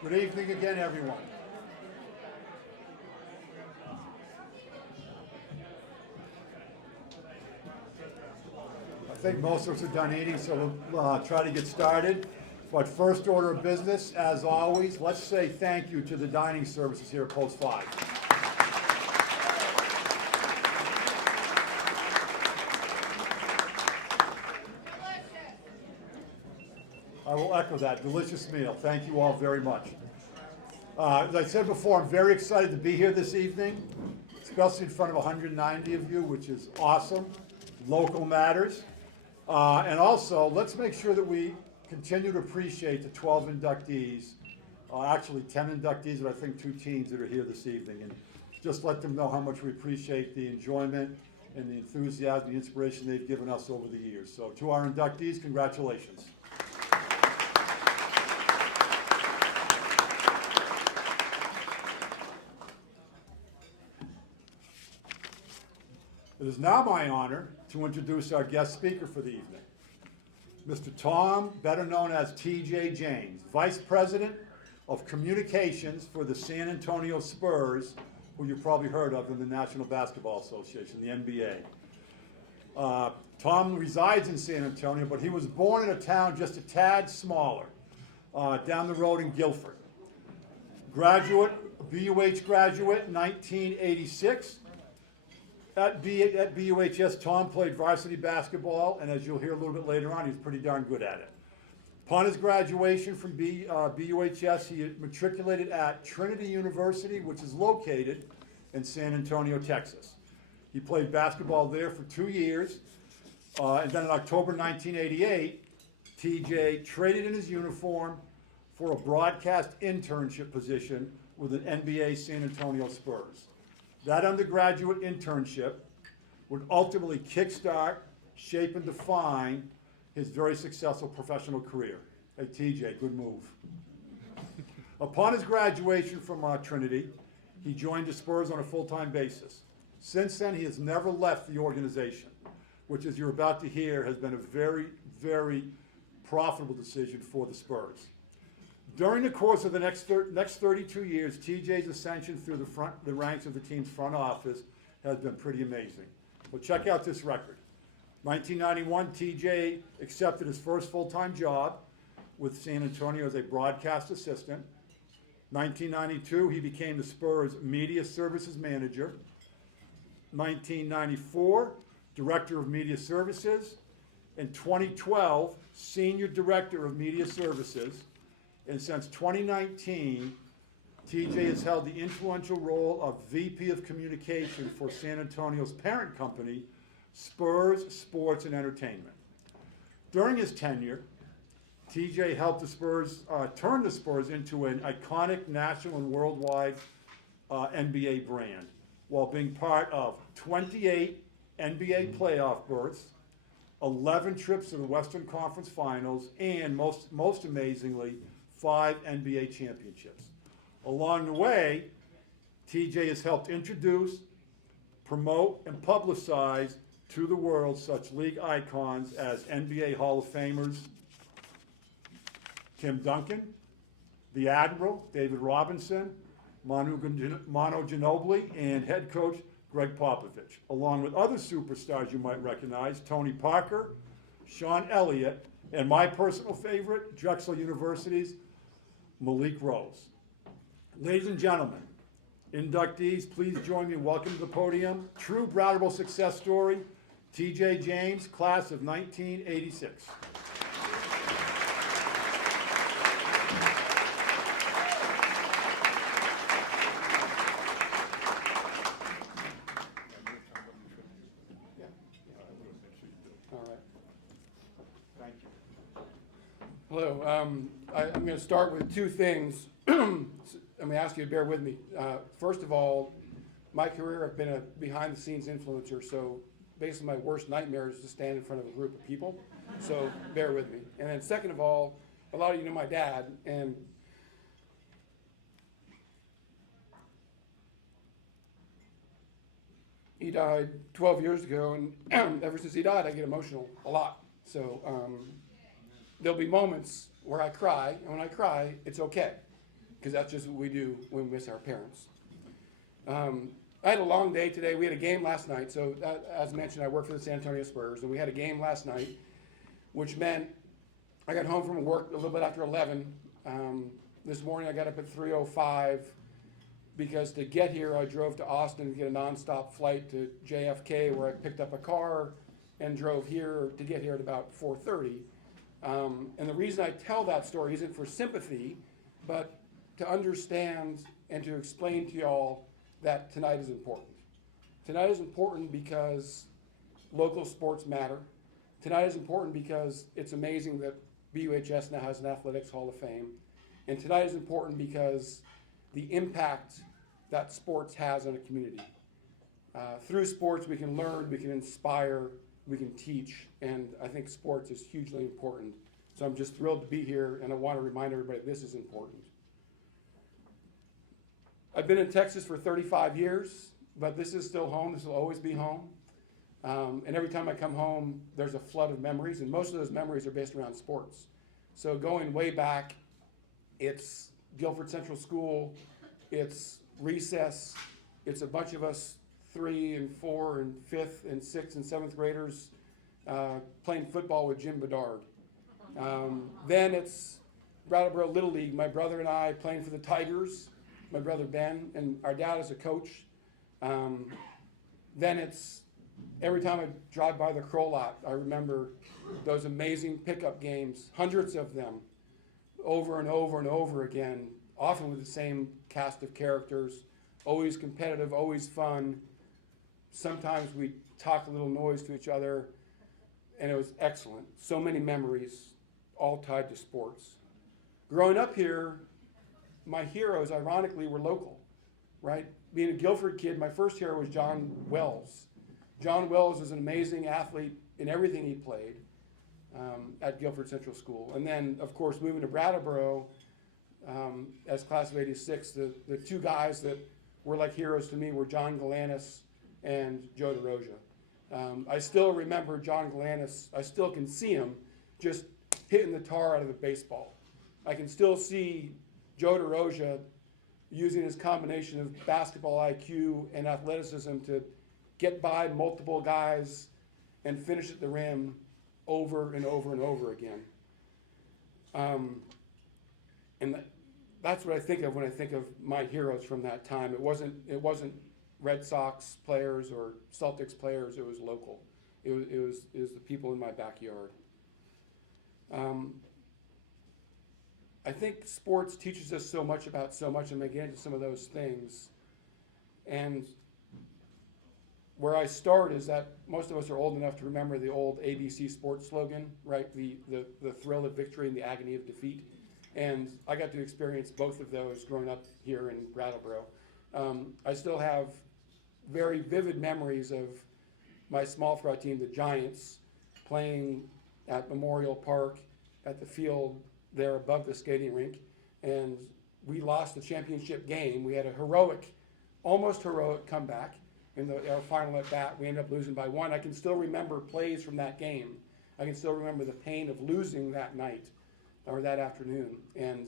Good evening again, everyone. I think most of us are done eating, so we'll try to get started. But first order of business, as always, let's say thank you to the dining services here at Post 5. I will echo that. Delicious meal. Thank you all very much. As I said before, I'm very excited to be here this evening, especially in front of 190 of you, which is awesome. Local matters. And also, let's make sure that we continue to appreciate the 12 inductees, actually 10 inductees, but I think 2 teams that are here this evening. And just let them know how much we appreciate the enjoyment and the enthusiasm, the inspiration they've given us over the years. So to our inductees, congratulations. It is now my honor to introduce our guest speaker for the evening, Mr. Tom, better known as T.J. James, Vice President of Communications for the San Antonio Spurs, who you've probably heard of in the National Basketball Association, the NBA. Tom resides in San Antonio, but he was born in a town just a tad smaller, down the road in Guilford. Graduate, BUHS graduate, 1986. At BUHS, Tom played varsity basketball, and as you'll hear a little bit later on, he's pretty darn good at it. Upon his graduation from BUHS, he matriculated at Trinity University, which is located in San Antonio, Texas. He played basketball there for 2 years, and then in October 1988, TJ traded in his uniform for a broadcast internship position with an NBA San Antonio Spurs. That undergraduate internship would ultimately kickstart, shape, and define his very successful professional career. Hey, TJ, good move. Upon his graduation from Trinity, he joined the Spurs on a full-time basis. Since then, he has never left the organization, which, as you're about to hear, has been a very, very profitable decision for the Spurs. During the course of the next 32 years, TJ's ascension through the ranks of the team's front office has been pretty amazing. Well, check out this record. 1991, TJ accepted his first full-time job with San Antonio as a broadcast assistant. 1992, he became the Spurs Media Services Manager. 1994, Director of Media Services. In 2012, Senior Director of Media Services. And since 2019, TJ has held the influential role of VP of Communication for San Antonio's parent company, Spurs Sports and Entertainment. During his tenure, TJ helped the Spurs turn the Spurs into an iconic national and worldwide NBA brand, while being part of 28 NBA playoff berths, 11 trips to the Western Conference Finals, and most amazingly, 5 NBA championships. Along the way, TJ has helped introduce, promote, and publicize to the world such league icons as NBA Hall of Famers Tim Duncan, the Admiral, David Robinson, Manu Ginobili, and head coach Greg Popovich, along with other superstars you might recognize, Tony Parker, Sean Elliott, and my personal favorite, Drexel University's Malik Rose. Ladies and gentlemen, inductees, please join me in welcoming to the podium. True Brownable success story, T.J. James, class of 1986. All right. Thank you. Hello. I'm going to start with 2 things. I'm going to ask you to bear with me. First of all, my career, I've been a behind-the-scenes influencer, so basically my worst nightmare is to stand in front of a group of people, so bear with me. And then second of all, a lot of you know my dad, and he died 12 years ago, and ever since he died, I get emotional a lot. So there'll be moments where I cry, and when I cry, it's okay. because that's just what we do when we miss our parents. I had a long day today. We had a game last night. So as mentioned, I work for the San Antonio Spurs, and we had a game last night, which meant I got home from work a little bit after 11. This morning I got up at 3:05 because to get here I drove to Austin to get a nonstop flight to JFK, where I picked up a car and drove here to get here at about 4:30. And the reason I tell that story isn't for sympathy, but to understand and to explain to y'all that tonight is important. Tonight is important because local sports matter. Tonight is important because it's amazing that BUHS now has an Athletics Hall of Fame. And tonight is important because the impact that sports has on a community. Through sports we can learn, we can inspire, we can teach, and I think sports is hugely important. So I'm just thrilled to be here, and I want to remind everybody this is important. I've been in Texas for 35 years, but this is still home. This will always be home. And every time I come home, there's a flood of memories, and most of those memories are based around sports. So going way back, it's Guilford Central School, it's recess, it's a bunch of us 3 and 4 and 5th and 6th and 7th graders playing football with Jim Bedard. Then it's Brattleboro Little League, my brother and I playing for the Tigers, my brother Ben, and our dad is a coach. Then it's every time I drive by the Crow Lot, I remember those amazing pickup games, hundreds of them, over and over and over again, often with the same cast of characters, always competitive, always fun. Sometimes we talk a little noise to each other, and it was excellent. So many memories, all tied to sports. Growing up here, my heroes, ironically, were local, right? Being a Guilford kid, my first hero was John Wells. John Wells was an amazing athlete in everything he played at Guilford Central School. And then, of course, moving to Brattleboro as class of '86, the two guys that were like heroes to me were John Galanis and Joe DeRosa. I still remember John Galanis. I still can see him just hitting the tar out of the baseball. I can still see Joe DeRosa using his combination of basketball IQ and athleticism to get by multiple guys and finish at the rim over and over and over again. And that's what I think of when I think of my heroes from that time. It wasn't Red Sox players or Celtics players. It was local. It was the people in my backyard. I think sports teaches us so much about so much. I'm going to get into some of those things. And where I start is that most of us are old enough to remember the old ABC sports slogan, right? The thrill of victory and the agony of defeat. And I got to experience both of those growing up here in Brattleboro. I still have very vivid memories of my small fry team, the Giants, playing at Memorial Park at the field there above the skating rink. And we lost the championship game. We had a almost heroic comeback. In our final at bat, we ended up losing by 1. I can still remember plays from that game. I can still remember the pain of losing that night or that afternoon. And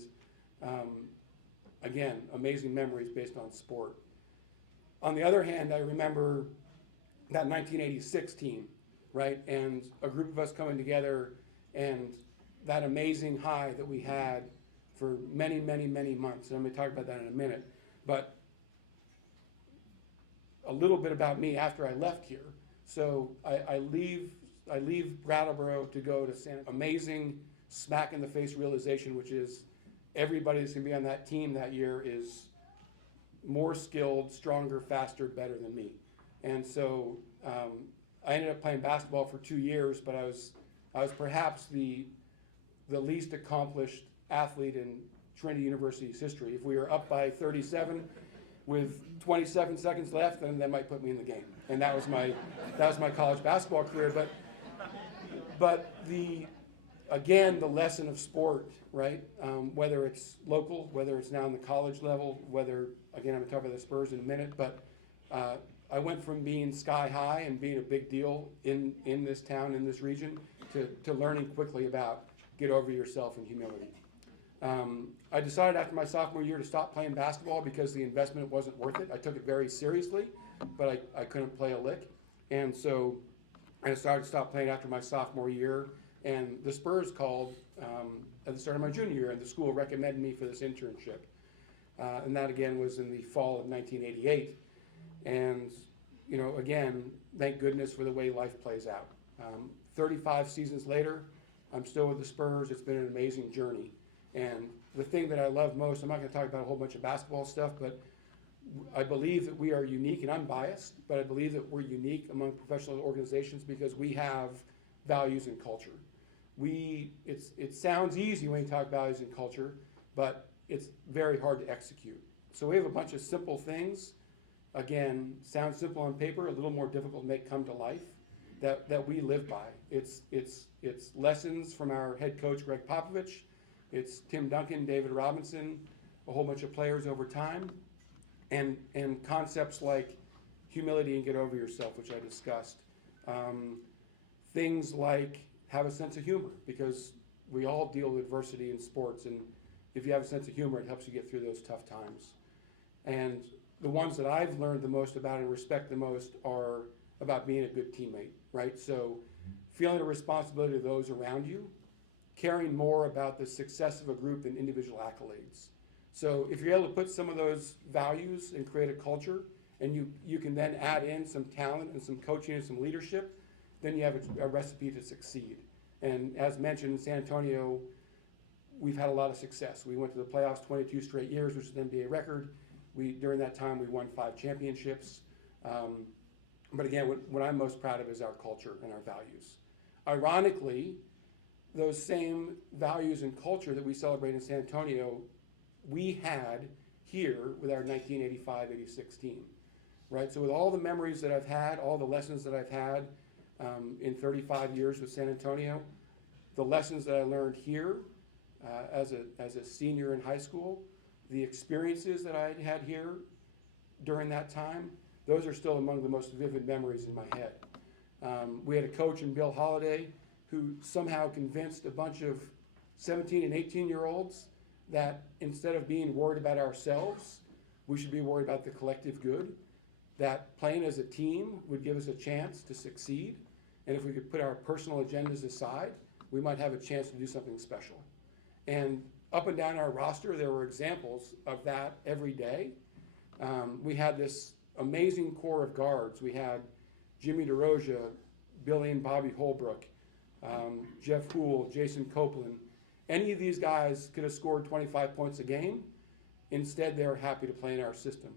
again, amazing memories based on sport. On the other hand, I remember that 1986 team, right? And a group of us coming together and that amazing high that we had for many, many, many months. And I'm going to talk about that in a minute. But a little bit about me after I left here. So I leave Brattleboro to go to amazing smack in the face realization, which is everybody that's going to be on that team that year is more skilled, stronger, faster, better than me. And so I ended up playing basketball for 2 years, but I was perhaps the least accomplished athlete in Trinity University's history. If we were up by 37 with 27 seconds left, then that might put me in the game. And that was my college basketball career. But the lesson of sport, right? Whether it's local, whether it's now in the college level, whether, again, I'm going to talk about the Spurs in a minute, but I went from being sky high and being a big deal in this town, in this region, to learning quickly about get over yourself and humility. I decided after my sophomore year to stop playing basketball because the investment wasn't worth it. I took it very seriously, but I couldn't play a lick. And so I decided to stop playing after my sophomore year. And the Spurs called at the start of my junior year, and the school recommended me for this internship. And that, again, was in the fall of 1988. And, you know, again, thank goodness for the way life plays out. 35 seasons later, I'm still with the Spurs. It's been an amazing journey. And the thing that I love most, I'm not going to talk about a whole bunch of basketball stuff, but I believe that we are unique, and I'm biased, but I believe that we're unique among professional organizations because we have values and culture. It sounds easy when you talk values and culture, but it's very hard to execute. So we have a bunch of simple things. Again, sounds simple on paper, a little more difficult to make come to life, that we live by. It's lessons from our head coach, Greg Popovich. It's Tim Duncan, David Robinson, a whole bunch of players over time, and concepts like humility and get over yourself, which I discussed. Things like have a sense of humor, because we all deal with adversity in sports, and if you have a sense of humor, it helps you get through those tough times. And the ones that I've learned the most about and respect the most are about being a good teammate, right? So feeling a responsibility to those around you, caring more about the success of a group than individual accolades. So if you're able to put some of those values and create a culture, and you can then add in some talent and some coaching and some leadership, then you have a recipe to succeed. And as mentioned, in San Antonio, we've had a lot of success. We went to the playoffs 22 straight years, which is an NBA record. During that time, we won 5 championships. But again, what I'm most proud of is our culture and our values. Ironically, those same values and culture that we celebrate in San Antonio, we had here with our 1985-86 team, right? So with all the memories that I've had, all the lessons that I've had in 35 years with San Antonio, the lessons that I learned here as a senior in high school, the experiences that I had here during that time, those are still among the most vivid memories in my head. We had a coach in Bill Holliday who somehow convinced a bunch of 17 and 18-year-olds that instead of being worried about ourselves, we should be worried about the collective good, that playing as a team would give us a chance to succeed, and if we could put our personal agendas aside, we might have a chance to do something special. And up and down our roster, there were examples of that every day. We had this amazing core of guards. We had Jimmy DeRosa, Billy and Bobby Holbrook, Jeff Houle, Jason Copeland. Any of these guys could have scored 25 points a game. Instead, they were happy to play in our system.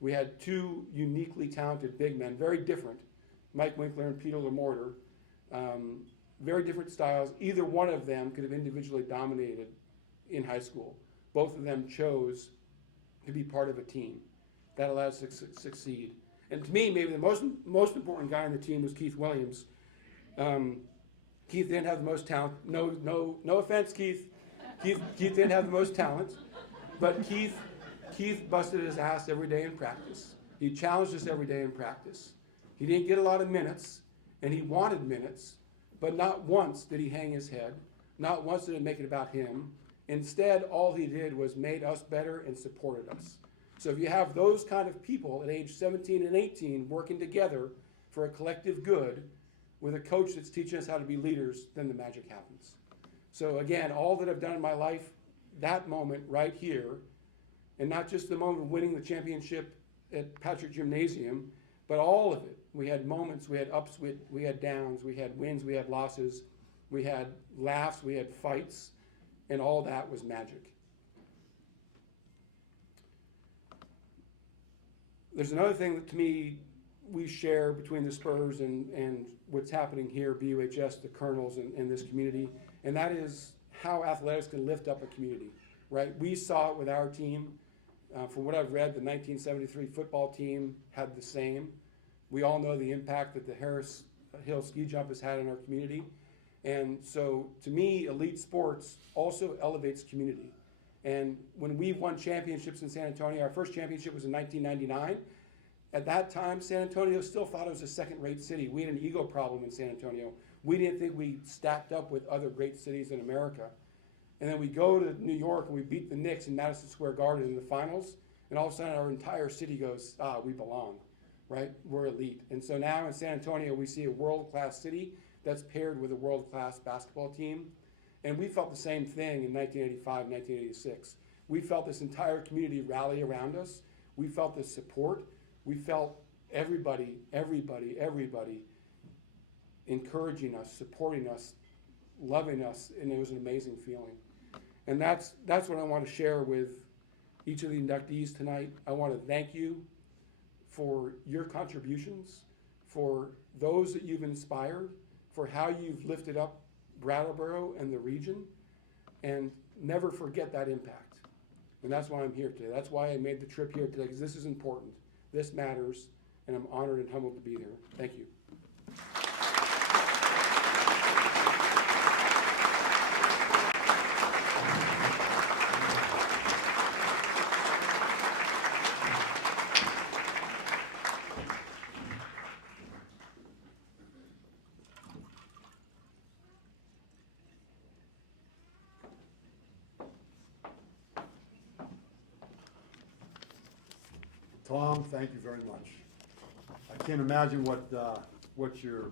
We had 2 uniquely talented big men, very different, Mike Winkler and Peter LaMortar, very different styles. Either one of them could have individually dominated in high school. Both of them chose to be part of a team. That allowed us to succeed. And to me, maybe the most important guy on the team was Keith Williams. Keith didn't have the most talent. No offense, Keith. Keith didn't have the most talent, but Keith busted his ass every day in practice. He challenged us every day in practice. He didn't get a lot of minutes, and he wanted minutes, but not once did he hang his head. Not once did it make it about him. Instead, all he did was made us better and supported us. So if you have those kind of people at age 17 and 18 working together for a collective good with a coach that's teaching us how to be leaders, then the magic happens. So again, all that I've done in my life, that moment right here, and not just the moment of winning the championship at Patrick Gymnasium, but all of it. We had moments, we had ups, we had downs, we had wins, we had losses, we had laughs, we had fights, and all that was magic. There's another thing that to me we share between the Spurs and what's happening here, BUHS, the Colonels, and this community, and that is how athletics can lift up a community, right? We saw it with our team. From what I've read, the 1973 football team had the same. We all know the impact that the Harris Hill ski jump has had in our community. And so to me, elite sports also elevates community. And when we won championships in San Antonio, our first championship was in 1999. At that time, San Antonio still thought it was a second-rate city. We had an ego problem in San Antonio. We didn't think we stacked up with other great cities in America. And then we go to New York and we beat the Knicks in Madison Square Garden in the finals, and all of a sudden our entire city goes, we belong, right? We're elite. And so now in San Antonio, we see a world-class city that's paired with a world-class basketball team. And we felt the same thing in 1985, 1986. We felt this entire community rally around us. We felt this support. We felt everybody encouraging us, supporting us, loving us, and it was an amazing feeling. And that's what I want to share with each of the inductees tonight. I want to thank you for your contributions, for those that you've inspired, for how you've lifted up Brattleboro and the region, and never forget that impact. And that's why I'm here today. That's why I made the trip here today, because this is important. This matters, and I'm honored and humbled to be here. Thank you. Tom, thank you very much. I can't imagine what your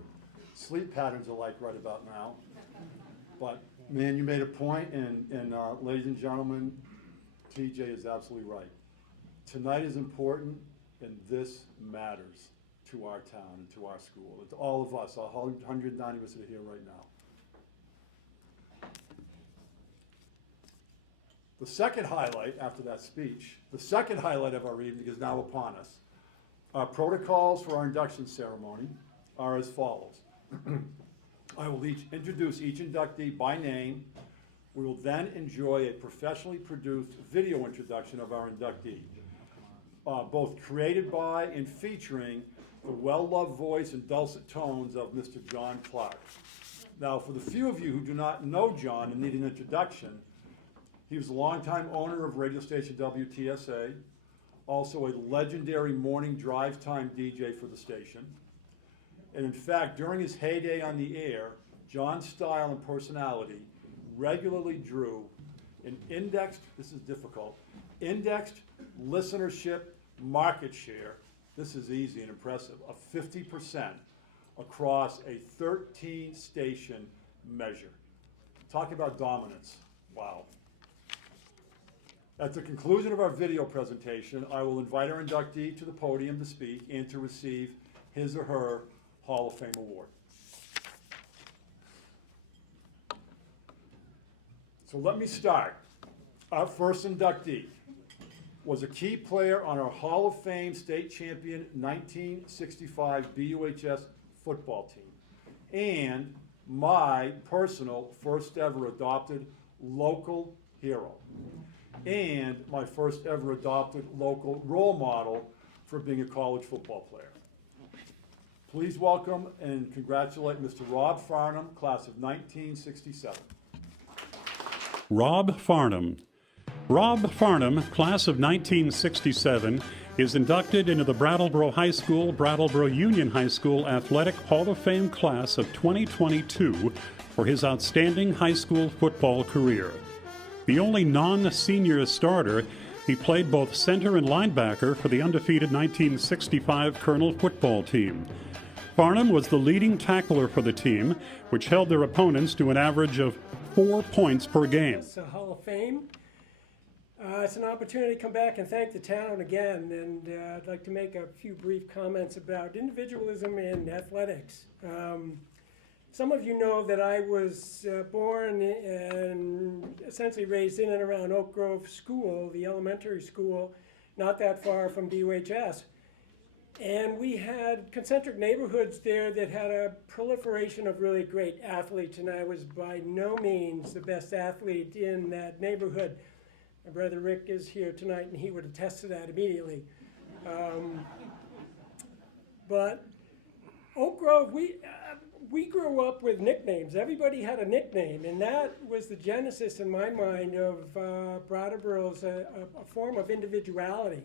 sleep patterns are like right about now. But man, you made a point, and ladies and gentlemen, TJ is absolutely right. Tonight is important, and this matters to our town and to our school. It's all of us, all 190 of us that are here right now. The second highlight after that speech, the second highlight of our evening is now upon us. Our protocols for our induction ceremony are as follows. I will introduce each inductee by name. We will then enjoy a professionally produced video introduction of our inductee, both created by and featuring the well-loved voice and dulcet tones of Mr. John Clark. Now, for the few of you who do not know John and need an introduction, he was a longtime owner of radio station WTSA, also a legendary morning drive time DJ for the station. And in fact, during his heyday on the air, John's style and personality regularly drew an indexed, this is difficult, indexed listenership market share, this is easy and impressive, of 50% across a 13 station measure. Talk about dominance, wow. At the conclusion of our video presentation, I will invite our inductee to the podium to speak and to receive his or her Hall of Fame award. So let me start. Our first inductee was a key player on our Hall of Fame state champion 1965 BUHS football team and my personal first ever adopted local hero, and my first ever adopted local role model for being a college football player. Please welcome and congratulate Mr. Rob Farnham, class of 1967. Rob Farnham. Rob Farnham, class of 1967, is inducted into the Brattleboro High School, Brattleboro Union High School Athletic Hall of Fame class of 2022 for his outstanding high school football career. The only non-senior starter, he played both center and linebacker for the undefeated 1965 Colonel football team. Farnham was the leading tackler for the team, which held their opponents to an average of 4 points per game. It's a Hall of Fame. It's an opportunity to come back and thank the town again, and I'd like to make a few brief comments about individualism in athletics. Some of you know that I was born and essentially raised in and around Oak Grove School, the elementary school, not that far from BUHS. And we had concentric neighborhoods there that had a proliferation of really great athletes, and I was by no means the best athlete in that neighborhood. My brother Rick is here tonight, and he would attest to that immediately. But Oak Grove, we grew up with nicknames. Everybody had a nickname, and that was the genesis in my mind of Brattleboro's a form of individuality.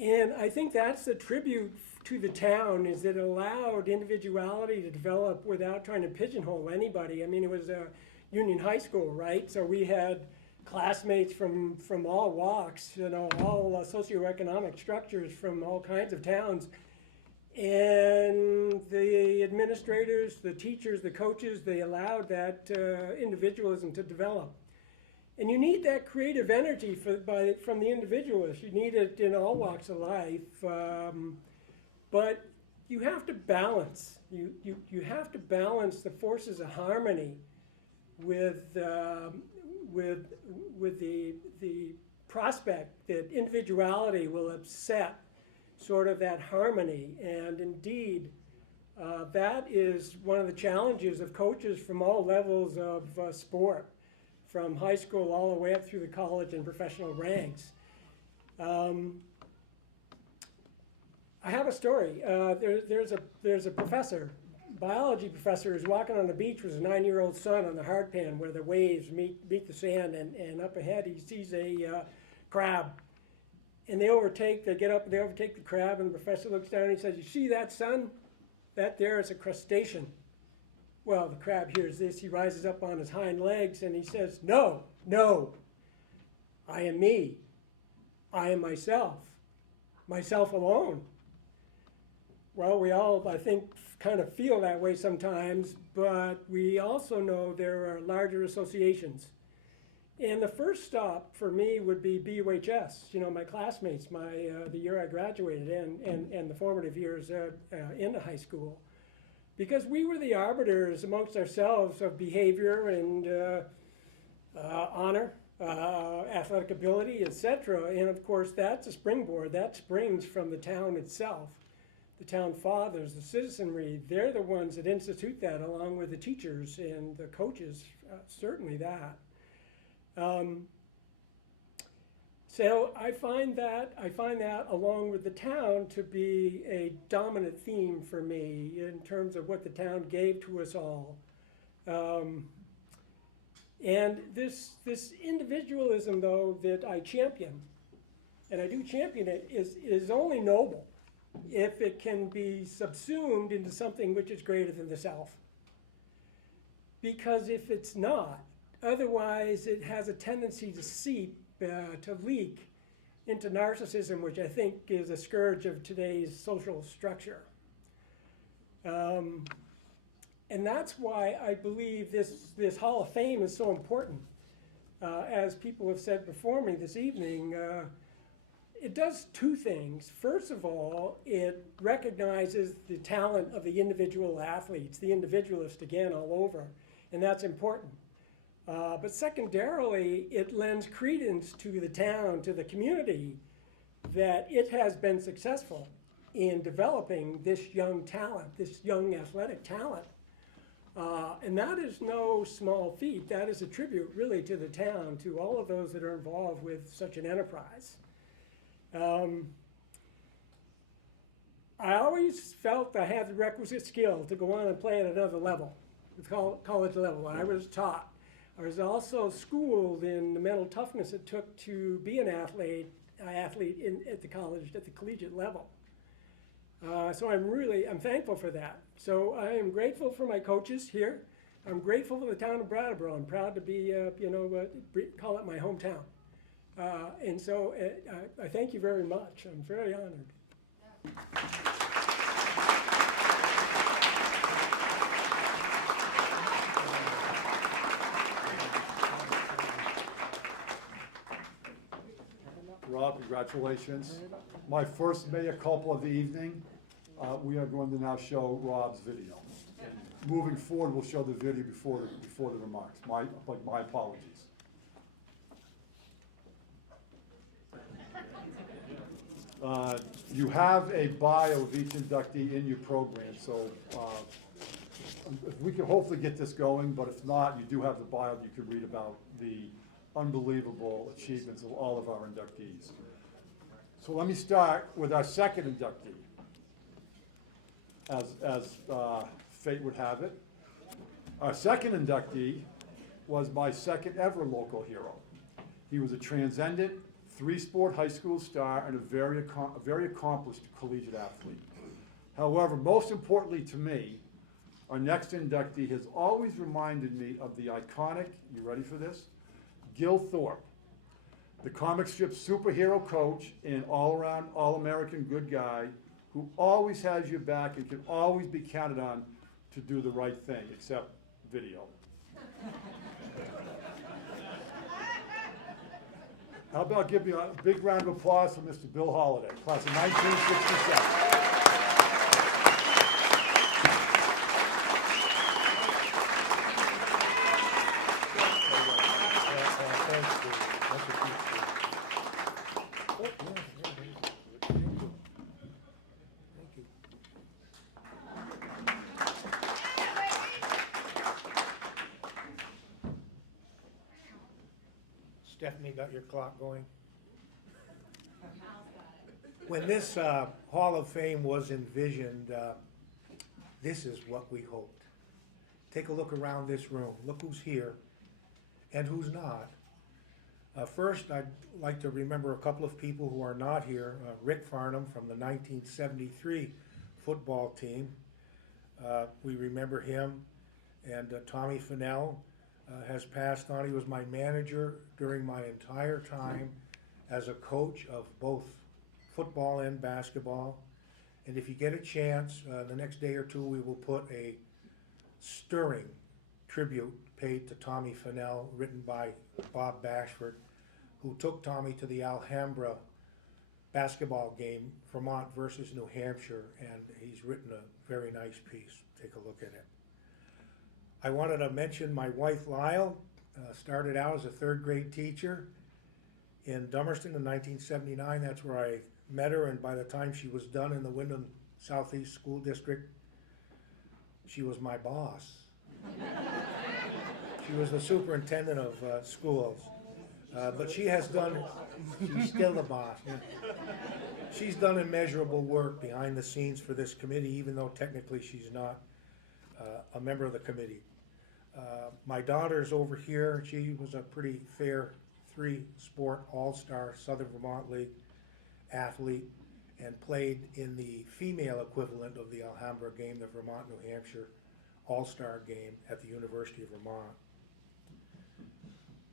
And I think that's the tribute to the town, is that it allowed individuality to develop without trying to pigeonhole anybody. I mean, it was Union High School, right? So we had classmates from all walks, all socioeconomic structures from all kinds of towns. And the administrators, the teachers, the coaches, they allowed that individualism to develop. And you need that creative energy from the individualist. You need it in all walks of life. But you have to balance. You have to balance the forces of harmony with the prospect that individuality will upset sort of that harmony. And indeed, that is one of the challenges of coaches from all levels of sport, from high school all the way up through the college and professional ranks. I have a story. There's a professor, biology professor, who's walking on the beach with his 9-year-old son on the hardpan where the waves meet the sand, and up ahead he sees a crab. And they get up and they overtake the crab, and the professor looks down and he says, "You see that, son? That there is a crustacean." Well, the crab hears this, he rises up on his hind legs and he says, "No, I am me. I am myself alone." Well, we all, I think, kind of feel that way sometimes, but we also know there are larger associations. And the first stop for me would be BUHS, my classmates, the year I graduated and the formative years into high school. Because we were the arbiters amongst ourselves of behavior and honor, athletic ability, etc. And of course, that's a springboard. That springs from the town itself. The town fathers, the citizenry, they're the ones that institute that along with the teachers and the coaches, certainly that. So I find that along with the town to be a dominant theme for me in terms of what the town gave to us all. And this individualism, though, that I champion, and I do champion it, is only noble if it can be subsumed into something which is greater than the self. Because if it's not, otherwise it has a tendency to seep, to leak into narcissism, which I think is a scourge of today's social structure. And that's why I believe this Hall of Fame is so important. As people have said before me this evening, it does two things. First of all, it recognizes the talent of the individual athletes, the individualist again all over, and that's important. But secondarily, it lends credence to the town, to the community, that it has been successful in developing this young talent, this young athletic talent. And that is no small feat. That is a tribute really to the town, to all of those that are involved with such an enterprise. I always felt I had the requisite skill to go on and play at another level, the college level. I was taught. I was also schooled in the mental toughness it took to be an athlete at the collegiate level. So I'm thankful for that. So I am grateful for my coaches here. I'm grateful for the town of Brattleboro. I'm proud to be, call it my hometown. And so I thank you very much. I'm very honored. Rob, congratulations. My first mea culpa of the evening. We are going to now show Rob's video. Moving forward, we'll show the video before the remarks. My apologies. You have a bio of each inductee in your program, so we can hopefully get this going, but if not, you do have the bio that you can read about the unbelievable achievements of all of our inductees. So let me start with our second inductee. As fate would have it, our second inductee was my second ever local hero. He was a transcendent, 3-sport high school star and a very accomplished collegiate athlete. However, most importantly to me, our next inductee has always reminded me of the iconic, you ready for this? Gil Thorpe, the comic strip superhero coach and all-around, all-American good guy who always has your back and can always be counted on to do the right thing, except video. How about give you a big round of applause for Mr. Bill Holliday, class of 1967. Stephanie, got your clock going? When this Hall of Fame was envisioned, this is what we hoped. Take a look around this room. Look who's here and who's not. First, I'd like to remember a couple of people who are not here. Rick Farnham from the 1973 football team. We remember him. And Tommy Fennell has passed on. He was my manager during my entire time as a coach of both football and basketball. And if you get a chance, the next day or two, we will put a stirring tribute paid to Tommy Fennell, written by Bob Bashford, who took Tommy to the Alhambra basketball game, Vermont versus New Hampshire, and he's written a very nice piece. Take a look at it. I wanted to mention my wife Lyle, started out as a third grade teacher in Dummerston in 1979. That's where I met her, and by the time she was done in the Wyndham Southeast School District, she was my boss. She was the superintendent of schools, but she has done, she's still the boss. Yeah. She's done immeasurable work behind the scenes for this committee, even though technically she's not a member of the committee. My daughter's over here. She was a pretty fair three-sport all-star Southern Vermont League athlete and played in the female equivalent of the Alhambra game, the Vermont-New Hampshire all-star game at the University of Vermont.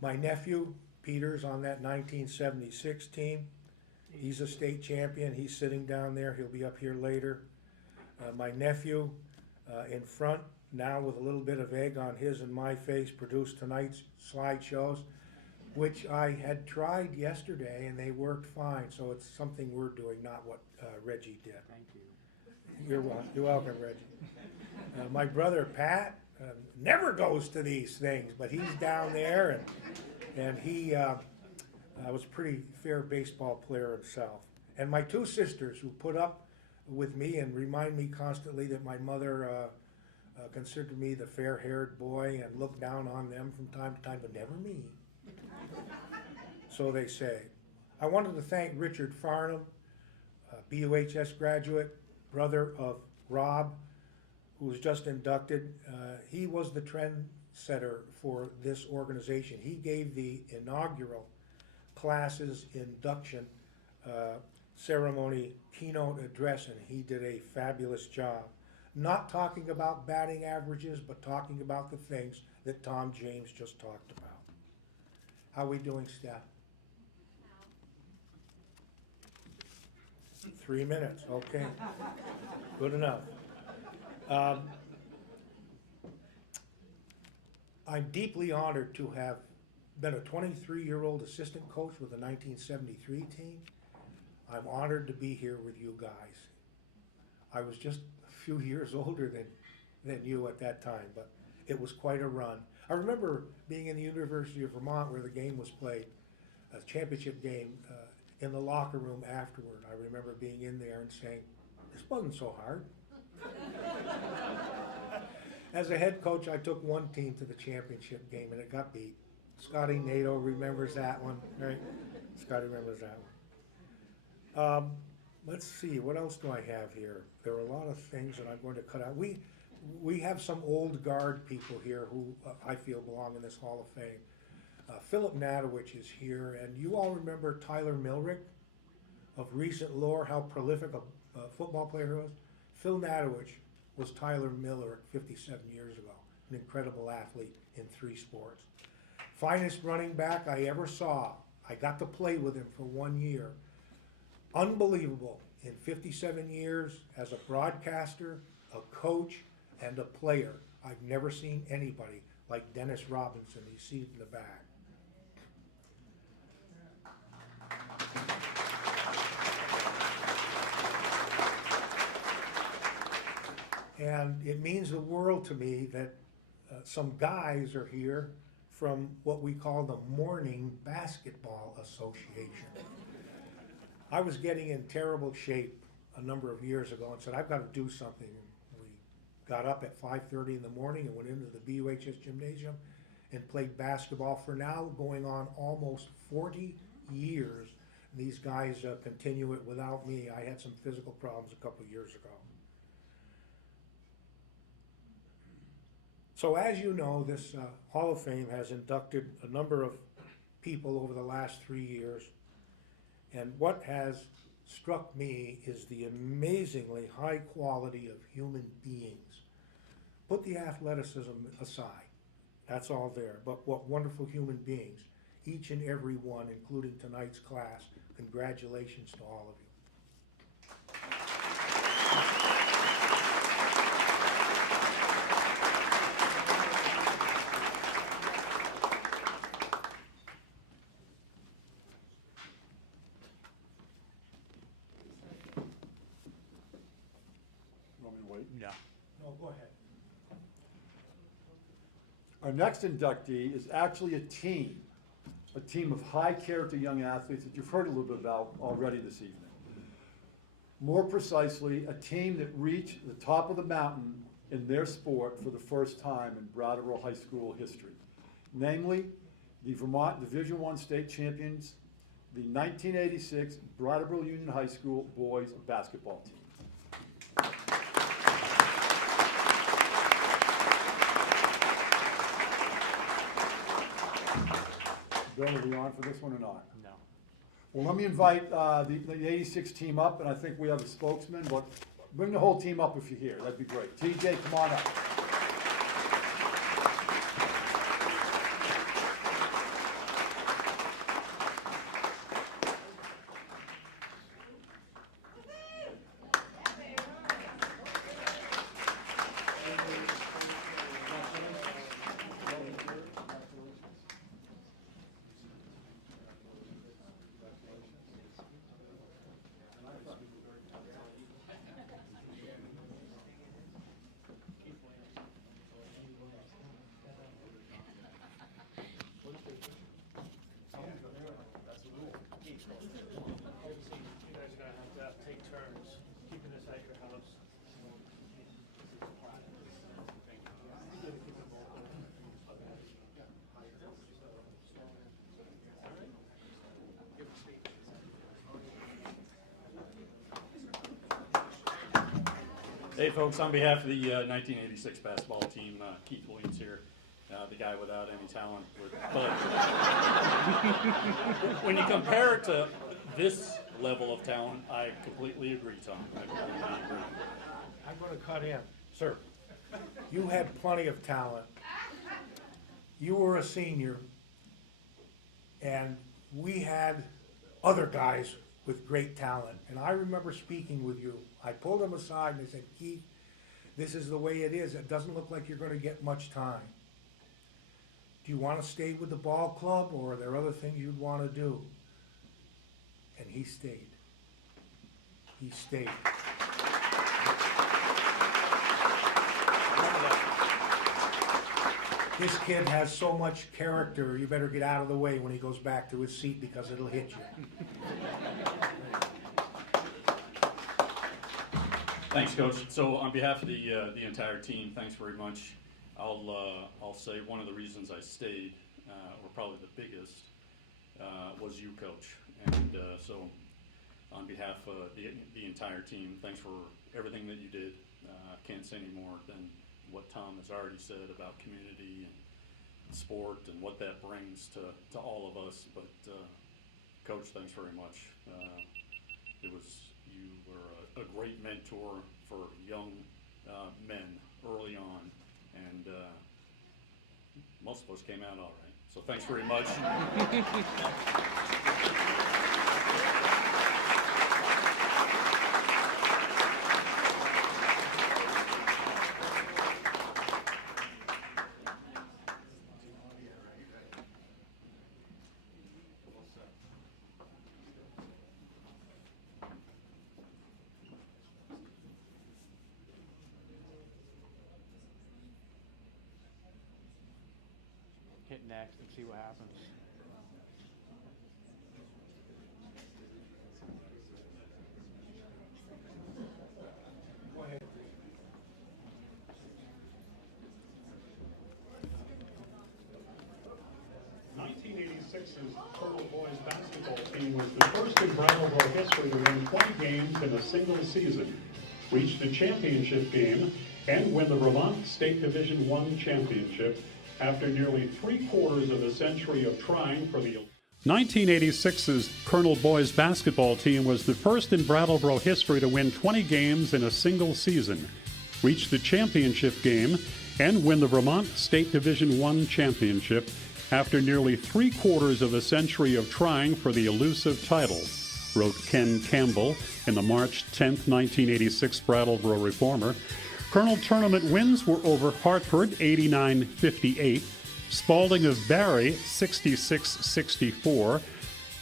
My nephew, Peter's on that 1976 team. He's a state champion. He's sitting down there. He'll be up here later. My nephew in front, now with a little bit of egg on his and my face, produced tonight's slideshows, which I had tried yesterday and they worked fine. So it's something we're doing, not what Reggie did. Thank you. You're welcome, Reggie. My brother Pat never goes to these things, but he's down there, and he was a pretty fair baseball player himself. And my two sisters who put up with me and remind me constantly that my mother considered me the fair-haired boy and looked down on them from time to time, but never me. So they say. I wanted to thank Richard Farnham, BUHS graduate, brother of Rob, who was just inducted. He was the trendsetter for this organization. He gave the inaugural classes induction ceremony keynote address, and he did a fabulous job. Not talking about batting averages, but talking about the things that Tom James just talked about. How are we doing, Steph? 3 minutes, okay. Good enough. I'm deeply honored to have been a 23-year-old assistant coach with the 1973 team. I'm honored to be here with you guys. I was just a few years older than you at that time, but it was quite a run. I remember being in the University of Vermont where the game was played, a championship game, in the locker room afterward. I remember being in there and saying, this wasn't so hard. As a head coach, I took one team to the championship game and it got beat. Scotty Nato remembers that one, right? Scotty remembers that one. Let's see, what else do I have here? There are a lot of things that I'm going to cut out. We have some old guard people here who I feel belong in this Hall of Fame. Philip Nadowich is here, and you all remember Tyler Milrick of recent lore, how prolific a football player he was? Phil Nadowich was Tyler Miller at 57 years ago, an incredible athlete in 3 sports. Finest running back I ever saw. I got to play with him for 1 year. Unbelievable. In 57 years as a broadcaster, a coach, and a player, I've never seen anybody like Dennis Robinson. He's seated in the back. And it means the world to me that some guys are here from what we call the Morning Basketball Association. I was getting in terrible shape a number of years ago and said, I've got to do something. We got up at 5:30 in the morning and went into the BUHS gymnasium and played basketball for now going on almost 40 years. These guys continue it without me. I had some physical problems a couple of years ago. So as you know, this Hall of Fame has inducted a number of people over the last 3 years. And what has struck me is the amazingly high quality of human beings. Put the athleticism aside, that's all there, but what wonderful human beings, each and every one, including tonight's class. Congratulations to all of you. No. No, go ahead. Our next inductee is actually a team of high character young athletes that you've heard a little bit about already this evening. More precisely, a team that reached the top of the mountain in their sport for the first time in Brattleboro High School history. Namely, the Vermont Division I state champions, the 1986 Brattleboro Union High School boys basketball team. Bill, are we on for this one or not? No. Well, let me invite the 86 team up, and I think we have a spokesman, but bring the whole team up if you're here. That'd be great. TJ, come on up. Hey folks, on behalf of the 1986 basketball team, Keith Williams here, the guy without any talent. But when you compare it to this level of talent, I completely agree, Tom. I completely agree. I'm going to cut in. Sir. You had plenty of talent. You were a senior, and we had other guys with great talent. And I remember speaking with you. I pulled him aside and I said, Keith, this is the way it is. It doesn't look like you're going to get much time. Do you want to stay with the ball club, or are there other things you'd want to do? And he stayed. He stayed. This kid has so much character, you better get out of the way when he goes back to his seat because it'll hit you. Thanks, Coach. So on behalf of the entire team, thanks very much. I'll say one of the reasons I stayed, or probably the biggest, was you, Coach. And so on behalf of the entire team, thanks for everything that you did. Can't say any more than what Tom has already said about community and sport and what that brings to all of us. But Coach, thanks very much. You were a great mentor for young men early on, and most of us came out all right. So thanks very much. Hit next and see what happens. Go ahead. Colonel boys basketball team was the first in Brattleboro history to win 20 games in a single season, reach the championship game, and win the Vermont State Division I championship after nearly 3/4 of a century of trying for the 1986's Colonel boys basketball team was the first in Brattleboro history to win 20 games in a single season, reach the championship game, and win the Vermont State Division I championship after nearly 3/4 of a century of trying for the elusive title, wrote Ken Campbell in the March 10, 1986 Brattleboro Reformer. Colonel tournament wins were over Hartford 89-58, Spalding of Barry 66-64,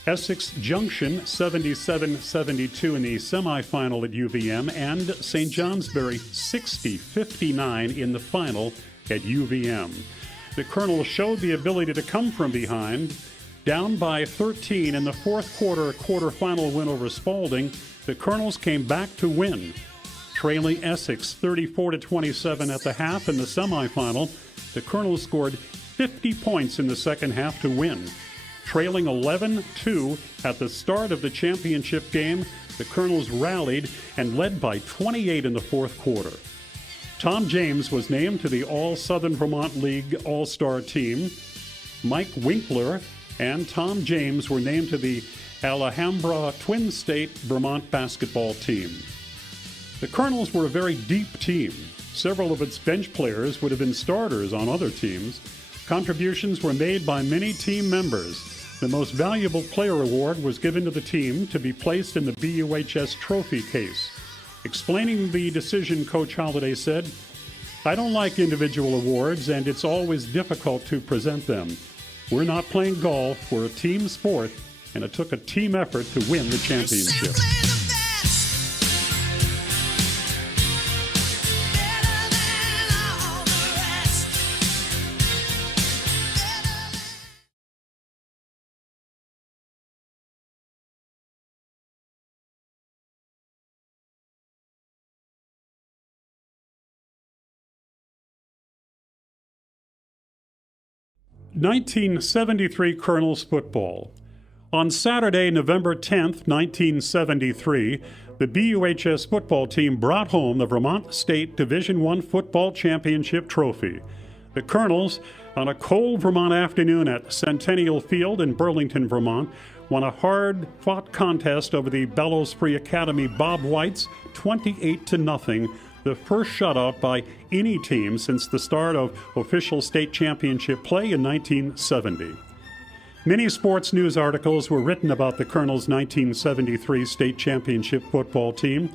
Essex Junction 77-72 in the semifinal at UVM, and St. Johnsbury 60-59 in the final at UVM. The Colonel showed the ability to come from behind. Down by 13 in the fourth quarterfinal win over Spalding, the Colonels came back to win. Trailing Essex 34-27 at the half in the semifinal, the Colonels scored 50 points in the second half to win. Trailing 11-2 at the start of the championship game, the Colonels rallied and led by 28 in the fourth quarter. Tom James was named to the All-Southern Vermont League All-Star team. Mike Winkler and Tom James were named to the Alhambra Twin State Vermont basketball team. The Colonels were a very deep team. Several of its bench players would have been starters on other teams. Contributions were made by many team members. The Most Valuable Player Award was given to the team to be placed in the BUHS trophy case. Explaining the decision, Coach Holliday said, "I don't like individual awards, and it's always difficult to present them. We're not playing golf, we're a team sport, and it took a team effort to win the championship." "1973 Colonels football. On Saturday, November 10th, 1973, the BUHS football team brought home the Vermont State Division I football championship trophy. The Colonels, on a cold Vermont afternoon at Centennial Field in Burlington, Vermont, won a hard-fought contest over the Bellows Free Academy Bob Whites 28-0, the first shutout by any team since the start of official state championship play in 1970. Many sports news articles were written about the Colonels' 1973 state championship football team.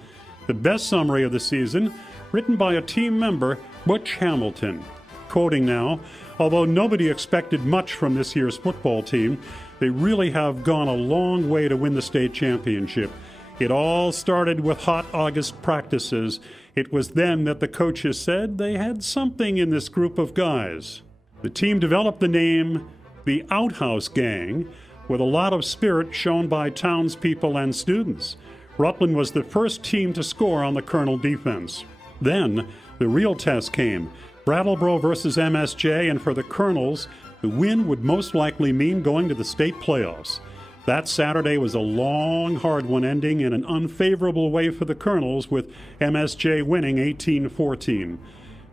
The best summary of the season, written by a team member, Butch Hamilton. Quoting now, "Although nobody expected much from this year's football team, they really have gone a long way to win the state championship. It all started with hot August practices. It was then that the coaches said they had something in this group of guys. The team developed the name the Outhouse Gang, with a lot of spirit shown by townspeople and students. Rutland was the first team to score on the Colonel defense. Then the real test came. Brattleboro versus MSJ, and for the Colonels, the win would most likely mean going to the state playoffs. That Saturday was a long, hard one, ending in an unfavorable way for the Colonels, with MSJ winning 18-14.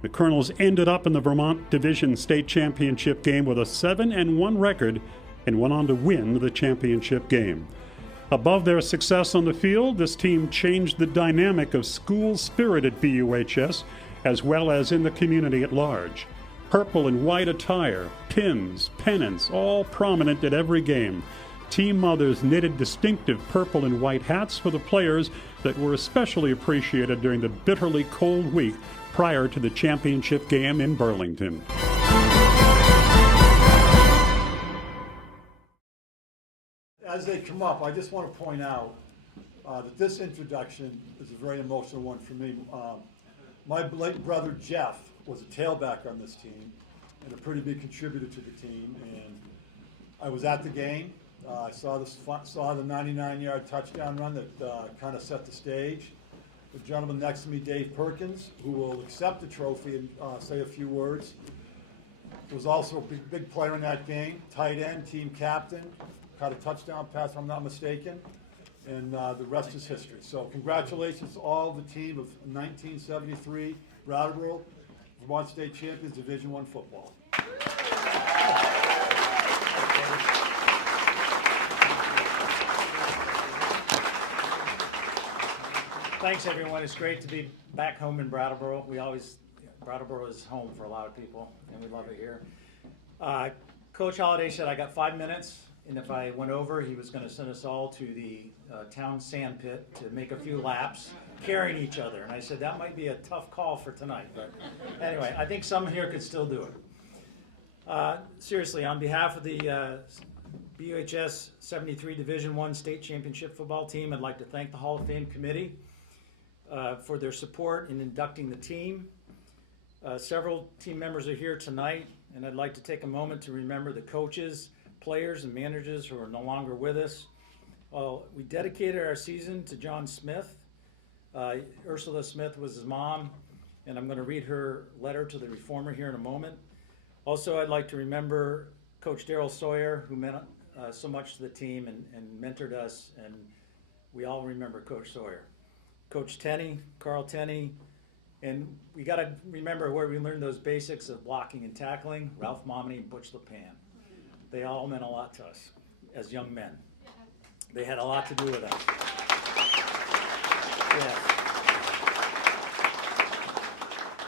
The Colonels ended up in the Vermont Division State Championship game with a 7-1 record and went on to win the championship game. Above their success on the field, this team changed the dynamic of school spirit at BUHS, as well as in the community at large. Purple and white attire, pins, pennants, all prominent at every game. Team mothers knitted distinctive purple and white hats for the players that were especially appreciated during the bitterly cold week prior to the championship game in Burlington. As they come up, I just want to point out that this introduction is a very emotional one for me. My late brother Jeff was a tailback on this team and a pretty big contributor to the team. And I was at the game. I saw the 99-yard touchdown run that kind of set the stage. The gentleman next to me, Dave Perkins, who will accept the trophy and say a few words, was also a big player in that game. Tight end, team captain, caught a touchdown pass, if I'm not mistaken, and the rest is history. So congratulations to all the team of 1973 Brattleboro Vermont State Champions Division I football. Thanks, everyone. It's great to be back home in Brattleboro. Brattleboro is home for a lot of people, and we love it here. Coach Holliday said I got 5 minutes, and if I went over, he was going to send us all to the town sand pit to make a few laps, carrying each other. And I said that might be a tough call for tonight, but anyway, I think some here could still do it. Seriously, on behalf of the BUHS 73 Division I State Championship football team, I'd like to thank the Hall of Fame committee for their support in inducting the team. Several team members are here tonight, and I'd like to take a moment to remember the coaches, players, and managers who are no longer with us. We dedicated our season to John Smith. Ursula Smith was his mom, and I'm going to read her letter to the reformer here in a moment. Also, I'd like to remember Coach Darrell Sawyer, who meant so much to the team and mentored us, and we all remember Coach Sawyer. Coach Tenney, Carl Tenney, and we got to remember where we learned those basics of blocking and tackling, Ralph Momney and Butch LaPan. They all meant a lot to us as young men. They had a lot to do with us. Yes.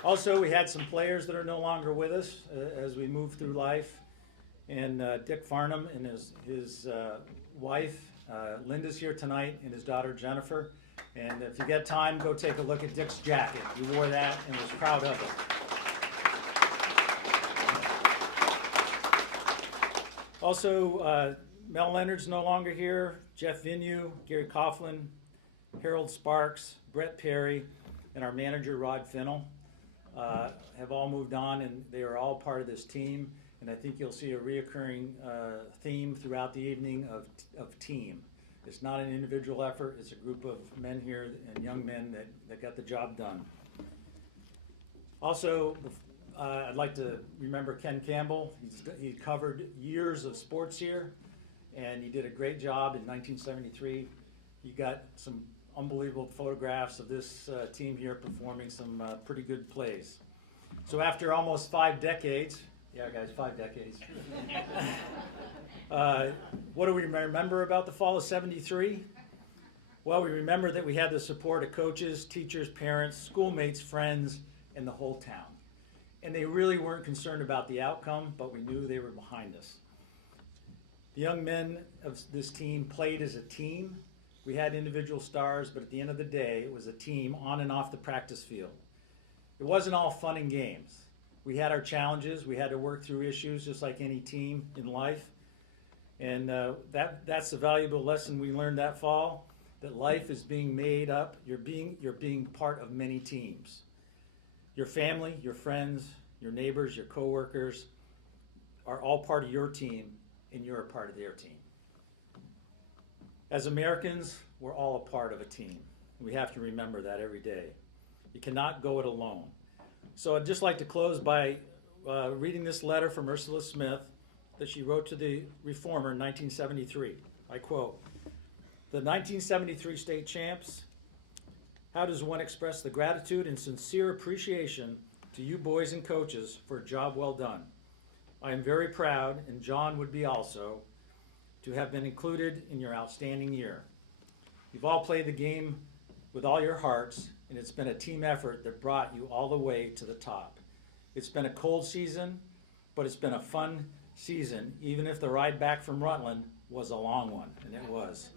Also, we had some players that are no longer with us as we move through life. And Dick Farnham and his wife, Linda's here tonight, and his daughter Jennifer. And if you get time, go take a look at Dick's jacket. He wore that and was proud of it. Also, Mel Leonard's no longer here, Jeff Vignew, Gary Coughlin, Harold Sparks, Brett Perry, and our manager Rod Fennell have all moved on, and they are all part of this team. And I think you'll see a reoccurring theme throughout the evening of team. It's not an individual effort, it's a group of men here and young men that got the job done. Also, I'd like to remember Ken Campbell. He covered years of sports here, and he did a great job in 1973. You got some unbelievable photographs of this team here performing some pretty good plays. So after almost 5 decades, yeah guys, 5 decades. What do we remember about the fall of '73? Well, we remember that we had the support of coaches, teachers, parents, schoolmates, friends, and the whole town. And they really weren't concerned about the outcome, but we knew they were behind us. The young men of this team played as a team. We had individual stars, but at the end of the day, it was a team on and off the practice field. It wasn't all fun and games. We had our challenges. We had to work through issues just like any team in life. And that's a valuable lesson we learned that fall, that life is being made up. You're being part of many teams. Your family, your friends, your neighbors, your coworkers are all part of your team, and you're a part of their team. As Americans, we're all a part of a team. We have to remember that every day. You cannot go it alone. So I'd just like to close by reading this letter from Ursula Smith that she wrote to the reformer in 1973. I quote, "The 1973 state champs, how does one express the gratitude and sincere appreciation to you boys and coaches for a job well done? I am very proud, and John would be also, to have been included in your outstanding year. You've all played the game with all your hearts, and it's been a team effort that brought you all the way to the top. It's been a cold season, but it's been a fun season, even if the ride back from Rutland was a long one, and it was.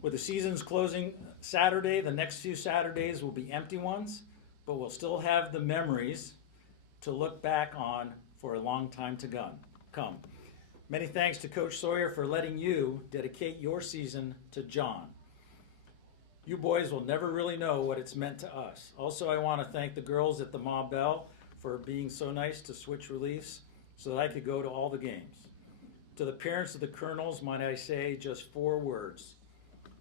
With the season's closing Saturday, the next few Saturdays will be empty ones, but we'll still have the memories to look back on for a long time to come. Many thanks to Coach Sawyer for letting you dedicate your season to John. You boys will never really know what it's meant to us. Also, I want to thank the girls at the Ma Bell for being so nice to switch reliefs so that I could go to all the games. To the parents of the Colonels, might I say just 4 words: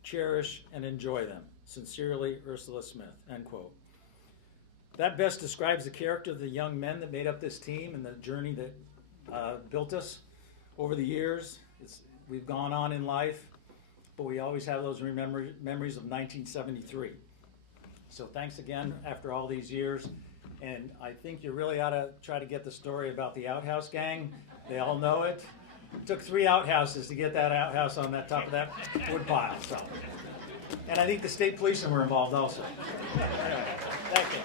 cherish and enjoy them. Sincerely, Ursula Smith, end quote. That best describes the character of the young men that made up this team and the journey that built us over the years. We've gone on in life, but we always have those memories of 1973. So thanks again after all these years. And I think you really ought to try to get the story about the outhouse gang. They all know it. It took 3 outhouses to get that outhouse on that top of that wood pile. So, and I think the state policemen were involved also. Anyway, thank you.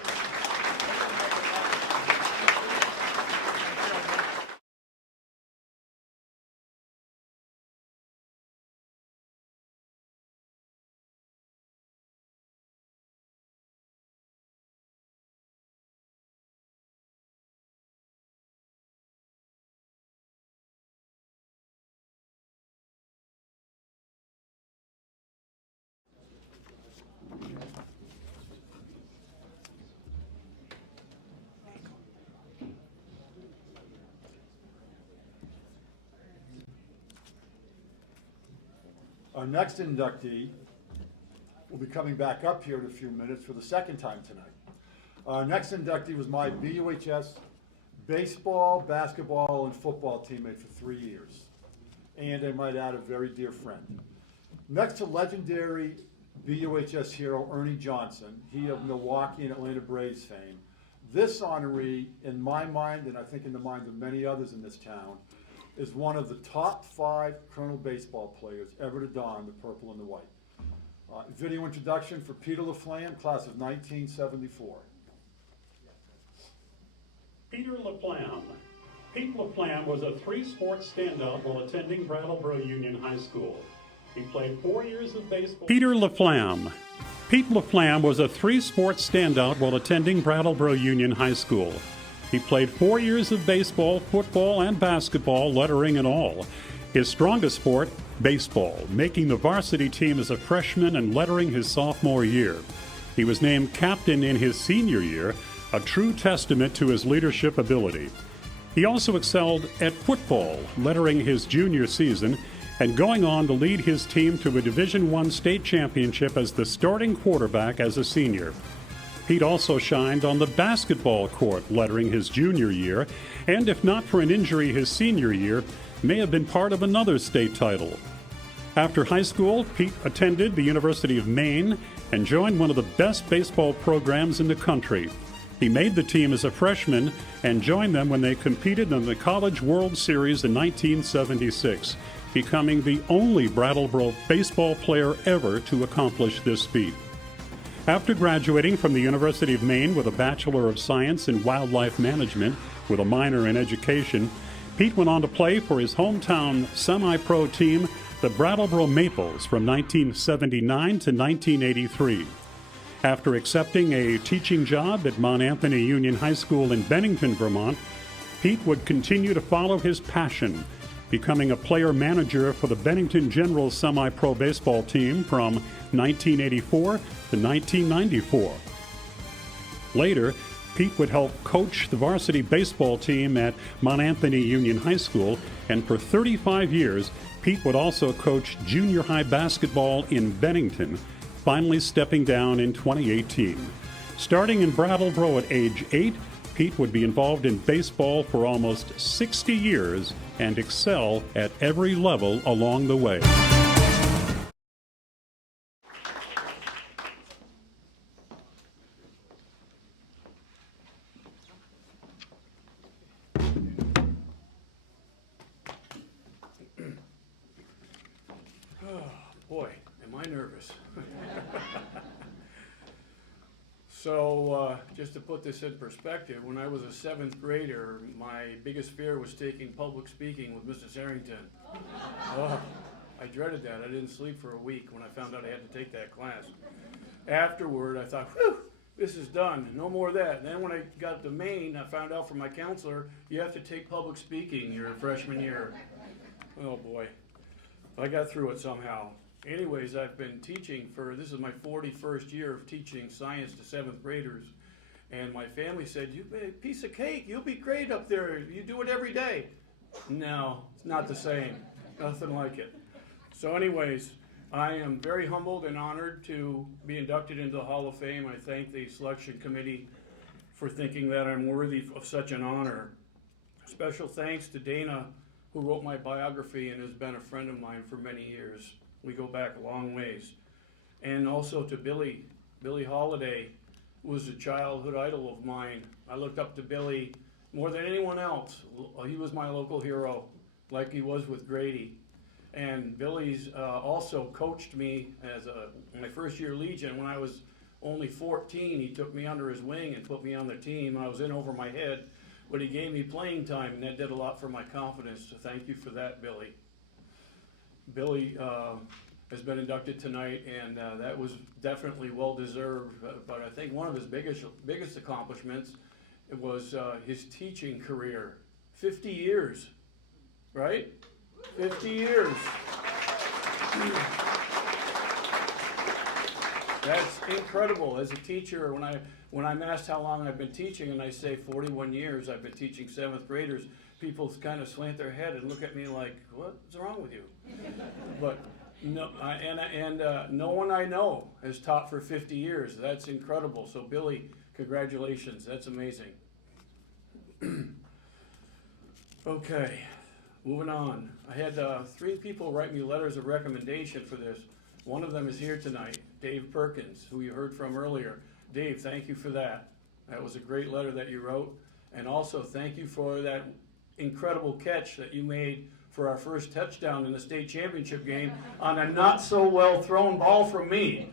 Our next inductee will be coming back up here in a few minutes for the second time tonight. Our next inductee was my BUHS baseball, basketball, and football teammate for 3 years. And I might add, a very dear friend. Next to legendary BUHS hero Ernie Johnson, he of Milwaukee and Atlanta Braves fame, this honoree, in my mind, and I think in the minds of many others in this town, is one of the top 5 Colonel baseball players ever to don the purple and the white. Video introduction for Peter LaFlamme, class of 1974. Peter LaFlamme. Pete LaFlamme was a 3-sport standout while attending Brattleboro Union High School. He played 4 years of baseball. Peter LaFlamme. Pete LaFlamme was a 3-sport standout while attending Brattleboro Union High School. He played 4 years of baseball, football, and basketball, lettering and all. His strongest sport, baseball, making the varsity team as a freshman and lettering his sophomore year. He was named captain in his senior year, a true testament to his leadership ability. He also excelled at football, lettering his junior season, and going on to lead his team to a Division I state championship as the starting quarterback as a senior. Pete also shined on the basketball court, lettering his junior year, and if not for an injury his senior year, may have been part of another state title. After high school, Pete attended the University of Maine and joined one of the best baseball programs in the country. He made the team as a freshman and joined them when they competed in the College World Series in 1976, becoming the only Brattleboro baseball player ever to accomplish this feat. After graduating from the University of Maine with a Bachelor of Science in Wildlife Management with a minor in education, Pete went on to play for his hometown semi-pro team, the Brattleboro Maples, from 1979 to 1983. After accepting a teaching job at Mount Anthony Union High School in Bennington, Vermont, Pete would continue to follow his passion, becoming a player manager for the Bennington Generals semi-pro baseball team from 1984 to 1994. Later, Pete would help coach the varsity baseball team at Mount Anthony Union High School, and for 35 years, Pete would also coach junior high basketball in Bennington, finally stepping down in 2018. Starting in Brattleboro at age 8, Pete would be involved in baseball for almost 60 years and excel at every level along the way. Boy, am I nervous. So, just to put this in perspective, when I was a 7th grader, my biggest fear was taking public speaking with Mrs. Harrington. Oh, I dreaded that. I didn't sleep for a week when I found out I had to take that class. Afterward, I thought, whew, this is done. No more of that. And then when I got to Maine, I found out from my counselor, you have to take public speaking your freshman year. Oh boy. I got through it somehow. Anyways, I've been teaching this is my 41st year of teaching science to 7th graders. And my family said, you be a piece of cake, you'll be great up there, you do it every day. No, it's not the same, nothing like it. So anyways, I am very humbled and honored to be inducted into the Hall of Fame. I thank the selection committee for thinking that I'm worthy of such an honor. Special thanks to Dana, who wrote my biography and has been a friend of mine for many years. We go back a long ways. And also to Billy Holliday, who was a childhood idol of mine. I looked up to Billy more than anyone else. He was my local hero, like he was with Grady. And Billy's also coached me as my first year Legion. When I was only 14, he took me under his wing and put me on the team. I was in over my head, but he gave me playing time, and that did a lot for my confidence. So thank you for that, Billy. Billy has been inducted tonight, and that was definitely well-deserved. But I think one of his biggest accomplishments was his teaching career. 50 years, right? 50 years. That's incredible. As a teacher, when I'm asked how long I've been teaching, and I say 41 years, I've been teaching 7th graders, people kind of slant their head and look at me like, what's wrong with you? But no, no one I know has taught for 50 years. That's incredible. So Billy, congratulations. That's amazing. Okay, moving on. I had 3 people write me letters of recommendation for this. One of them is here tonight, Dave Perkins, who you heard from earlier. Dave, thank you for that. That was a great letter that you wrote. And also thank you for that incredible catch that you made for our first touchdown in the state championship game on a not so well thrown ball from me.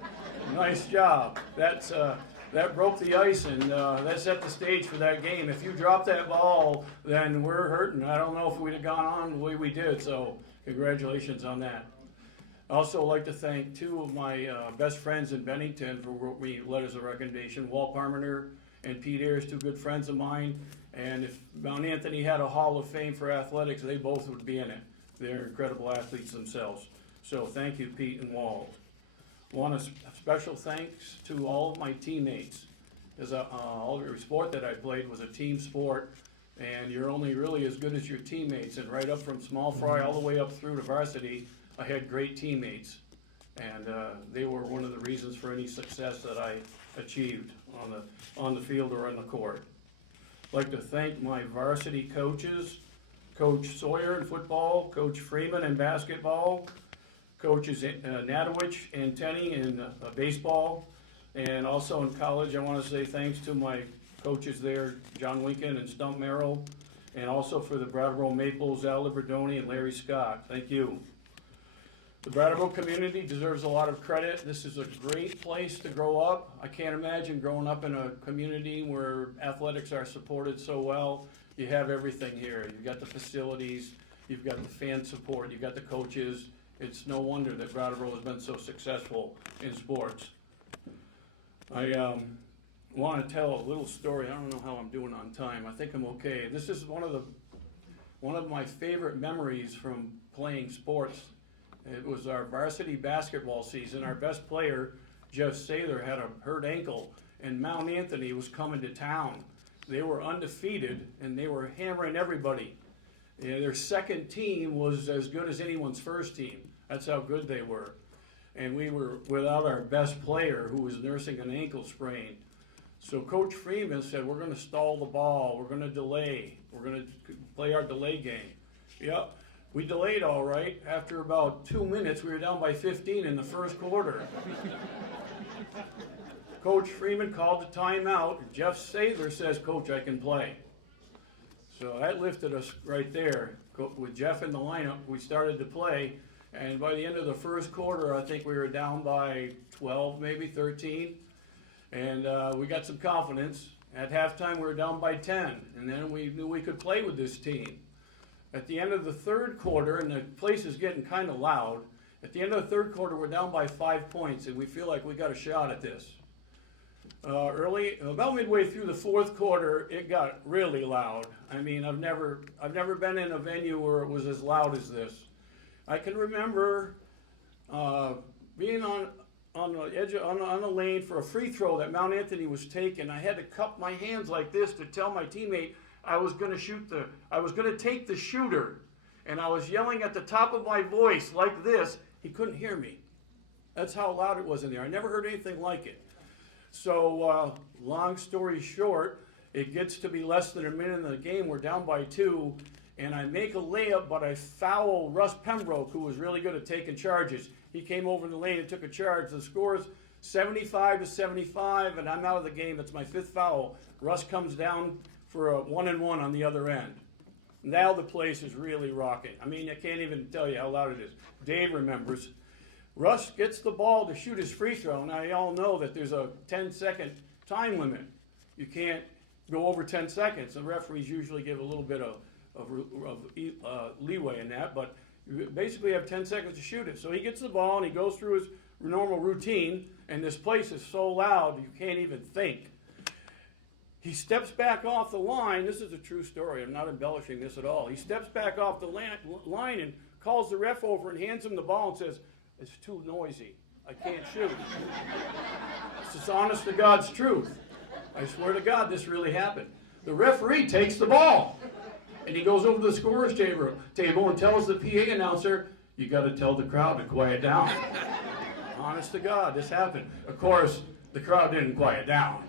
Nice job. That broke the ice, and that set the stage for that game. If you dropped that ball, then we're hurting. I don't know if we'd have gone on the way we did, so congratulations on that. I also like to thank 2 of my best friends in Bennington who wrote me letters of recommendation, Walt Parmenter and Pete Ayers, 2 good friends of mine. And if Mount Anthony had a Hall of Fame for athletics, they both would be in it. They're incredible athletes themselves. So thank you, Pete and Walt. Want a special thanks to all of my teammates, because every sport that I played was a team sport, and you're only really as good as your teammates. And right up from small fry all the way up through to varsity, I had great teammates, and they were one of the reasons for any success that I achieved on the field or on the court. I'd like to thank my varsity coaches, Coach Sawyer in football, Coach Freeman in basketball, Coaches Natowich and Tenney in baseball, and also in college I want to say thanks to my coaches there, John Lincoln and Stump Merrill, and also for the Brattleboro Maples, Al Libredoni and Larry Scott. Thank you. The Brattleboro community deserves a lot of credit. This is a great place to grow up. I can't imagine growing up in a community where athletics are supported so well. You have everything here. You've got the facilities, you've got the fan support, you've got the coaches. It's no wonder that Brattleboro has been so successful in sports. I want to tell a little story. I don't know how I'm doing on time. I think I'm okay. This is one of my favorite memories from playing sports. It was our varsity basketball season. Our best player, Jeff Sather, had a hurt ankle, and Mount Anthony was coming to town. They were undefeated, and they were hammering everybody. And their second team was as good as anyone's first team. That's how good they were. And we were without our best player, who was nursing an ankle sprain. So Coach Freeman said, we're going to stall the ball. We're going to delay. We're going to play our delay game. Yep. We delayed all right. After about 2 minutes, we were down by 15 in the first quarter. Coach Freeman called the timeout. Jeff Sather says, Coach, I can play. So that lifted us right there. With Jeff in the lineup, we started to play. And by the end of the first quarter, I think we were down by 12, maybe 13. And we got some confidence. At halftime, we were down by 10, and then we knew we could play with this team. At the end of the third quarter, and the place is getting kind of loud, at the end of the third quarter, we're down by 5 points, and we feel like we got a shot at this. About midway through the fourth quarter, it got really loud. I mean, I've never been in a venue where it was as loud as this. I can remember being on the edge on the lane for a free throw that Mount Anthony was taking. I had to cup my hands like this to tell my teammate I was going to take the shooter, and I was yelling at the top of my voice like this. He couldn't hear me. That's how loud it was in there. I never heard anything like it. So, long story short, it gets to be less than a minute in the game. We're down by 2, and I make a layup, but I foul Russ Pembroke, who was really good at taking charges. He came over in the lane and took a charge. The score's 75-75, and I'm out of the game. It's my 5th foul. Russ comes down for a 1-and-1 on the other end. Now the place is really rocking. I mean, I can't even tell you how loud it is. Dave remembers. Russ gets the ball to shoot his free throw. Now, you all know that there's a 10-second time limit. You can't go over 10 seconds. The referees usually give a little bit of leeway in that, but you basically have 10 seconds to shoot it. So he gets the ball, and he goes through his normal routine, and this place is so loud you can't even think. He steps back off the line. This is a true story. I'm not embellishing this at all. He steps back off the line and calls the ref over and hands him the ball and says, "It's too noisy. I can't shoot." This is honest to God's truth. I swear to God, this really happened. The referee takes the ball, and he goes over to the scorer's table and tells the PA announcer, "You got to tell the crowd to quiet down." Honest to God, this happened. Of course, the crowd didn't quiet down.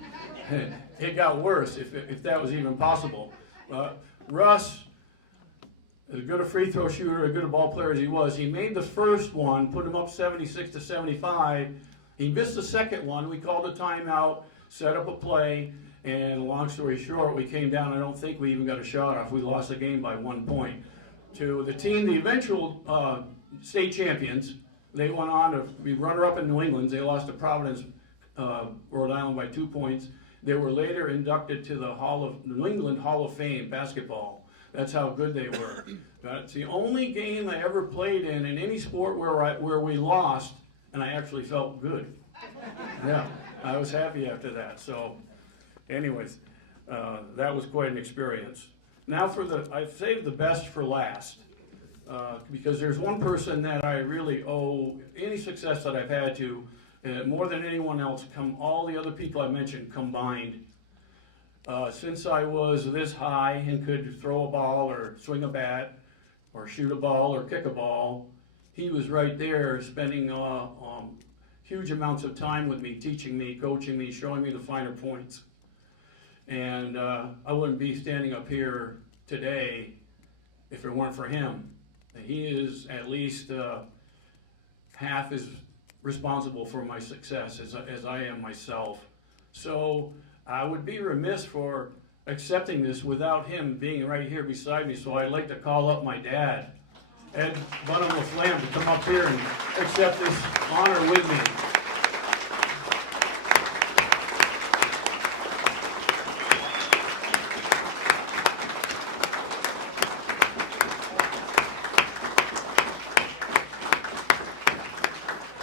It got worse, if that was even possible. Russ, as good a free throw shooter, as good a ball player as he was, he made the first one, put him up 76-75. He missed the second one. We called a timeout, set up a play, and long story short, we came down. I don't think we even got a shot off. We lost the game by 1 point. To the team, the eventual state champions, they went on to be runner-up in New England. They lost to Providence, Rhode Island by 2 points. They were later inducted to the New England Hall of Fame basketball. That's how good they were. That's the only game I ever played in any sport where we lost, and I actually felt good. Yeah, I was happy after that. So, anyways, that was quite an experience. Now I've saved the best for last, because there's one person that I really owe any success that I've had to, more than anyone else, all the other people I mentioned combined. Since I was this high and could throw a ball or swing a bat or shoot a ball or kick a ball, he was right there spending huge amounts of time with me, teaching me, coaching me, showing me the finer points. And I wouldn't be standing up here today if it weren't for him. He is at least half as responsible for my success as I am myself. So I would be remiss for accepting this without him being right here beside me. So I'd like to call up my dad, Ed Bunham LaFlamme, to come up here and accept this honor with me.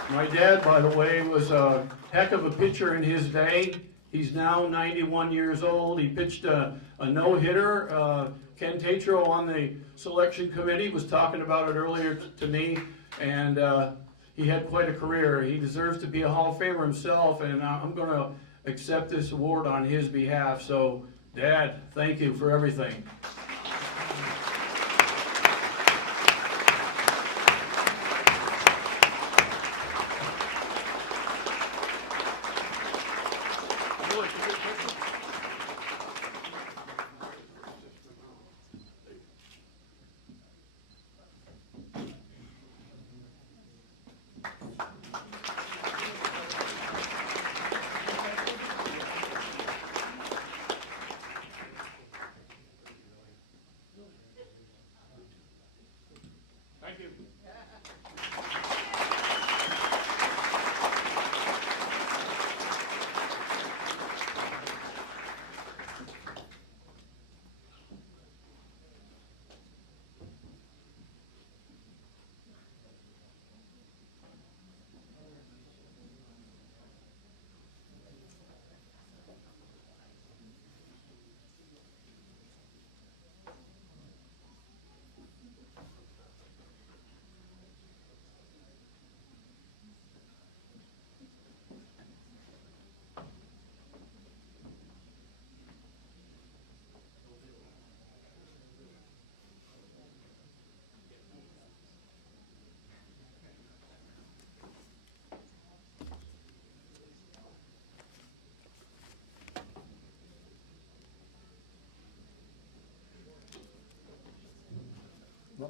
My dad, by the way, was a heck of a pitcher in his day. He's now 91 years old. He pitched a no-hitter. Ken Tatro on the selection committee was talking about it earlier to me, and he had quite a career. He deserves to be a Hall of Famer himself, and I'm going to accept this award on his behalf. So, Dad, thank you for everything.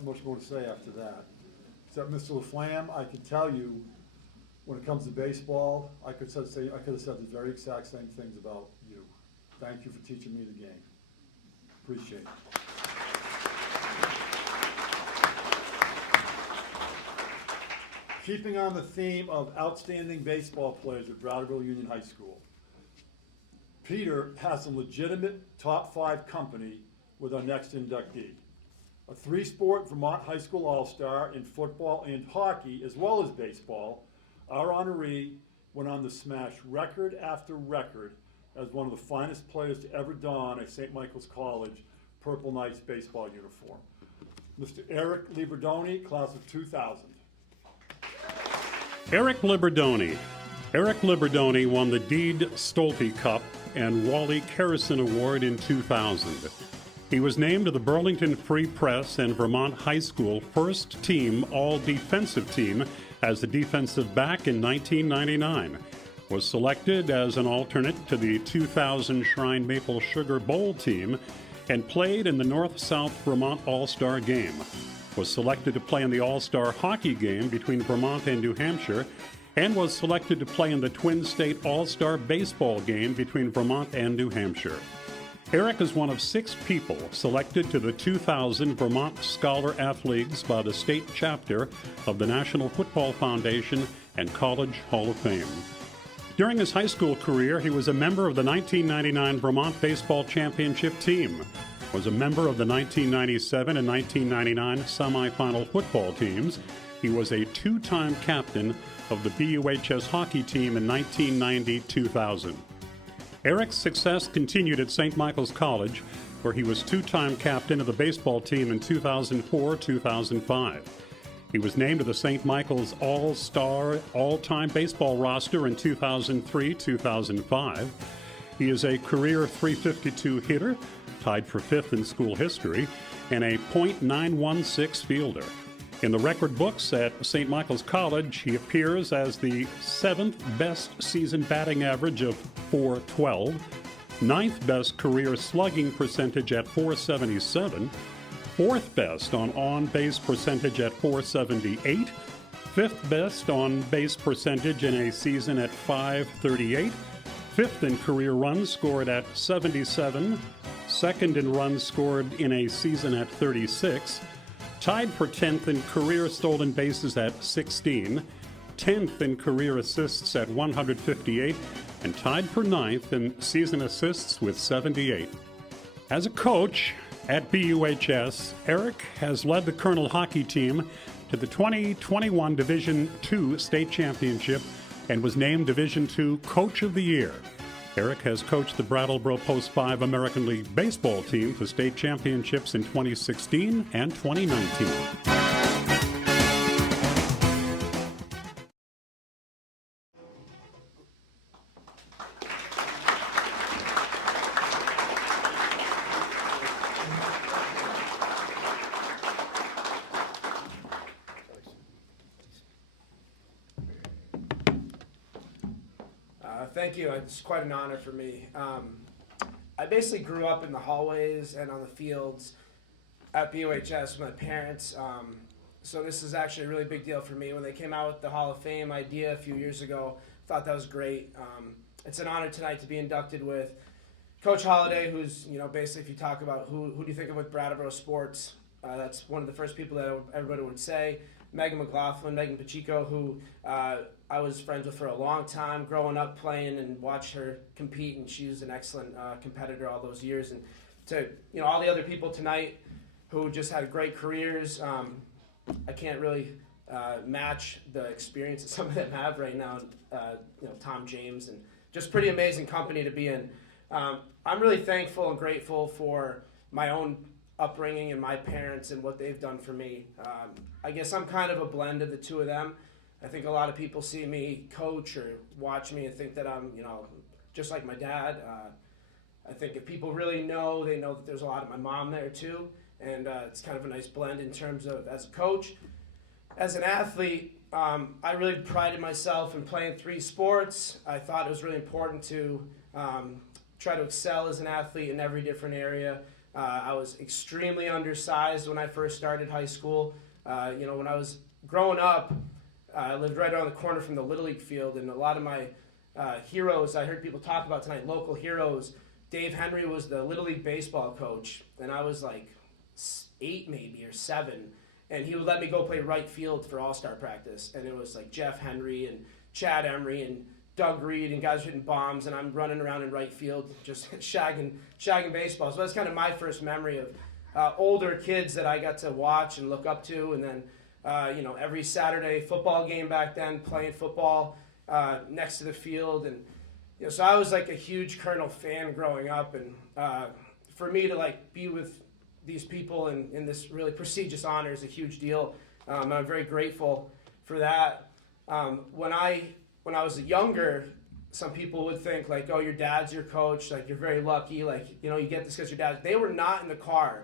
nothing much more to say after that. Except, Mr. LaFlamme, I can tell you, when it comes to baseball, I could have said the very exact same things about you. Thank you for teaching me the game. Appreciate it. Keeping on the theme of outstanding baseball players at Brattleboro Union High School, Peter has a legitimate top 5 company with our next inductee. A 3-sport Vermont High School All-Star in football and hockey, as well as baseball, our honoree went on to smash record after record as one of the finest players to ever don a St. Michael's College Purple Knights baseball uniform. Mr. Eric Libredoni, class of 2000. Eric Libredoni. Eric Libredoni won the Deed Stolte Cup and Wally Kerrison Award in 2000. He was named to the Burlington Free Press and Vermont High School first team all-defensive team as a defensive back in 1999. Was selected as an alternate to the 2000 Shrine Maple Sugar Bowl team and played in the North-South Vermont All-Star Game. Was selected to play in the All-Star Hockey Game between Vermont and New Hampshire, and was selected to play in the Twin State All-Star Baseball Game between Vermont and New Hampshire. Eric is one of 6 people selected to the 2000 Vermont Scholar Athletes by the state chapter of the National Football Foundation and College Hall of Fame. During his high school career, he was a member of the 1999 Vermont Baseball Championship team, was a member of the 1997 and 1999 semifinal football teams. He was a 2-time captain of the BUHS hockey team in 1990-2000. Eric's success continued at St. Michael's College, where he was 2-time captain of the baseball team in 2004-2005. He was named to the St. Michael's All-Star All-Time Baseball roster in 2003-2005. He is a career .352 hitter, tied for 5th in school history, and a .916 fielder. In the record books at St. Michael's College, he appears as the 7th best season batting average of .412, 9th best career slugging percentage at .477, 4th best on-base percentage at .478, 5th best on-base percentage in a season at .538, 5th in career runs scored at 77, 2nd in runs scored in a season at 36, tied for 10th in career stolen bases at 16, 10th in career assists at 158, and tied for 9th in season assists with 78. As a coach at BUHS, Eric has led the Colonel hockey team to the 2021 Division II State Championship and was named Division II Coach of the Year. Eric has coached the Brattleboro Post 5 American League baseball team to state championships in 2016 and 2019. Thank you. It's quite an honor for me. I basically grew up in the hallways and on the fields at BUHS with my parents. So this is actually a really big deal for me. When they came out with the Hall of Fame idea a few years ago, I thought that was great. It's an honor tonight to be inducted with Coach Holliday, who's, basically if you talk about who do you think of with Brattleboro sports, that's one of the first people that everybody would say. McLaughlin, Megan Pacheco, who I was friends with for a long time, growing up playing and watched her compete, and she was an excellent competitor all those years. And to all the other people tonight who just had great careers, I can't really match the experience that some of them have right now. Tom James, and just pretty amazing company to be in. I'm really thankful and grateful for my own upbringing and my parents and what they've done for me. I guess I'm kind of a blend of the two of them. I think a lot of people see me coach or watch me and think that I'm, just like my dad. I think if people really know, they know that there's a lot of my mom there too. And it's kind of a nice blend in terms of as a coach. As an athlete, I really prided myself in playing 3 sports. I thought it was really important to try to excel as an athlete in every different area. I was extremely undersized when I first started high school. When I was growing up, I lived right around the corner from the Little League field, and a lot of my heroes I heard people talk about tonight, local heroes. Dave Henry was the Little League baseball coach, and I was like 8 maybe or 7, and he would let me go play right field for all-star practice, and it was like Jeff Henry and Chad Emery and Doug Reed and guys hitting bombs, and I'm running around in right field just shagging baseballs. So that's kind of my first memory of older kids that I got to watch and look up to, and then every Saturday football game back then, playing football next to the field, and so I was like a huge Colonel fan growing up, and for me to like be with these people in this really prestigious honor is a huge deal. And I'm very grateful for that. When I was younger, some people would think like, oh, your dad's your coach, like you're very lucky, like you get this because your dad. They were not in the car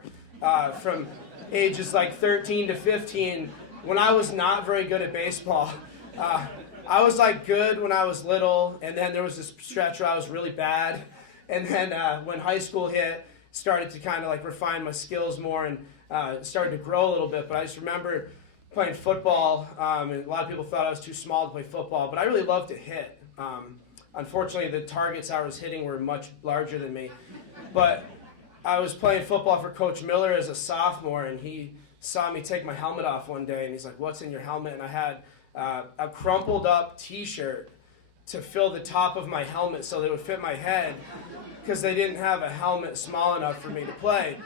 from ages like 13 to 15 when I was not very good at baseball. I was like good when I was little, and then there was this stretch where I was really bad, and then when high school hit, started to kind of like refine my skills more and started to grow a little bit. But I just remember playing football, and a lot of people thought I was too small to play football, but I really loved to hit. Unfortunately, the targets I was hitting were much larger than me, but I was playing football for Coach Miller as a sophomore, and he saw me take my helmet off one day, and he's like, "What's in your helmet?" And I had a crumpled up t-shirt to fill the top of my helmet so they would fit my head, because they didn't have a helmet small enough for me to play.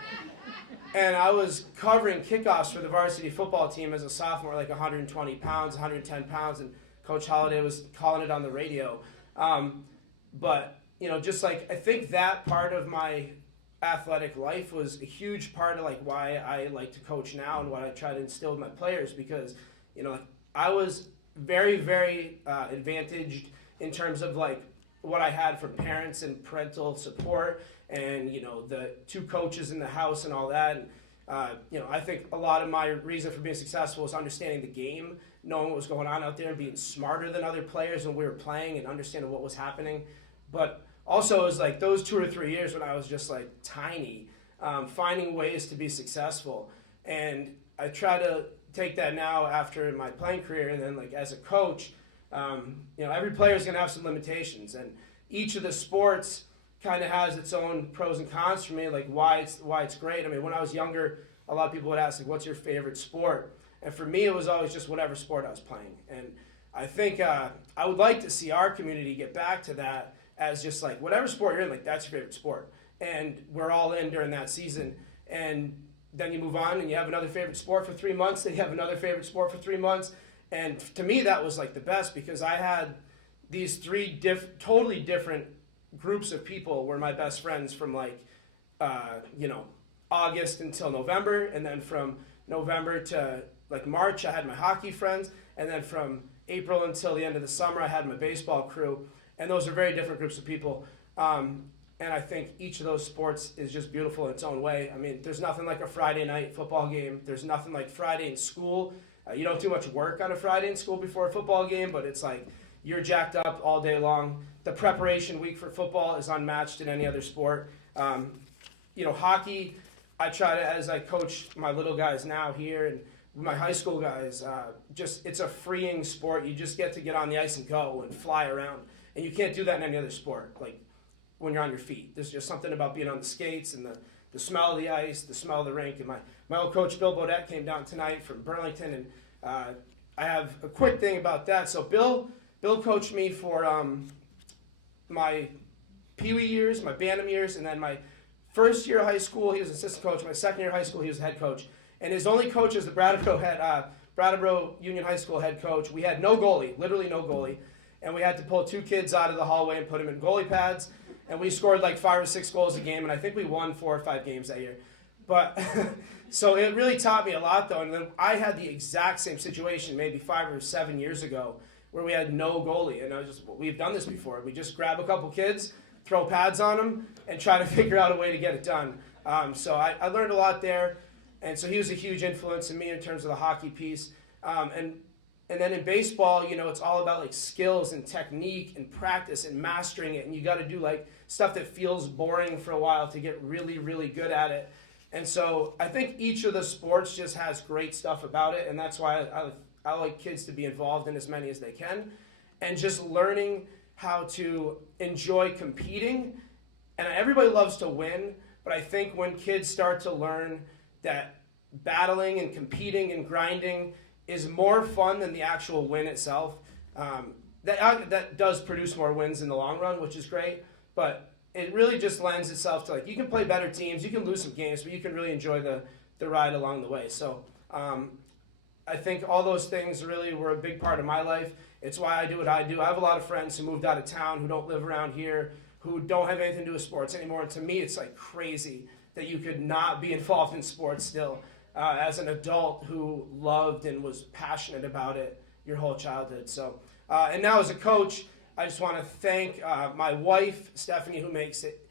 And I was covering kickoffs for the varsity football team as a sophomore, like 120 pounds, 110 pounds, and Coach Holliday was calling it on the radio. But just like, I think that part of my athletic life was a huge part of like why I like to coach now and what I try to instill with my players, because I was very, very advantaged in terms of like what I had from parents and parental support, and the 2 coaches in the house and all that. And I think a lot of my reason for being successful was understanding the game, knowing what was going on out there, and being smarter than other players when we were playing, and understanding what was happening. But also it was like those 2 or 3 years when I was just like tiny, finding ways to be successful. And I try to take that now after my playing career, and then like as a coach, every player is going to have some limitations, and each of the sports kind of has its own pros and cons for me, like why it's great. I mean, when I was younger, a lot of people would ask, like, what's your favorite sport? And for me, it was always just whatever sport I was playing. And I think I would like to see our community get back to that as just like whatever sport you're in, like that's your favorite sport. And we're all in during that season. And then you move on and you have another favorite sport for 3 months, then you have another favorite sport for 3 months. And to me, that was like the best, because I had these 3 totally different groups of people were my best friends from like, August until November. And then from November to like March, I had my hockey friends. And then from April until the end of the summer, I had my baseball crew. And those are very different groups of people. And I think each of those sports is just beautiful in its own way. I mean, there's nothing like a Friday night football game. There's nothing like Friday in school. You don't do much work on a Friday in school before a football game, but it's like you're jacked up all day long. The preparation week for football is unmatched in any other sport. Hockey, I try to, as I coach my little guys now here and my high school guys, it's a freeing sport. You just get on the ice and go and fly around. And you can't do that in any other sport, like when you're on your feet. There's just something about being on the skates and the smell of the ice, the smell of the rink. And my old coach, Bill Bodette, came down tonight from Burlington, and I have a quick thing about that. So Bill coached me for my Pee Wee years, my Bantam years, and then my first year of high school, he was assistant coach. My second year of high school, he was head coach. And his only coach is the Brattleboro Union High School head coach. We had no goalie, literally no goalie. And we had to pull 2 kids out of the hallway and put them in goalie pads. And we scored like 5 or 6 goals a game, and I think we won 4 or 5 games that year. But so it really taught me a lot, though. And then I had the exact same situation maybe 5 or 7 years ago where we had no goalie. And we've done this before. We just grab a couple kids, throw pads on them, and try to figure out a way to get it done. So I learned a lot there. And so he was a huge influence in me in terms of the hockey piece. And And then in baseball, you know, it's all about like skills and technique and practice and mastering it. And you got to do like stuff that feels boring for a while to get really, really good at it. And so I think each of the sports just has great stuff about it. And that's why I like kids to be involved in as many as they can. And just learning how to enjoy competing. And everybody loves to win, but I think when kids start to learn that battling and competing and grinding is more fun than the actual win itself, that does produce more wins in the long run, which is great. But it really just lends itself to, like, you can play better teams, you can lose some games, but you can really enjoy the ride along the way. So I think all those things really were a big part of my life. It's why I do what I do. I have a lot of friends who moved out of town, who don't live around here, who don't have anything to do with sports anymore. And to me, it's like crazy that you could not be involved in sports still as an adult who loved and was passionate about it your whole childhood. So, and now as a coach, I just want to thank my wife, Stephanie, who makes it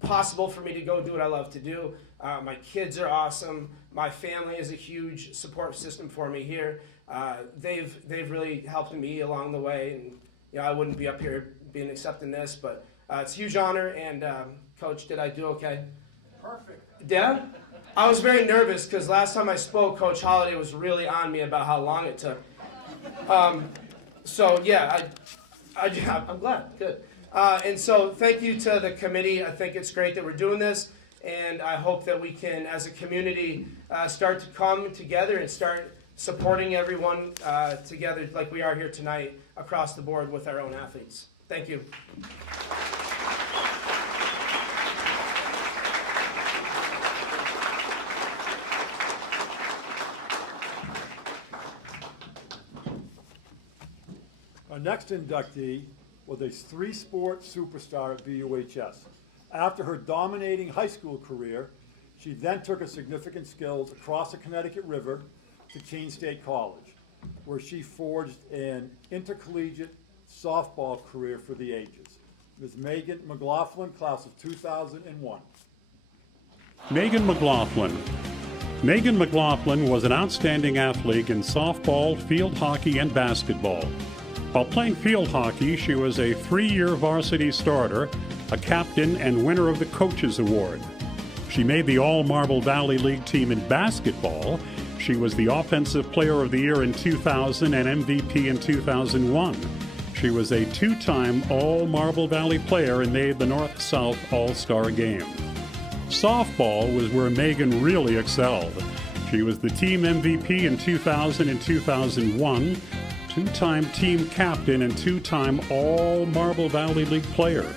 possible for me to go do what I love to do. My kids are awesome. My family is a huge support system for me here. They've really helped me along the way, and you know, I wouldn't be up here being accepting this, but it's a huge honor. And Coach, did I do okay? Perfect. Dad? I was very nervous because last time I spoke, Coach Holliday was really on me about how long it took. So yeah, I'm glad. Good. And so thank you to the committee. I think it's great that we're doing this, and I hope that we can, as a community, start to come together and start supporting everyone together like we are here tonight across the board with our own athletes. Thank you. Our next inductee was a three-sport superstar at BUHS. After her dominating high school career, she then took her significant skills across the Connecticut River to Keene State College, where she forged an intercollegiate softball career for the ages. Ms. Megan McLaughlin, class of 2001. Megan McLaughlin. Megan McLaughlin was an outstanding athlete in softball, field hockey, and basketball. While playing field hockey, she was a 3-year varsity starter, a captain, and winner of the Coaches Award. She made the All-Marble Valley League team in basketball. She was the Offensive Player of the Year in 2000 and MVP in 2001. She was a 2-time All-Marble Valley player and made the North-South All-Star Game. Softball was where Megan really excelled. She was the team MVP in 2000 and 2001, 2-time team captain and 2-time All-Marble Valley League player.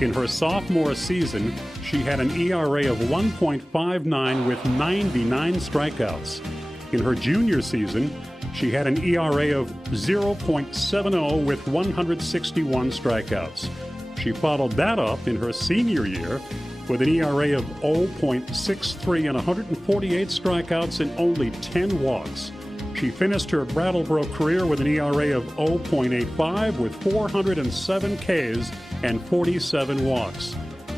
In her sophomore season, she had an ERA of 1.59 with 99 strikeouts. In her junior season, she had an ERA of 0.70 with 161 strikeouts. She followed that up in her senior year with an ERA of 0.63 and 148 strikeouts and only 10 walks. She finished her Brattleboro career with an ERA of 0.85 with 407 Ks and 47 walks.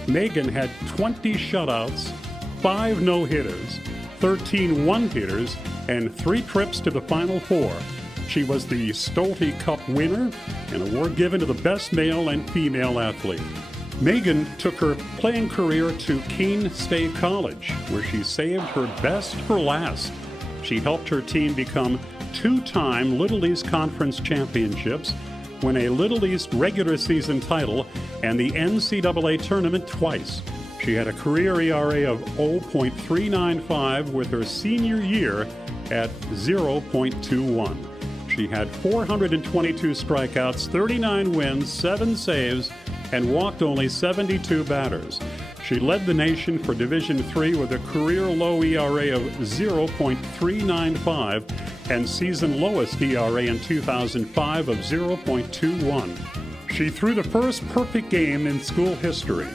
Megan had 20 shutouts, 5 no-hitters, 13 one-hitters, and 3 trips to the Final Four. She was the Stolte Cup winner, an award given to the best male and female athlete. Megan took her playing career to Keene State College, where she saved her best for last. She helped her team become 2-time Little East Conference championships, win a Little East regular season title, and the NCAA tournament twice. She had a career ERA of 0.395 with her senior year at 0.21. She had 422 strikeouts, 39 wins, 7 saves, and walked only 72 batters. She led the nation for Division III with a career-low ERA of 0.395 and season lowest ERA in 2005 of 0.21. She threw the first perfect game in school history.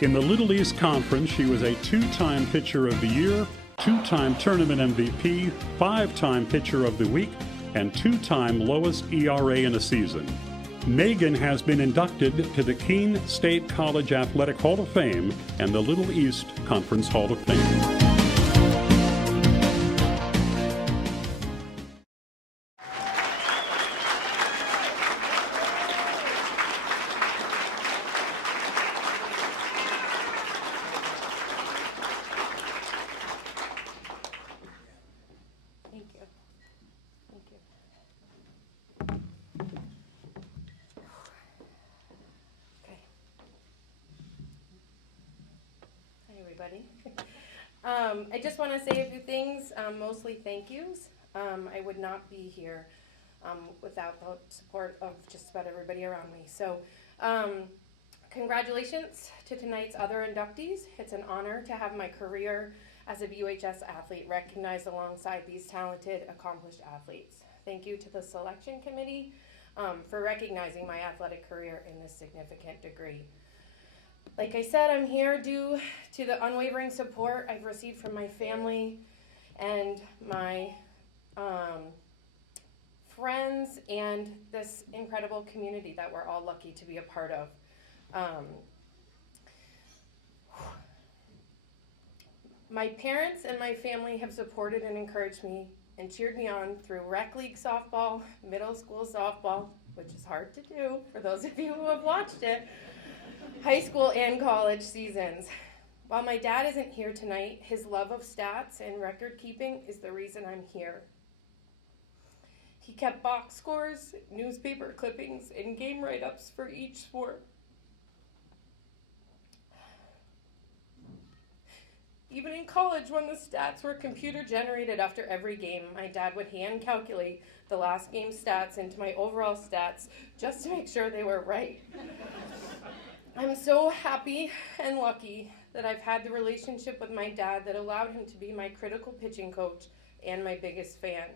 In the Little East Conference, she was a 2-time Pitcher of the Year, 2-time Tournament MVP, 5-time Pitcher of the Week, and 2-time lowest ERA in a season. Megan has been inducted to the Keene State College Athletic Hall of Fame and the Little East Conference Hall of Fame. everybody. I just want to say a few things, mostly thank yous. I would not be here without the support of just about everybody around me. So congratulations to tonight's other inductees. It's an honor to have my career as a BUHS athlete recognized alongside these talented, accomplished athletes. Thank you to the selection committee for recognizing my athletic career in this significant degree. Like I said, I'm here due to the unwavering support I've received from my family and my friends and this incredible community that we're all lucky to be a part of. My parents and my family have supported and encouraged me and cheered me on through rec league softball, middle school softball, which is hard to do for those of you who have watched it, high school and college seasons. While my dad isn't here tonight, his love of stats and record keeping is the reason I'm here. He kept box scores, newspaper clippings, and game write-ups for each sport. Even in college, when the stats were computer generated after every game, my dad would hand calculate the last game's stats into my overall stats just to make sure they were right. I'm so happy and lucky that I've had the relationship with my dad that allowed him to be my critical pitching coach and my biggest fan.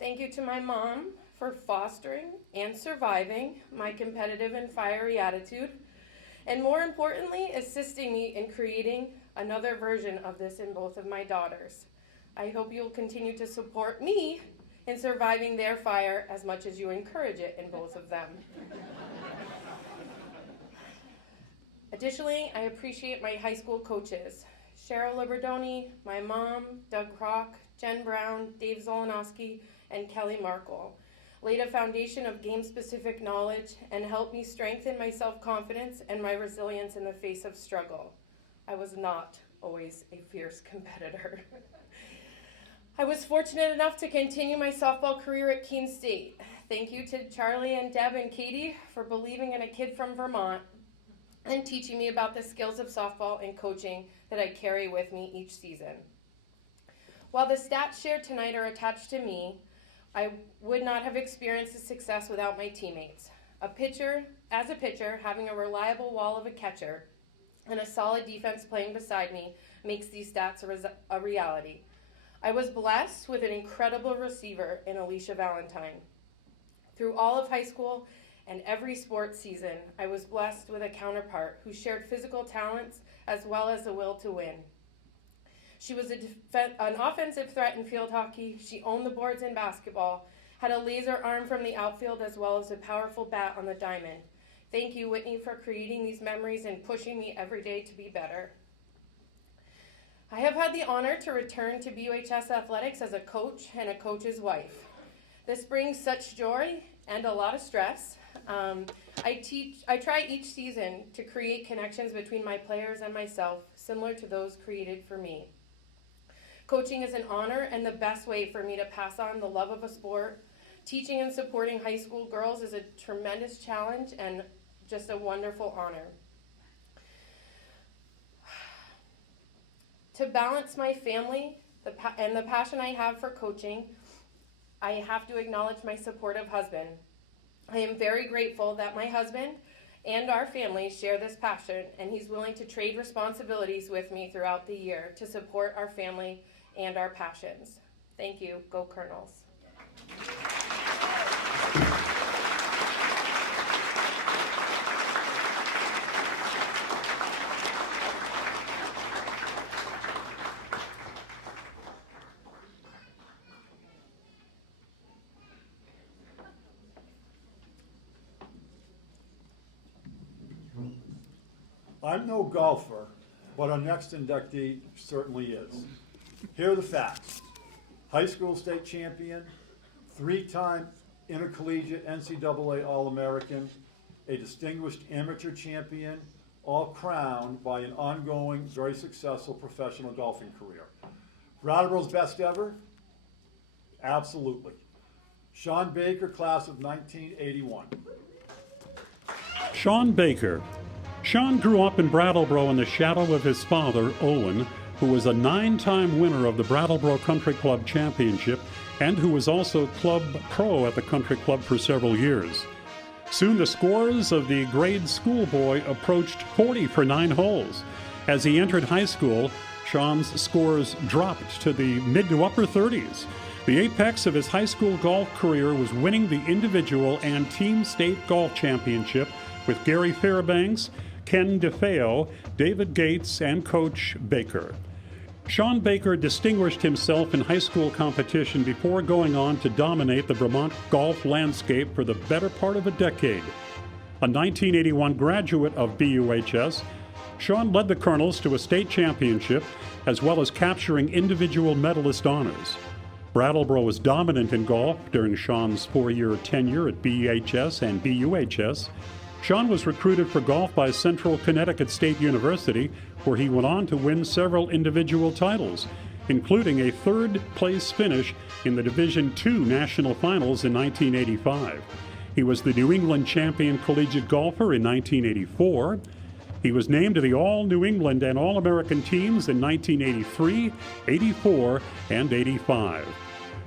Thank you to my mom for fostering and surviving my competitive and fiery attitude, and more importantly, assisting me in creating another version of this in both of my daughters. I hope you'll continue to support me in surviving their fire as much as you encourage it in both of them. Additionally, I appreciate my high school coaches, Cheryl Libredoni, my mom, Doug Kroc, Jen Brown, Dave Zolonowski, and Kelly Markle. Laid a foundation of game-specific knowledge and helped me strengthen my self-confidence and my resilience in the face of struggle. I was not always a fierce competitor. I was fortunate enough to continue my softball career at Keene State. Thank you to Charlie and Deb and Katie for believing in a kid from Vermont and teaching me about the skills of softball and coaching that I carry with me each season. While the stats shared tonight are attached to me, I would not have experienced the success without my teammates. As a pitcher, having a reliable wall of a catcher and a solid defense playing beside me makes these stats a reality. I was blessed with an incredible receiver in Alicia Valentine. Through all of high school and every sports season, I was blessed with a counterpart who shared physical talents as well as the will to win. She was an offensive threat in field hockey. She owned the boards in basketball, had a laser arm from the outfield as well as a powerful bat on the diamond. Thank you, Whitney, for creating these memories and pushing me every day to be better. I have had the honor to return to BUHS athletics as a coach and a coach's wife. This brings such joy and a lot of stress. I try each season to create connections between my players and myself, similar to those created for me. Coaching is an honor and the best way for me to pass on the love of a sport. Teaching and supporting high school girls is a tremendous challenge and just a wonderful honor. To balance my family and the passion I have for coaching, I have to acknowledge my supportive husband. I am very grateful that my husband and our family share this passion, and he's willing to trade responsibilities with me throughout the year to support our family and our passions. Thank you. Go Colonels. I'm no golfer, but our next inductee certainly is. Here are the facts. High school state champion, 3-time intercollegiate NCAA All-American, a distinguished amateur champion, all crowned by an ongoing, very successful professional golfing career. Brattleboro's best ever? Absolutely. Sean Baker, class of 1981. Sean Baker. Sean grew up in Brattleboro in the shadow of his father, Owen, who was a 9-time winner of the Brattleboro Country Club Championship and who was also club pro at the country club for several years. Soon the scores of the grade schoolboy approached 40 for 9 holes. As he entered high school, Sean's scores dropped to the mid to upper 30s. The apex of his high school golf career was winning the individual and team state golf championship with Gary Fairbanks, Ken DeFeo, David Gates, and Coach Baker. Sean Baker distinguished himself in high school competition before going on to dominate the Vermont golf landscape for the better part of a decade. A 1981 graduate of BUHS, Sean led the Colonels to a state championship as well as capturing individual medalist honors. Brattleboro was dominant in golf during Sean's 4-year tenure at BHS and BUHS. Sean was recruited for golf by Central Connecticut State University, where he went on to win several individual titles, including a third-place finish in the Division II National Finals in 1985. He was the New England Champion Collegiate Golfer in 1984. He was named to the All-New England and All-American teams in 1983, 84, and 85.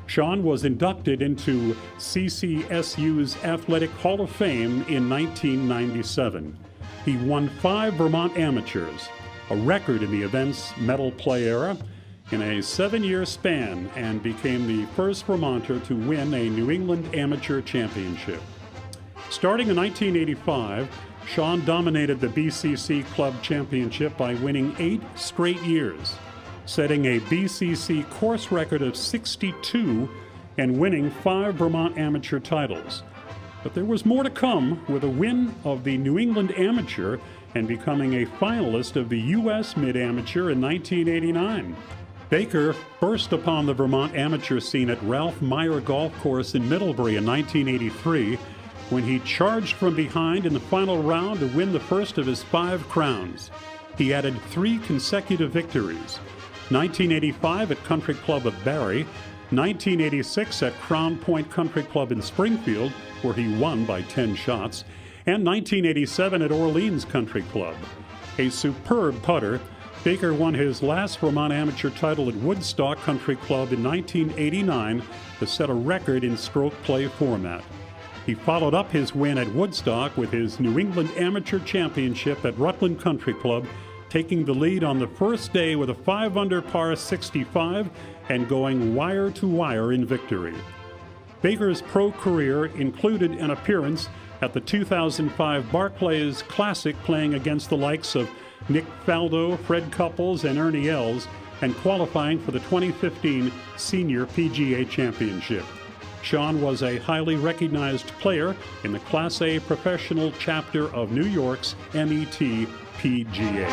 Sean was inducted into CCSU's Athletic Hall of Fame in 1997. He won 5 Vermont Amateurs, a record in the event's medal play era, in a 7-year span, and became the first Vermonter to win a New England Amateur Championship. Starting in 1985, Sean dominated the BCC Club Championship by winning 8 straight years, setting a BCC course record of 62 and winning 5 Vermont amateur titles. But there was more to come with a win of the New England Amateur and becoming a finalist of the U.S. Mid-Amateur in 1989. Baker burst upon the Vermont amateur scene at Ralph Meyer Golf Course in Middlebury in 1983 when he charged from behind in the final round to win the first of his 5 crowns. He added 3 consecutive victories: 1985 at Country Club of Barrie, 1986 at Crown Point Country Club in Springfield, where he won by 10 shots, and 1987 at Orleans Country Club. A superb putter, Baker won his last Vermont amateur title at Woodstock Country Club in 1989 to set a record in stroke play format. He followed up his win at Woodstock with his New England Amateur Championship at Rutland Country Club, taking the lead on the first day with a 5-under par 65 and going wire to wire in victory. Baker's pro career included an appearance at the 2005 Barclays Classic, playing against the likes of Nick Faldo, Fred Couples, and Ernie Els, and qualifying for the 2015 Senior PGA Championship. Sean was a highly recognized player in the Class A professional chapter of New York's MET PGA.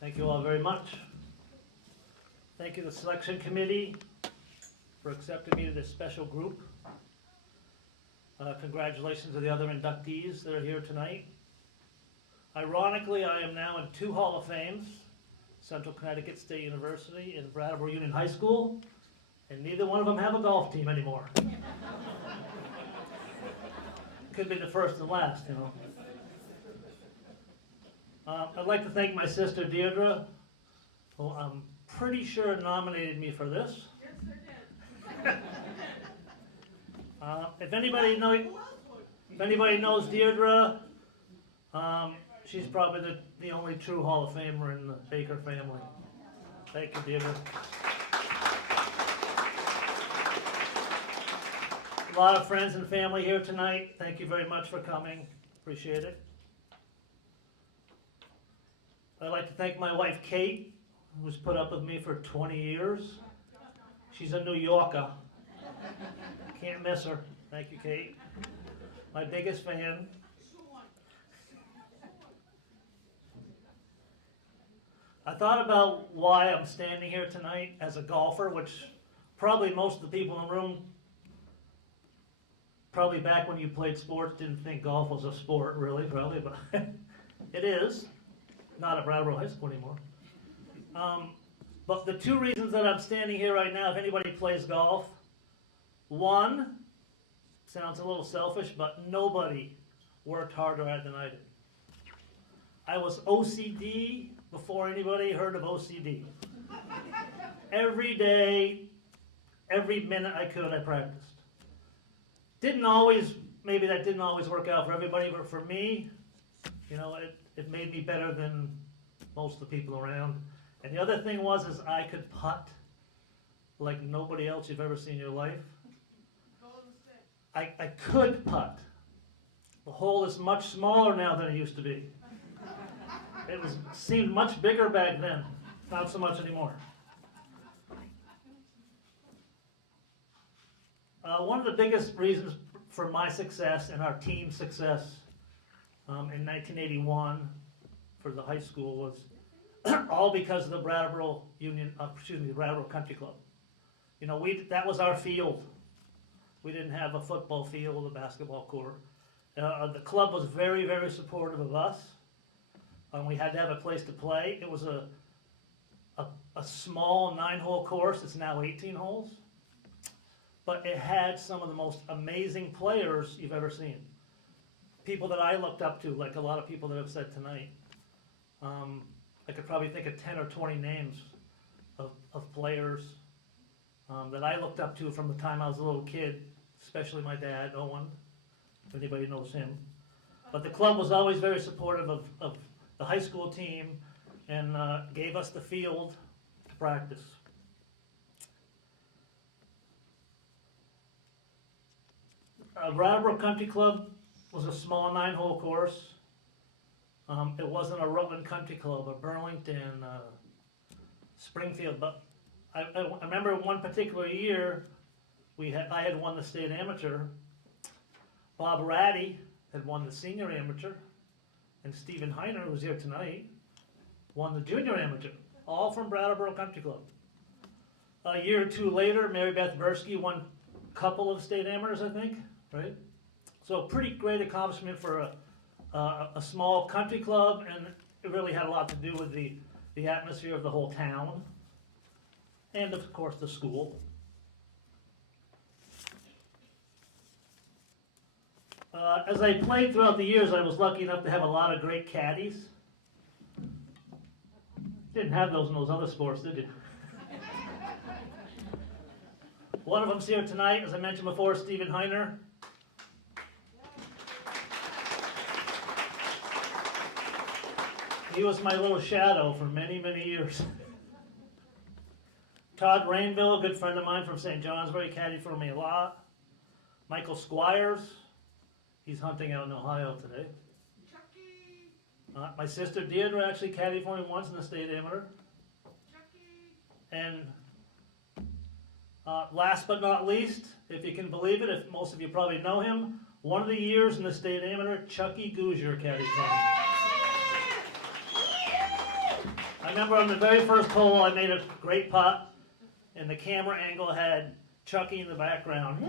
Thank you all very much. Thank you to the selection committee for accepting me to this special group. Congratulations to the other inductees that are here tonight. Ironically, I am now in 2 Hall of Fames, Central Connecticut State University and Brattleboro Union High School, and neither one of them have a golf team anymore. Could be the first and last, you know. I'd like to thank my sister Deirdre, who I'm pretty sure nominated me for this. Yes, I did. If anybody knows Deirdre, she's probably the only true Hall of Famer in the Baker family. Thank you, Deirdre. A lot of friends and family here tonight. Thank you very much for coming. Appreciate it. I'd like to thank my wife, Kate, who's put up with me for 20 years. She's a New Yorker. Can't miss her. Thank you, Kate. My biggest fan. I thought about why I'm standing here tonight as a golfer, which probably most of the people in the room, probably back when you played sports, didn't think golf was a sport, really, probably, but it is. Not at Brattleboro High School anymore. But the two reasons that I'm standing here right now, if anybody plays golf, one, sounds a little selfish, but nobody worked harder at it than I did. I was OCD before anybody heard of OCD. Every day, every minute I could, I practiced. Didn't always, maybe that didn't always work out for everybody, but for me, you know, it made me better than most of the people around. And the other thing was, is I could putt like nobody else you've ever seen in your life. I could putt. The hole is much smaller now than it used to be. It seemed much bigger back then, not so much anymore. One of the biggest reasons for my success and our team's success in 1981 for the high school was all because of the Brattleboro the Brattleboro Country Club. You know, that was our field. We didn't have a football field, a basketball court. The club was very, very supportive of us. We had to have a place to play. It was a small 9-hole course. It's now 18 holes. But it had some of the most amazing players you've ever seen. People that I looked up to, like a lot of people that have said tonight. I could probably think of 10 or 20 names of players that I looked up to from the time I was a little kid, especially my dad, Owen, if anybody knows him. But the club was always very supportive of the high school team and gave us the field to practice. Brattleboro Country Club was a small 9-hole course. It wasn't a Rutland Country Club, a Burlington, Springfield, but I remember one particular year I had won the state amateur. Bob Ratty had won the senior amateur, and Stephen Heiner, who's here tonight, won the junior amateur, all from Brattleboro Country Club. A year or two later, Mary Beth Bursky won a couple of state amateurs, I think, right? So pretty great accomplishment for a small country club, and it really had a lot to do with the atmosphere of the whole town, and of course the school. As I played throughout the years, I was lucky enough to have a lot of great caddies. Didn't have those in those other sports, did you? One of them's here tonight, as I mentioned before, Stephen Heiner. He was my little shadow for many, many years. Todd Rainville, a good friend of mine from St. Johnsbury, caddied for me a lot. Michael Squires, he's hunting out in Ohio today. My sister Deirdre actually caddied for me once in the state amateur. And last but not least, if you can believe it, if most of you probably know him, one of the years in the state amateur, Chucky Gouger caddied for me. I remember on the very first hole, I made a great putt, and the camera angle had Chucky in the background.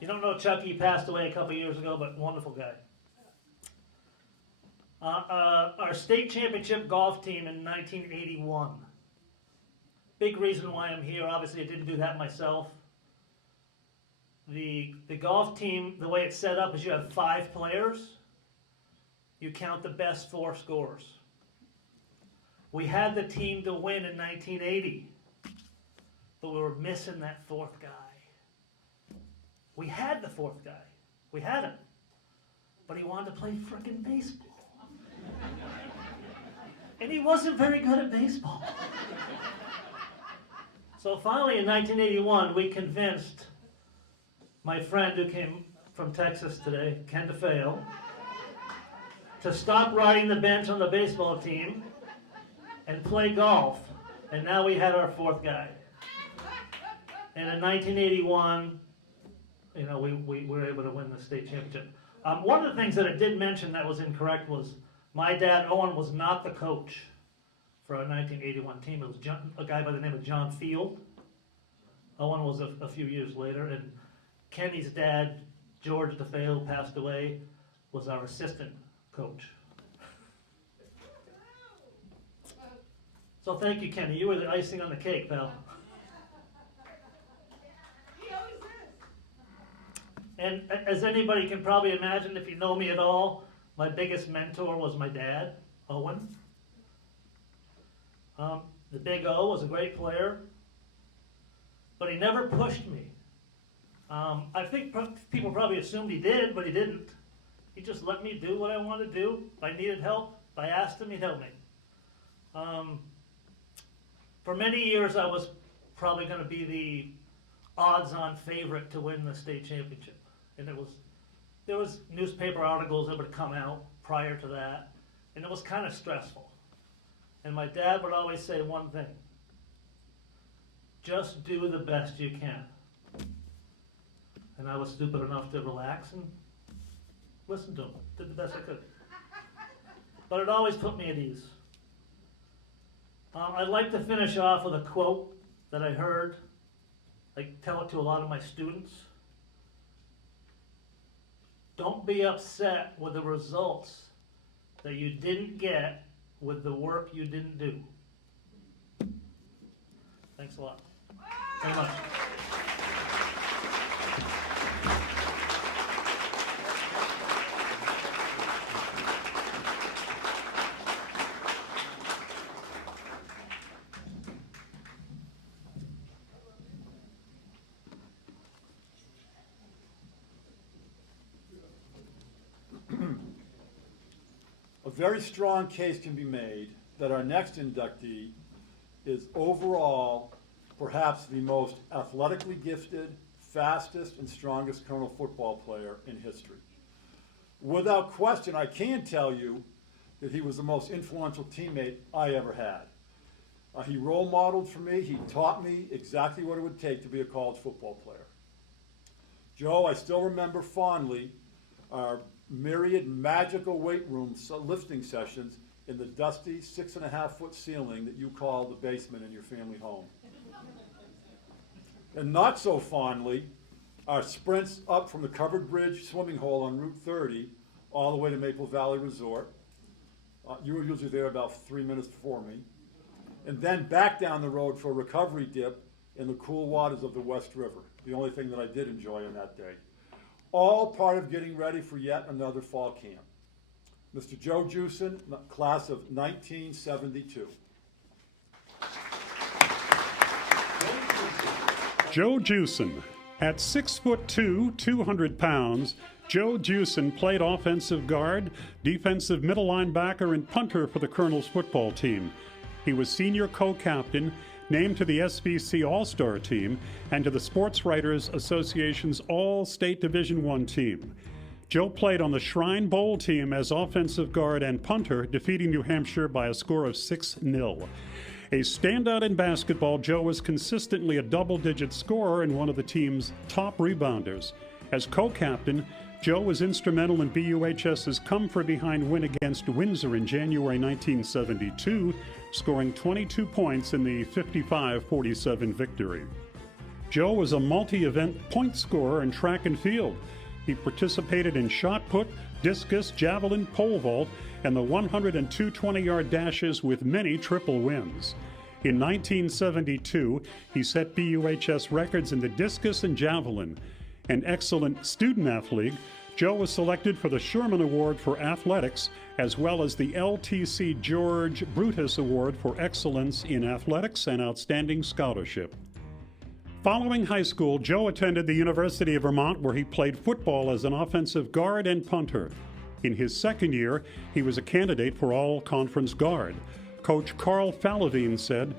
You don't know Chucky, he passed away a couple years ago, but wonderful guy. Our state championship golf team in 1981. Big reason why I'm here, obviously I didn't do that myself. The golf team, the way it's set up is you have 5 players. You count the best 4 scores. We had the team to win in 1980, but we were missing that 4th guy. We had the 4th guy. We had him. But he wanted to play frickin' baseball. And he wasn't very good at baseball. So finally in 1981, we convinced my friend who came from Texas today, Ken DeFeo, to stop riding the bench on the baseball team and play golf, and now we had our 4th guy. And in 1981, you know, we were able to win the state championship. One of the things that I did mention that was incorrect was my dad, Owen, was not the coach. for our 1981 team. It was a guy by the name of John Field. Owen was a few years later, and Kenny's dad, George DeFeo, passed away, was our assistant coach. So thank you, Kenny. You were the icing on the cake, pal. And as anybody can probably imagine, if you know me at all, my biggest mentor was my dad, Owen. The big O was a great player, but he never pushed me. I think people probably assumed he did, but he didn't. He just let me do what I wanted to do. If I needed help, if I asked him, he'd help me. For many years, I was probably going to be the odds-on favorite to win the state championship. And there was newspaper articles that would come out prior to that, and it was kind of stressful. And my dad would always say one thing: just do the best you can. And I was stupid enough to relax and listen to him. Did the best I could. But it always put me at ease. I'd like to finish off with a quote that I heard. I tell it to a lot of my students. Don't be upset with the results that you didn't get with the work you didn't do. Thanks a lot. Very much. A very strong case can be made that our next inductee is overall perhaps the most athletically gifted, fastest, and strongest Colonel football player in history. Without question, I can tell you that he was the most influential teammate I ever had. He role modeled for me. He taught me exactly what it would take to be a college football player. Joe, I still remember fondly our myriad magical weight room lifting sessions in the dusty 6.5-foot ceiling that you call the basement in your family home. And not so fondly, our sprints up from the Covered Bridge swimming hole on Route 30 all the way to Maple Valley Resort. You were usually there about 3 minutes before me. And then back down the road for a recovery dip in the cool waters of the West River, the only thing that I did enjoy on that day. All part of getting ready for yet another fall camp. Mr. Joe Jewson, class of 1972. Joe Jewson. At 6'2", 200 pounds, Joe Jewson played offensive guard, defensive middle linebacker, and punter for the Colonel's football team. He was senior co-captain, named to the SVC All-Star team, and to the Sports Writers Association's All-State Division I team. Joe played on the Shrine Bowl team as offensive guard and punter, defeating New Hampshire by a score of 6-0. A standout in basketball, Joe was consistently a double-digit scorer and one of the team's top rebounders. As co-captain, Joe was instrumental in BUHS's come-from-behind win against Windsor in January 1972, scoring 22 points in the 55-47 victory. Joe was a multi-event point scorer in track and field. He participated in shot put, discus, javelin, pole vault, and the 100 and 220-yard dashes with many triple wins. In 1972, he set BUHS records in the discus and javelin. An excellent student athlete, Joe was selected for the Sherman Award for Athletics, as well as the LTC George Brutus Award for Excellence in Athletics and Outstanding Scholarship. Following high school, Joe attended the University of Vermont, where he played football as an offensive guard and punter. In his second year, he was a candidate for all-conference guard. Coach Carl Falavine said,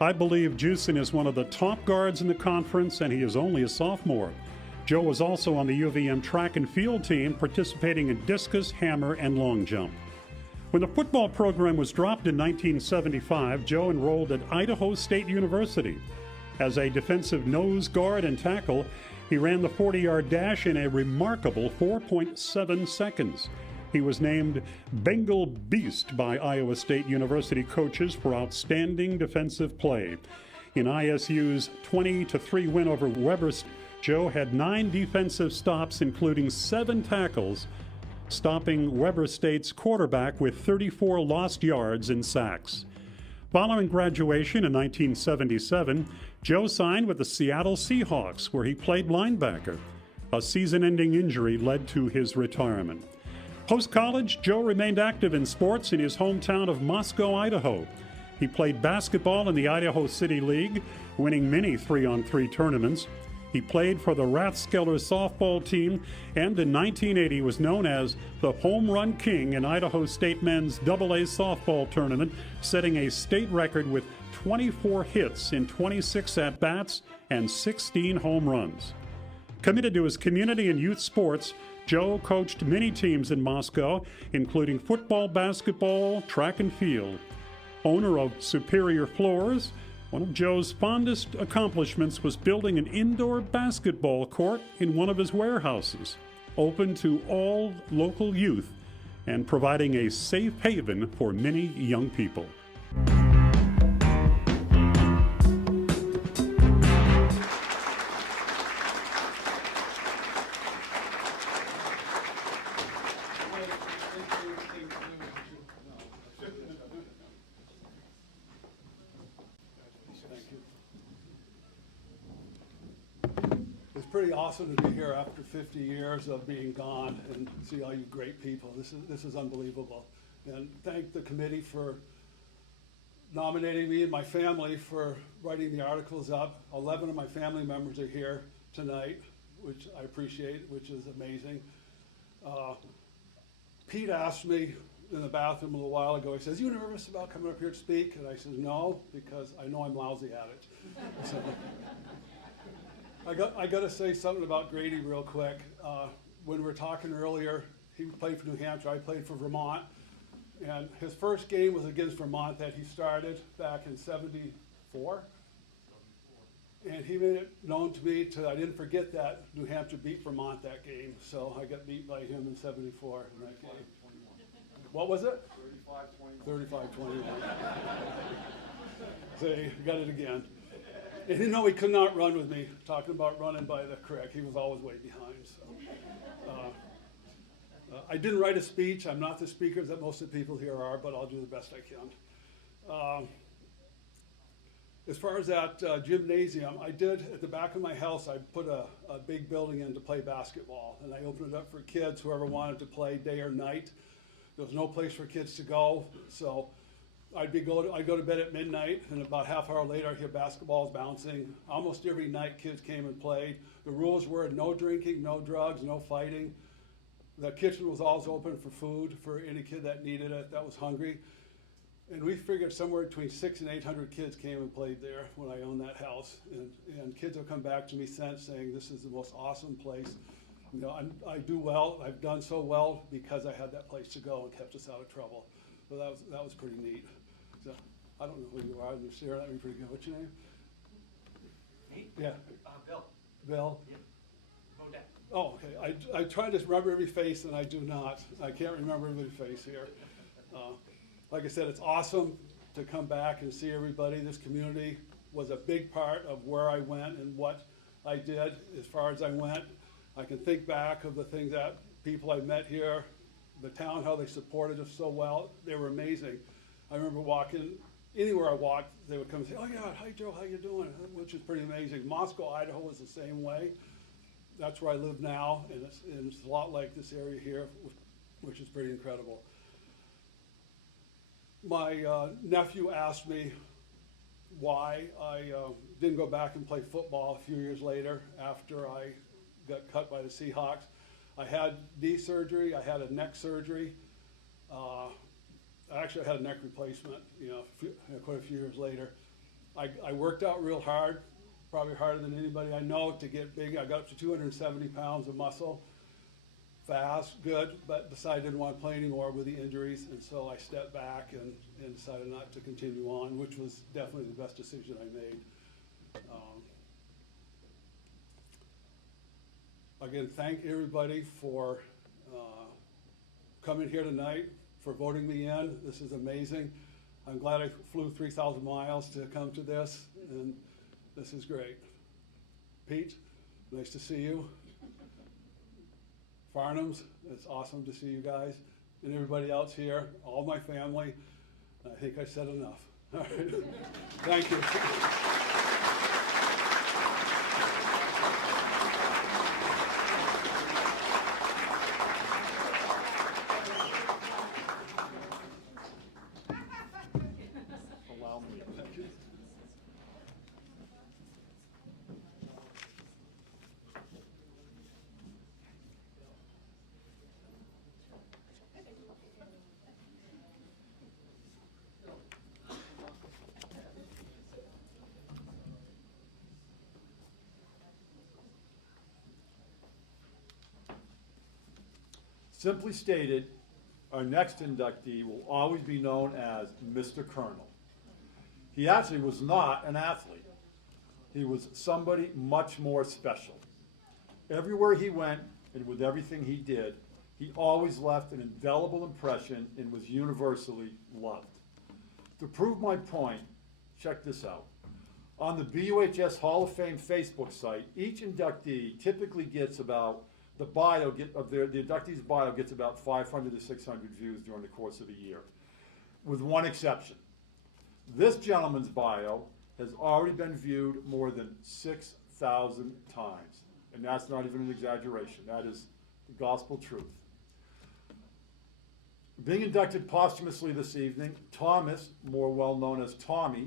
"I believe Jewson is one of the top guards in the conference, and he is only a sophomore." Joe was also on the UVM track and field team, participating in discus, hammer, and long jump. When the football program was dropped in 1975, Joe enrolled at Idaho State University. As a defensive nose guard and tackle, he ran the 40-yard dash in a remarkable 4.7 seconds. He was named Bengal Beast by Iowa State University coaches for outstanding defensive play. In ISU's 20-3 win over Weber, Joe had 9 defensive stops, including 7 tackles, stopping Weber State's quarterback with 34 lost yards and sacks. Following graduation in 1977, Joe signed with the Seattle Seahawks, where he played linebacker. A season-ending injury led to his retirement. Post-college, Joe remained active in sports in his hometown of Moscow, Idaho. He played basketball in the Idaho City League, winning many 3-on-3 tournaments. He played for the Rathskeller softball team, and in 1980 was known as the Home Run King in Idaho State Men's AA softball tournament, setting a state record with 24 hits in 26 at-bats and 16 home runs. Committed to his community and youth sports, Joe coached many teams in Moscow, including football, basketball, track and field. Owner of Superior Floors, one of Joe's fondest accomplishments was building an indoor basketball court in one of his warehouses, open to all local youth and providing a safe haven for many young people. It's pretty awesome to be here after 50 years of being gone and see all you great people. This is unbelievable. And thank the committee for nominating me and my family for writing the articles up. 11 of my family members are here tonight, which I appreciate, which is amazing. Pete asked me in the bathroom a little while ago, he says, "You nervous about coming up here to speak?" And I said, "No, because I know I'm lousy at it." So, I got to say something about Grady real quick. When we were talking earlier, he played for New Hampshire, I played for Vermont, and his first game was against Vermont that he started back in '74. And he made it known to me I didn't forget that New Hampshire beat Vermont that game, so I got beat by him in '74 in that game. What was it? 35-21. See, got it again. And he knew he could not run with me, talking about running by the creek. He was always way behind. So. I didn't write a speech. I'm not the speaker that most of the people here are, but I'll do the best I can. As far as that gymnasium, I did, at the back of my house, I put a big building in to play basketball. And I opened it up for kids, whoever wanted to play day or night. There was no place for kids to go, so I'd go to bed at midnight, and about half hour later I'd hear basketballs bouncing. Almost every night kids came and played. The rules were no drinking, no drugs, no fighting. The kitchen was always open for food for any kid that needed it, that was hungry. And we figured somewhere between 600 and 800 kids came and played there when I owned that house. And kids have come back to me since saying this is the most awesome place. You know, I do well, I've done so well because I had that place to go and kept us out of trouble. So that was pretty neat. So, I don't know who you are, you're staring at me pretty good. What's your name? Me? Yeah. Bill. Bill? Yep. Bodette. Oh, okay. I try to remember every face and I do not. I can't remember every face here. Like I said, it's awesome to come back and see everybody. This community was a big part of where I went and what I did as far as I went. I can think back of the things that people I met here, the town, how they supported us so well. They were amazing. I remember walking, anywhere I walked, they would come and say, "Oh yeah, hi Joe, how you doing?" Which is pretty amazing. Moscow, Idaho was the same way. That's where I live now, and it's a lot like this area here, which is pretty incredible. My nephew asked me why I didn't go back and play football a few years later after I got cut by the Seahawks. I had knee surgery, I had a neck surgery. Actually, I had a neck replacement, quite a few years later. I worked out real hard, probably harder than anybody I know to get big. I got up to 270 pounds of muscle, fast, good, but decided I didn't want to play anymore with the injuries, and so I stepped back and decided not to continue on, which was definitely the best decision I made. Again, thank everybody for coming here tonight, for voting me in. This is amazing. I'm glad I flew 3,000 miles to come to this, and this is great. Pete, nice to see you. Farnham's, it's awesome to see you guys. And everybody else here, all my family. I think I said enough. All right. Thank you. Allow me. Thank you. Simply stated, our next inductee will always be known as Mr. Colonel. He actually was not an athlete. He was somebody much more special. Everywhere he went and with everything he did, he always left an indelible impression and was universally loved. To prove my point, check this out. On the BUHS Hall of Fame Facebook site, each inductee typically gets about the inductee's bio gets about 500 to 600 views during the course of a year, with one exception. This gentleman's bio has already been viewed more than 6,000 times, and that's not even an exaggeration. That is the gospel truth. Being inducted posthumously this evening, Thomas, more well known as Tommy,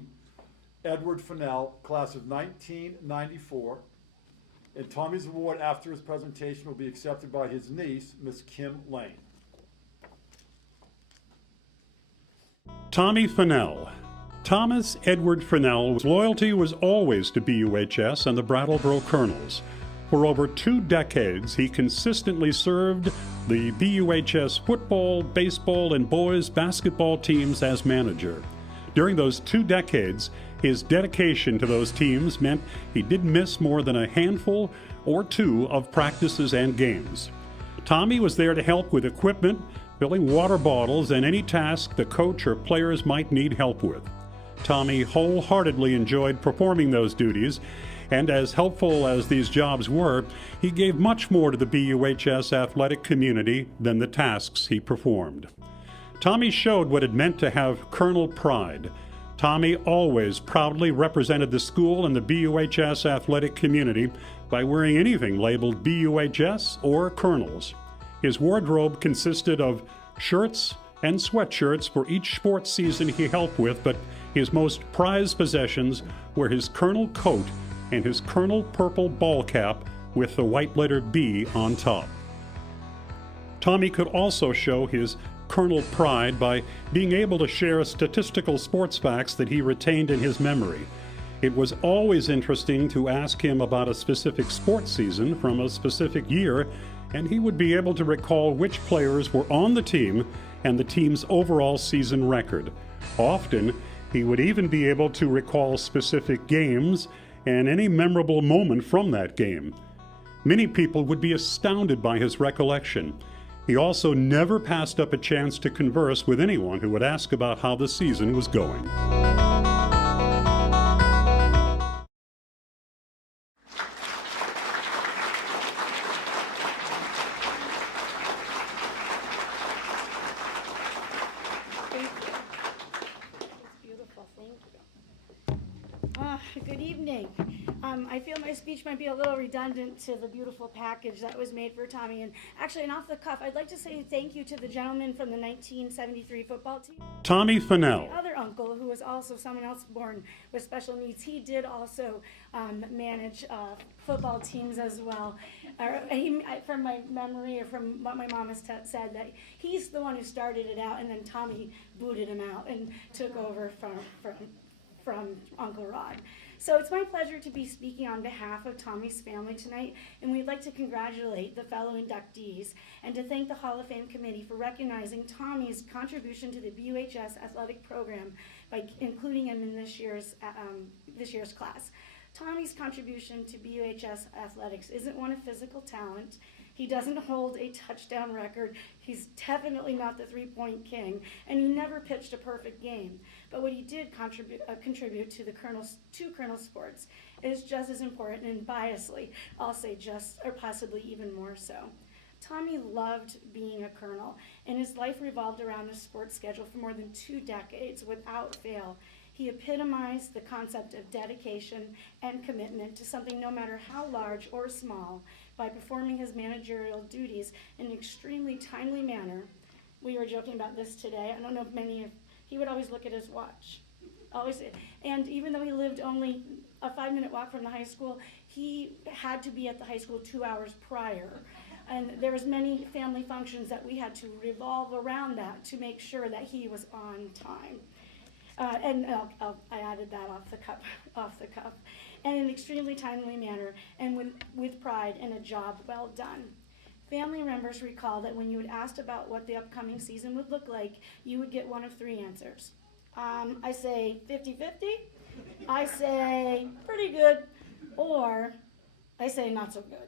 Edward Fennell, class of 1994, and Tommy's award after his presentation will be accepted by his niece, Miss Kim Lane. Tommy Fennell. Thomas Edward Fennell's loyalty was always to BUHS and the Brattleboro Colonels. For over 2 decades, he consistently served the BUHS football, baseball, and boys basketball teams as manager. During those 2 decades, his dedication to those teams meant he didn't miss more than a handful or 2 of practices and games. Tommy was there to help with equipment, filling water bottles, and any task the coach or players might need help with. Tommy wholeheartedly enjoyed performing those duties, and as helpful as these jobs were, he gave much more to the BUHS athletic community than the tasks he performed. Tommy showed what it meant to have Colonel pride. Tommy always proudly represented the school and the BUHS athletic community by wearing anything labeled BUHS or Colonels. His wardrobe consisted of shirts and sweatshirts for each sports season he helped with, but his most prized possessions were his Colonel coat and his Colonel purple ball cap with the white letter B on top. Tommy could also show his Colonel pride by being able to share statistical sports facts that he retained in his memory. It was always interesting to ask him about a specific sports season from a specific year, and he would be able to recall which players were on the team and the team's overall season record. Often, he would even be able to recall specific games and any memorable moment from that game. Many people would be astounded by his recollection. He also never passed up a chance to converse with anyone who would ask about how the season was going. Good evening. I feel my speech might be a little redundant to the beautiful package that was made for Tommy. And actually, and off the cuff, I'd like to say thank you to the gentleman from the 1973 football team. Tommy Fennell. My other uncle, who was also someone else born with special needs, he did also manage football teams as well. From my memory, or from what my mom has said, that he's the one who started it out, and then Tommy booted him out and took over from Uncle Rod. So it's my pleasure to be speaking on behalf of Tommy's family tonight, and we'd like to congratulate the fellow inductees and to thank the Hall of Fame committee for recognizing Tommy's contribution to the BUHS athletic program by including him in this year's class. Tommy's contribution to BUHS athletics isn't one of physical talent. He doesn't hold a touchdown record. He's definitely not the three-point king, and he never pitched a perfect game. But what he did contribute to Colonel sports is just as important, and biasly, I'll say just, or possibly even more so. Tommy loved being a colonel, and his life revolved around the sports schedule for more than 2 decades without fail. He epitomized the concept of dedication and commitment to something no matter how large or small by performing his managerial duties in an extremely timely manner. We were joking about this today. I don't know if he would always look at his watch. Always, and even though he lived only a 5-minute walk from the high school, he had to be at the high school 2 hours prior. And there was many family functions that we had to revolve around that to make sure that he was on time. I added that off the cuff, and in an extremely timely manner, and with pride and a job well done. Family members recall that when you had asked about what the upcoming season would look like, you would get one of 3 answers. I say 50-50, I say pretty good, or I say not so good.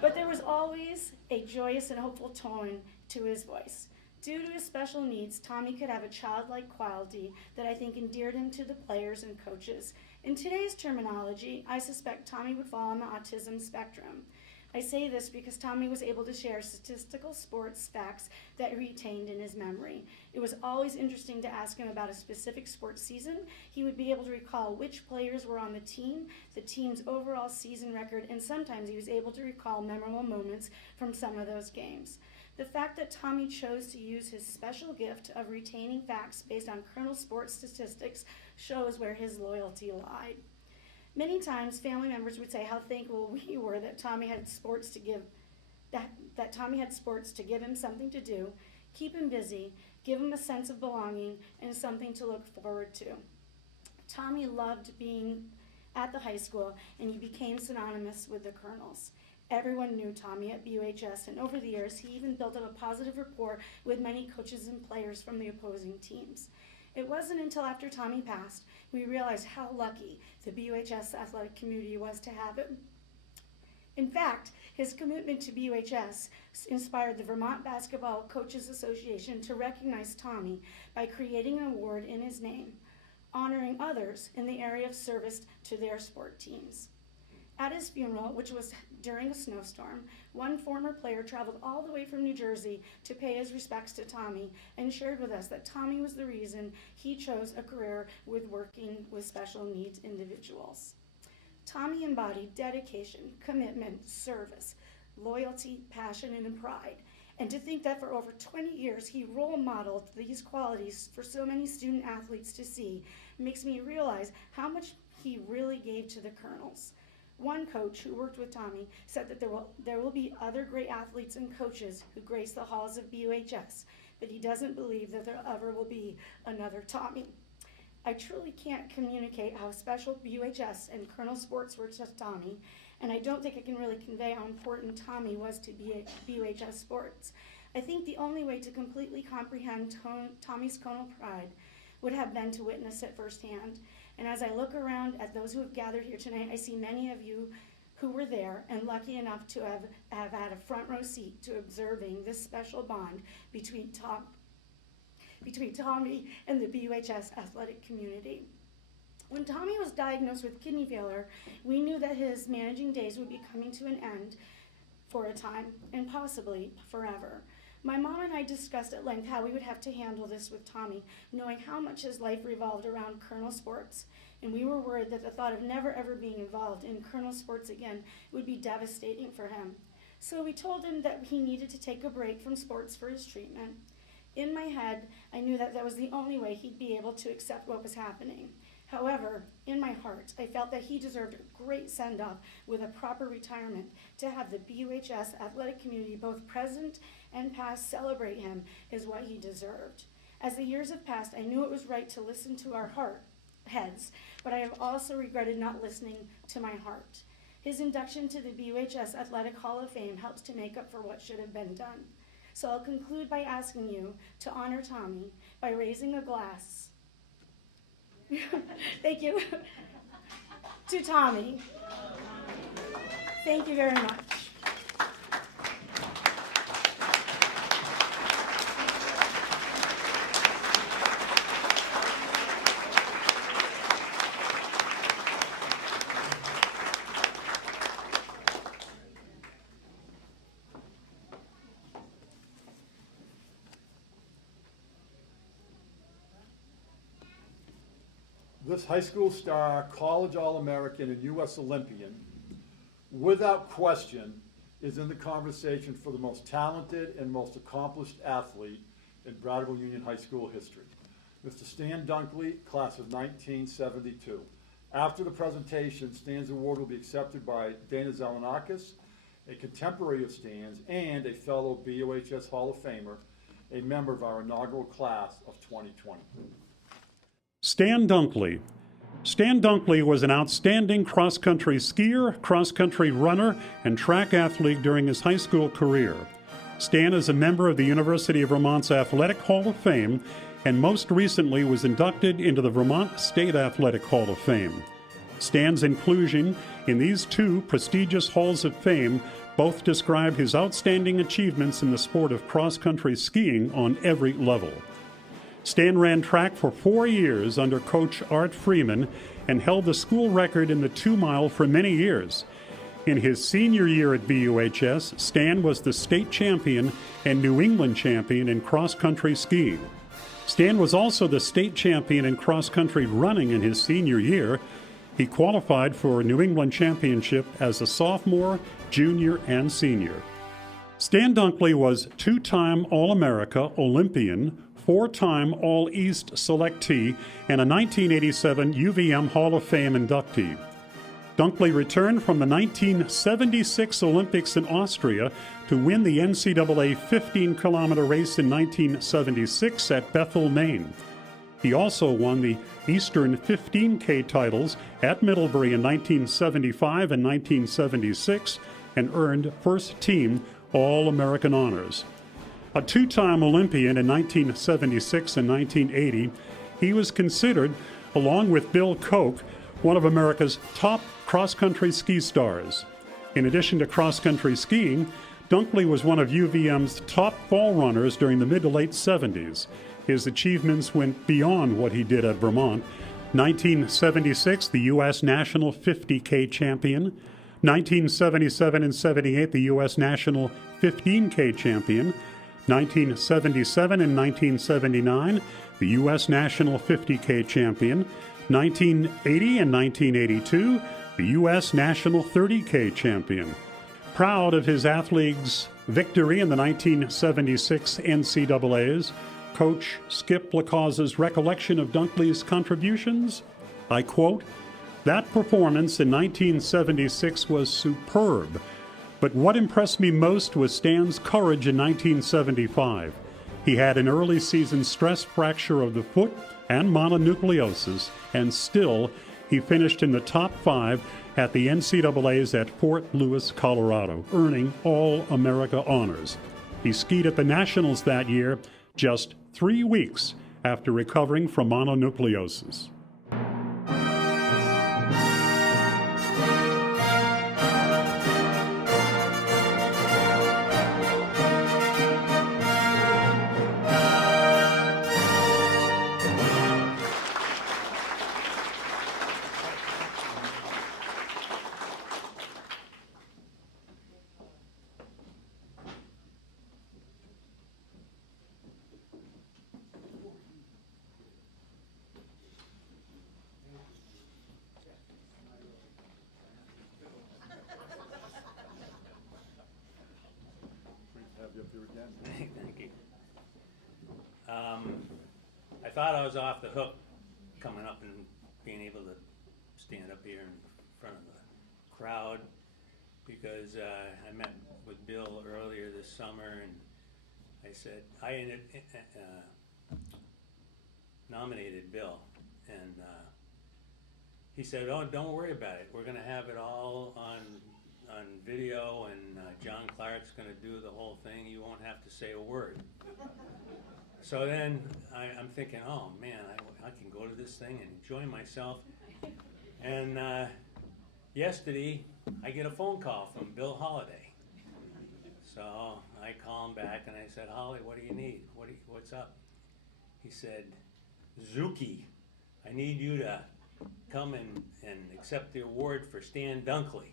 But there was always a joyous and hopeful tone to his voice. Due to his special needs, Tommy could have a childlike quality that I think endeared him to the players and coaches. In today's terminology, I suspect Tommy would fall on the autism spectrum. I say this because Tommy was able to share statistical sports facts that he retained in his memory. It was always interesting to ask him about a specific sports season. He would be able to recall which players were on the team's overall season record, and sometimes he was able to recall memorable moments from some of those games. The fact that Tommy chose to use his special gift of retaining facts based on Colonel sports statistics shows where his loyalty lied. Many times, family members would say how thankful we were that Tommy had sports to give, that Tommy had sports to give him something to do, keep him busy, give him a sense of belonging, and something to look forward to. Tommy loved being at the high school, and he became synonymous with the Colonels. Everyone knew Tommy at BUHS, and over the years, he even built up a positive rapport with many coaches and players from the opposing teams. It wasn't until after Tommy passed, we realized how lucky the BUHS athletic community was to have him. In fact, his commitment to BUHS inspired the Vermont Basketball Coaches Association to recognize Tommy by creating an award in his name, honoring others in the area of service to their sport teams. At his funeral, which was during a snowstorm, one former player traveled all the way from New Jersey to pay his respects to Tommy and shared with us that Tommy was the reason he chose a career with working with special needs individuals. Tommy embodied dedication, commitment, service, loyalty, passion, and pride. And to think that for over 20 years he role modeled these qualities for so many student athletes to see makes me realize how much he really gave to the Colonels. One coach who worked with Tommy said that there will be other great athletes and coaches who grace the halls of BUHS, but he doesn't believe that there ever will be another Tommy. I truly can't communicate how special BUHS and Colonel Sports were to Tommy, and I don't think I can really convey how important Tommy was to BUHS Sports. I think the only way to completely comprehend Tommy's Colonel pride would have been to witness it firsthand. And as I look around at those who have gathered here tonight, I see many of you who were there and lucky enough to have had a front row seat to observing this special bond between Tommy and the BUHS athletic community. When Tommy was diagnosed with kidney failure, we knew that his managing days would be coming to an end for a time, and possibly forever. My mom and I discussed at length how we would have to handle this with Tommy, knowing how much his life revolved around Colonel Sports, and we were worried that the thought of never ever being involved in Colonel Sports again would be devastating for him. So we told him that he needed to take a break from sports for his treatment. In my head, I knew that that was the only way he'd be able to accept what was happening. However, in my heart, I felt that he deserved a great send-off with a proper retirement. To have the BUHS athletic community, both present and past, celebrate him is what he deserved. As the years have passed, I knew it was right to listen to our heads, but I have also regretted not listening to my heart. His induction to the BUHS Athletic Hall of Fame helps to make up for what should have been done. So I'll conclude by asking you to honor Tommy by raising a glass. Thank you. To Tommy. Thank you very much. this high school star, college All-American, and U.S. Olympian, without question, is in the conversation for the most talented and most accomplished athlete in Brattleboro Union High School history. Mr. Stan Dunkley, class of 1972. After the presentation, Stan's award will be accepted by Dana Zelenakis, a contemporary of Stan's and a fellow BUHS Hall of Famer, a member of our inaugural class of 2020. Stan Dunkley. Stan Dunkley was an outstanding cross-country skier, cross-country runner, and track athlete during his high school career. Stan is a member of the University of Vermont's Athletic Hall of Fame and most recently was inducted into the Vermont State Athletic Hall of Fame. Stan's inclusion in these two prestigious halls of fame both describe his outstanding achievements in the sport of cross-country skiing on every level. Stan ran track for 4 years under Coach Art Freeman and held the school record in the 2-mile for many years. In his senior year at BUHS, Stan was the state champion and New England champion in cross-country skiing. Stan was also the state champion in cross-country running in his senior year. He qualified for a New England championship as a sophomore, junior, and senior. Stan Dunkley was 2-time All-America Olympian, 4-time All-East selectee, and a 1987 UVM Hall of Fame inductee. Dunkley returned from the 1976 Olympics in Austria to win the NCAA 15-kilometer race in 1976 at Bethel, Maine. He also won the Eastern 15K titles at Middlebury in 1975 and 1976 and earned first-team All-American honors. A 2-time Olympian in 1976 and 1980, he was considered, along with Bill Koch, one of America's top cross-country ski stars. In addition to cross-country skiing, Dunkley was one of UVM's top fall runners during the mid to late 70s. His achievements went beyond what he did at Vermont. 1976, the U.S. National 50K champion. 1977 and 78, the U.S. National 15K champion. 1977 and 1979, the U.S. National 50K champion. 1980 and 1982, the U.S. National 30K champion. Proud of his athletes' victory in the 1976 NCAAs, Coach Skip Lacause's recollection of Dunkley's contributions, I quote, "That performance in 1976 was superb, but what impressed me most was Stan's courage in 1975. He had an early season stress fracture of the foot and mononucleosis, and still he finished in the top 5 at the NCAAs at Fort Lewis, Colorado, earning All-America honors. He skied at the Nationals that year, just 3 weeks after recovering from mononucleosis. Thank you. I thought I was off the hook coming up and being able to stand up here in front of the crowd because I met with Bill earlier this summer and I said, I nominated Bill and he said, oh, don't worry about it. We're going to have it all on video and John Clark's going to do the whole thing. You won't have to say a word. So then I'm thinking, oh man, I can go to this thing and enjoy myself. And yesterday I get a phone call from Bill Holliday. So I call him back and I said, Holly, what do you need? What's up? He said, Zuki, I need you to come and accept the award for Stan Dunkley.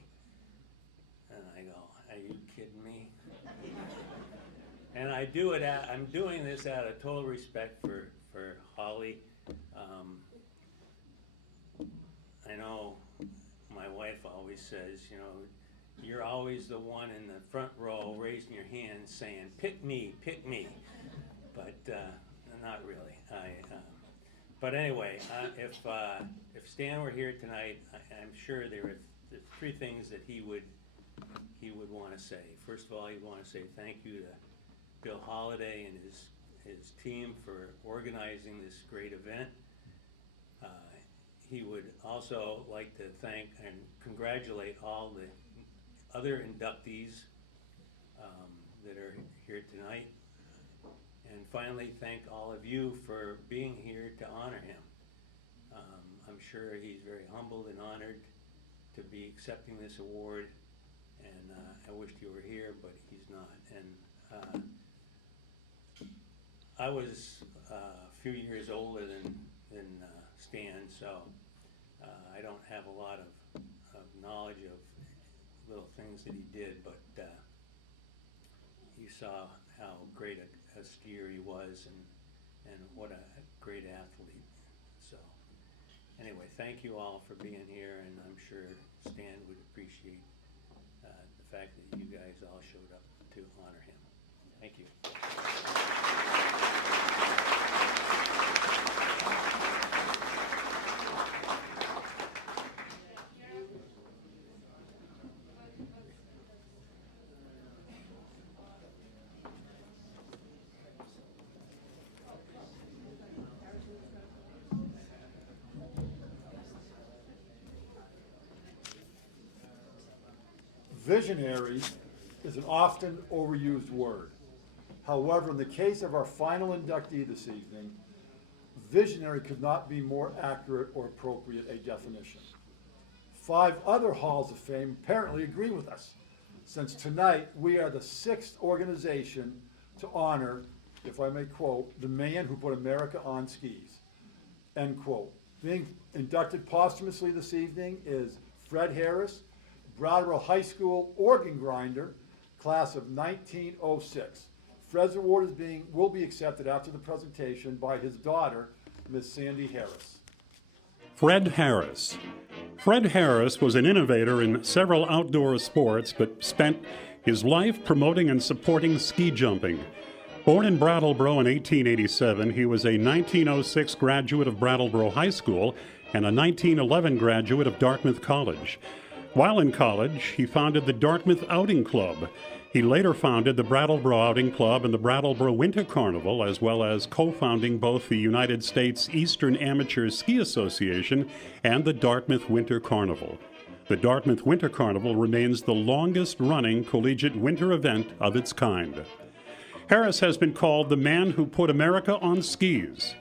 And I go, are you kidding me? And I do it. I'm doing this out of total respect for Holly. I know my wife always says, you know, you're always the one in the front row raising your hand saying, pick me, pick me. But not really. But anyway, if Stan were here tonight, I'm sure there are three things that he would want to say. First of all, he'd want to say thank you to Bill Holliday and his team for organizing this great event. He would also like to thank and congratulate all the other inductees that are here tonight. And finally, thank all of you for being here to honor him. I'm sure he's very humbled and honored to be accepting this award, and I wished you were here, but he's not. And I was a few years older than Stan, so I don't have a lot of knowledge of little things that he did, but you saw how great a skier he was, and what a great athlete. So anyway, thank you all for being here, and I'm sure Stan would appreciate the fact that you guys all showed up to honor him. Thank you. Visionary is an often overused word. However, in the case of our final inductee this evening, visionary could not be more accurate or appropriate a definition. 5 other halls of fame apparently agree with us, since tonight we are the 6th organization to honor, if I may quote, the man who put America on skis, end quote. Being inducted posthumously this evening is Fred Harris, Brattleboro High School organ grinder, class of 1906. Fred's award will be accepted after the presentation by his daughter, Miss Sandy Harris. Fred Harris. Fred Harris was an innovator in several outdoor sports, but spent his life promoting and supporting ski jumping. Born in Brattleboro in 1887, he was a 1906 graduate of Brattleboro High School and a 1911 graduate of Dartmouth College. While in college, he founded the Dartmouth Outing Club. He later founded the Brattleboro Outing Club and the Brattleboro Winter Carnival, as well as co-founding both the United States Eastern Amateur Ski Association and the Dartmouth Winter Carnival. The Dartmouth Winter Carnival remains the longest-running collegiate winter event of its kind. Harris has been called the man who put America on skis.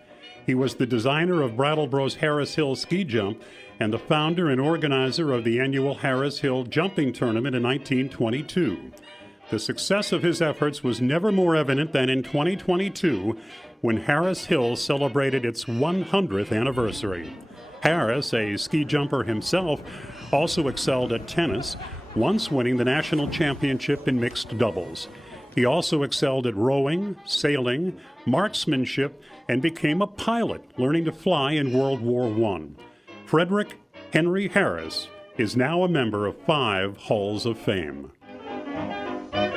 He was the designer of Brattleboro's Harris Hill ski jump and the founder and organizer of the annual Harris Hill Jumping Tournament in 1922. The success of his efforts was never more evident than in 2022, when Harris Hill celebrated its 100th anniversary. Harris, a ski jumper himself, also excelled at tennis, once winning the national championship in mixed doubles. He also excelled at rowing, sailing, marksmanship, and became a pilot, learning to fly in World War I. Frederick Henry Harris is now a member of 5 Halls of Fame. I've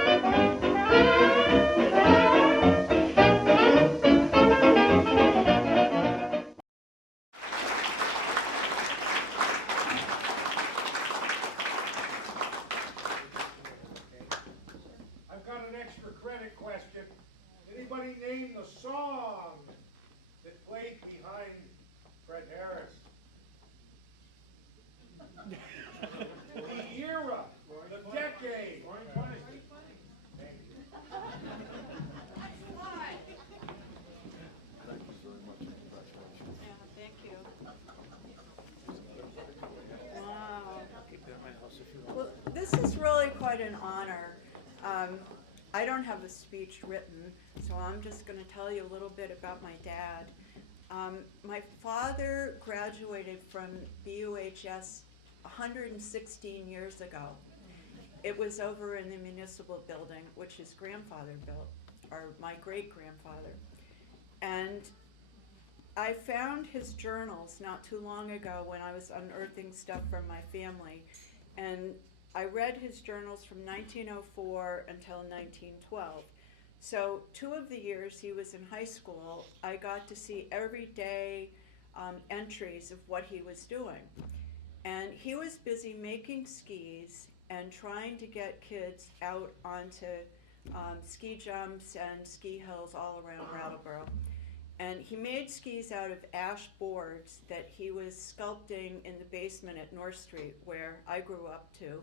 got an extra credit question. Anybody name the song that played behind Fred Harris? The era, the decade. Thank you. Thank you. Wow. Well, this is really quite an honor. I don't have a speech written, so I'm just going to tell you a little bit about my dad. My father graduated from BUHS 116 years ago. It was over in the municipal building, which his grandfather built, or my great-grandfather. And I found his journals not too long ago when I was unearthing stuff from my family, and I read his journals from 1904 until 1912. So 2 of the years he was in high school, I got to see everyday entries of what he was doing. And he was busy making skis and trying to get kids out onto ski jumps and ski hills all around Brattleboro. And he made skis out of ash boards that he was sculpting in the basement at North Street, where I grew up too.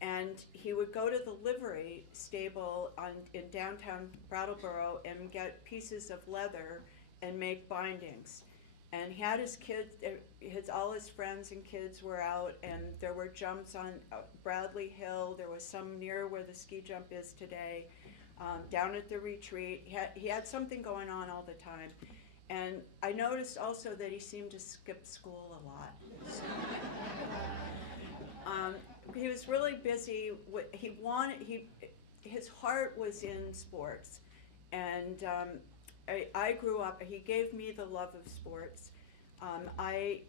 And he would go to the livery stable in downtown Brattleboro and get pieces of leather and make bindings. And he had his kids, all his friends and kids were out, and there were jumps on Bradley Hill. There was some near where the ski jump is today. Down at the retreat, he had something going on all the time. And I noticed also that he seemed to skip school a lot. He was really busy. His heart was in sports. And I grew up, he gave me the love of sports. I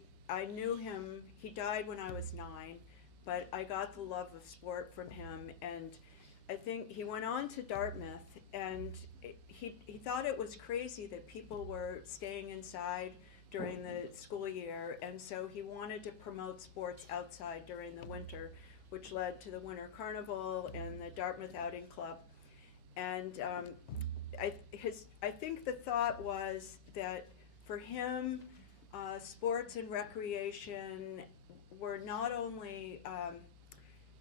knew him, he died when I was 9, but I got the love of sport from him. And I think he went on to Dartmouth, and he thought it was crazy that people were staying inside during the school year, and so he wanted to promote sports outside during the winter, which led to the Winter Carnival and the Dartmouth Outing Club. And I think the thought was that for him, sports and recreation were not only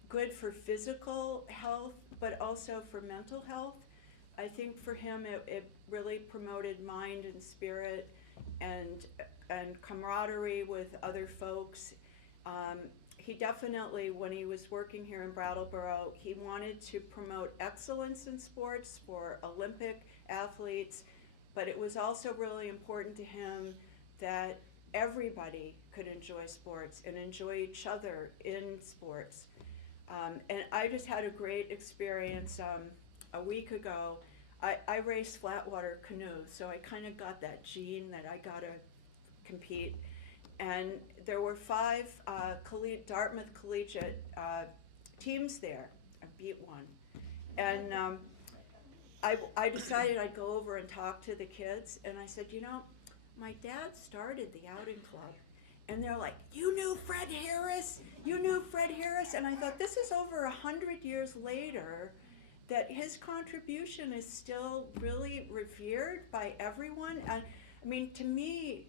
good for physical health, but also for mental health. I think for him it really promoted mind and spirit and camaraderie with other folks. He definitely, when he was working here in Brattleboro, he wanted to promote excellence in sports for Olympic athletes, but it was also really important to him that everybody could enjoy sports and enjoy each other in sports. And I just had a great experience a week ago. I race flatwater canoe, so I kind of got that gene that I gotta compete. And there were 5 Dartmouth collegiate teams there. I beat one. And I decided I'd go over and talk to the kids, and I said, you know, my dad started the outing club. And they're like, you knew Fred Harris? You knew Fred Harris? And I thought, this is over 100 years later that his contribution is still really revered by everyone. And I mean, to me,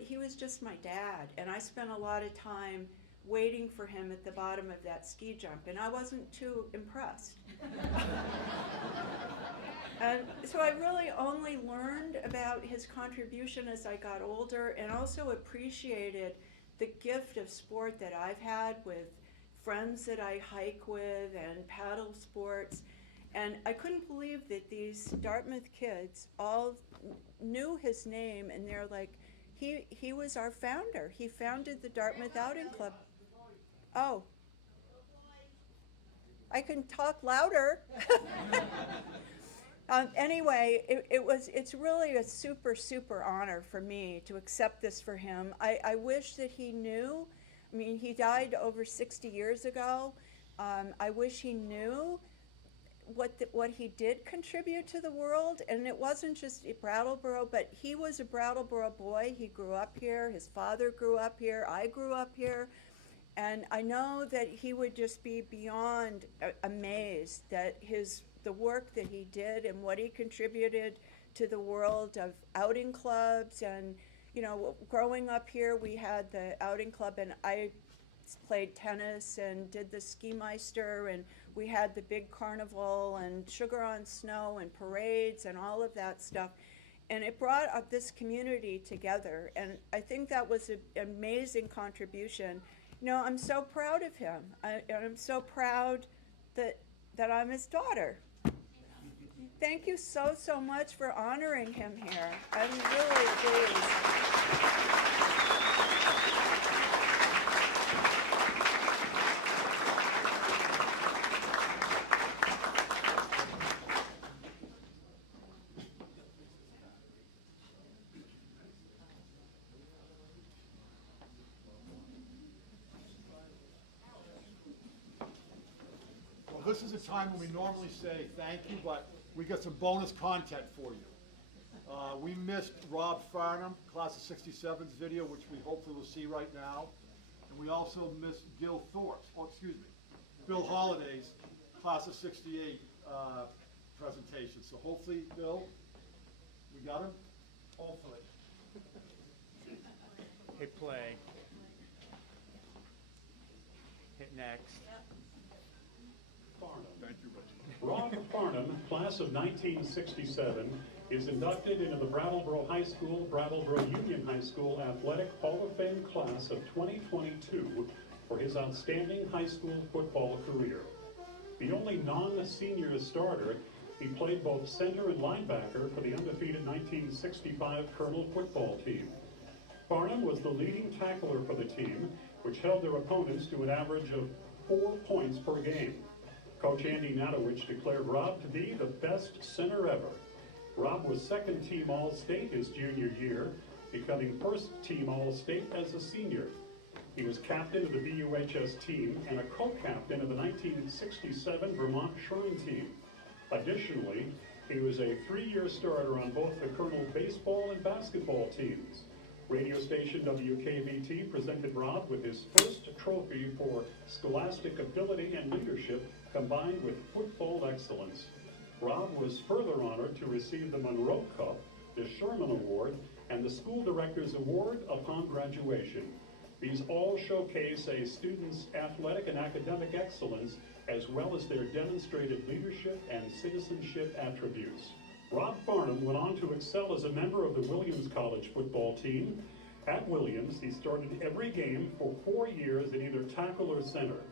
he was just my dad, and I spent a lot of time waiting for him at the bottom of that ski jump, and I wasn't too impressed. And so I really only learned about his contribution as I got older, and also appreciated the gift of sport that I've had with friends that I hike with and paddle sports. And I couldn't believe that these Dartmouth kids all knew his name, and they're like, he was our founder. He founded the Dartmouth Outing Club. Oh, I can talk louder. Anyway, it's really a super honor for me to accept this for him. I wish that he knew. I mean, he died over 60 years ago. I wish he knew what he did contribute to the world, and it wasn't just Brattleboro, but he was a Brattleboro boy. He grew up here, his father grew up here, I grew up here, and I know that he would just be beyond amazed that the work that he did and what he contributed to the world of outing clubs. And you know, growing up here, we had the outing club, and I played tennis and did the ski meister, and we had the big carnival and sugar on snow and parades and all of that stuff. And it brought up this community together, and I think that was an amazing contribution. You know, I'm so proud of him, and I'm so proud that I'm his daughter. Thank you so much for honoring him here. I'm really pleased. this is a time when we normally say thank you, but we got some bonus content for you. We missed Rob Farnham, class of '67's video, which we hopefully will see right now. And we also missed Bill Holliday's class of '68 presentation. So hopefully, Bill, we got him? Hopefully. Hit play. Hit next. Thank you, Reggie. Rob Farnham, class of 1967, is inducted into the Brattleboro High School, Brattleboro Union High School Athletic Hall of Fame class of 2022 for his outstanding high school football career. The only non-senior starter, he played both center and linebacker for the undefeated 1965 Colonel football team. Farnham was the leading tackler for the team, which held their opponents to an average of 4 points per game. Coach Andy Natowich declared Rob to be the best center ever. Rob was second-team All-State his junior year, becoming first-team All-State as a senior. He was captain of the BUHS team and a co-captain of the 1967 Vermont Shrine team. Additionally, he was a 3-year starter on both the Colonel baseball and basketball teams. Radio station WKVT presented Rob with his first trophy for scholastic ability and leadership combined with football excellence. Rob was further honored to receive the Monroe Cup, the Sherman Award, and the School Director's Award upon graduation. These all showcase a student's athletic and academic excellence as well as their demonstrated leadership and citizenship attributes. Rob Farnham went on to excel as a member of the Williams College football team. At Williams, he started every game for 4 years at either tackle or center.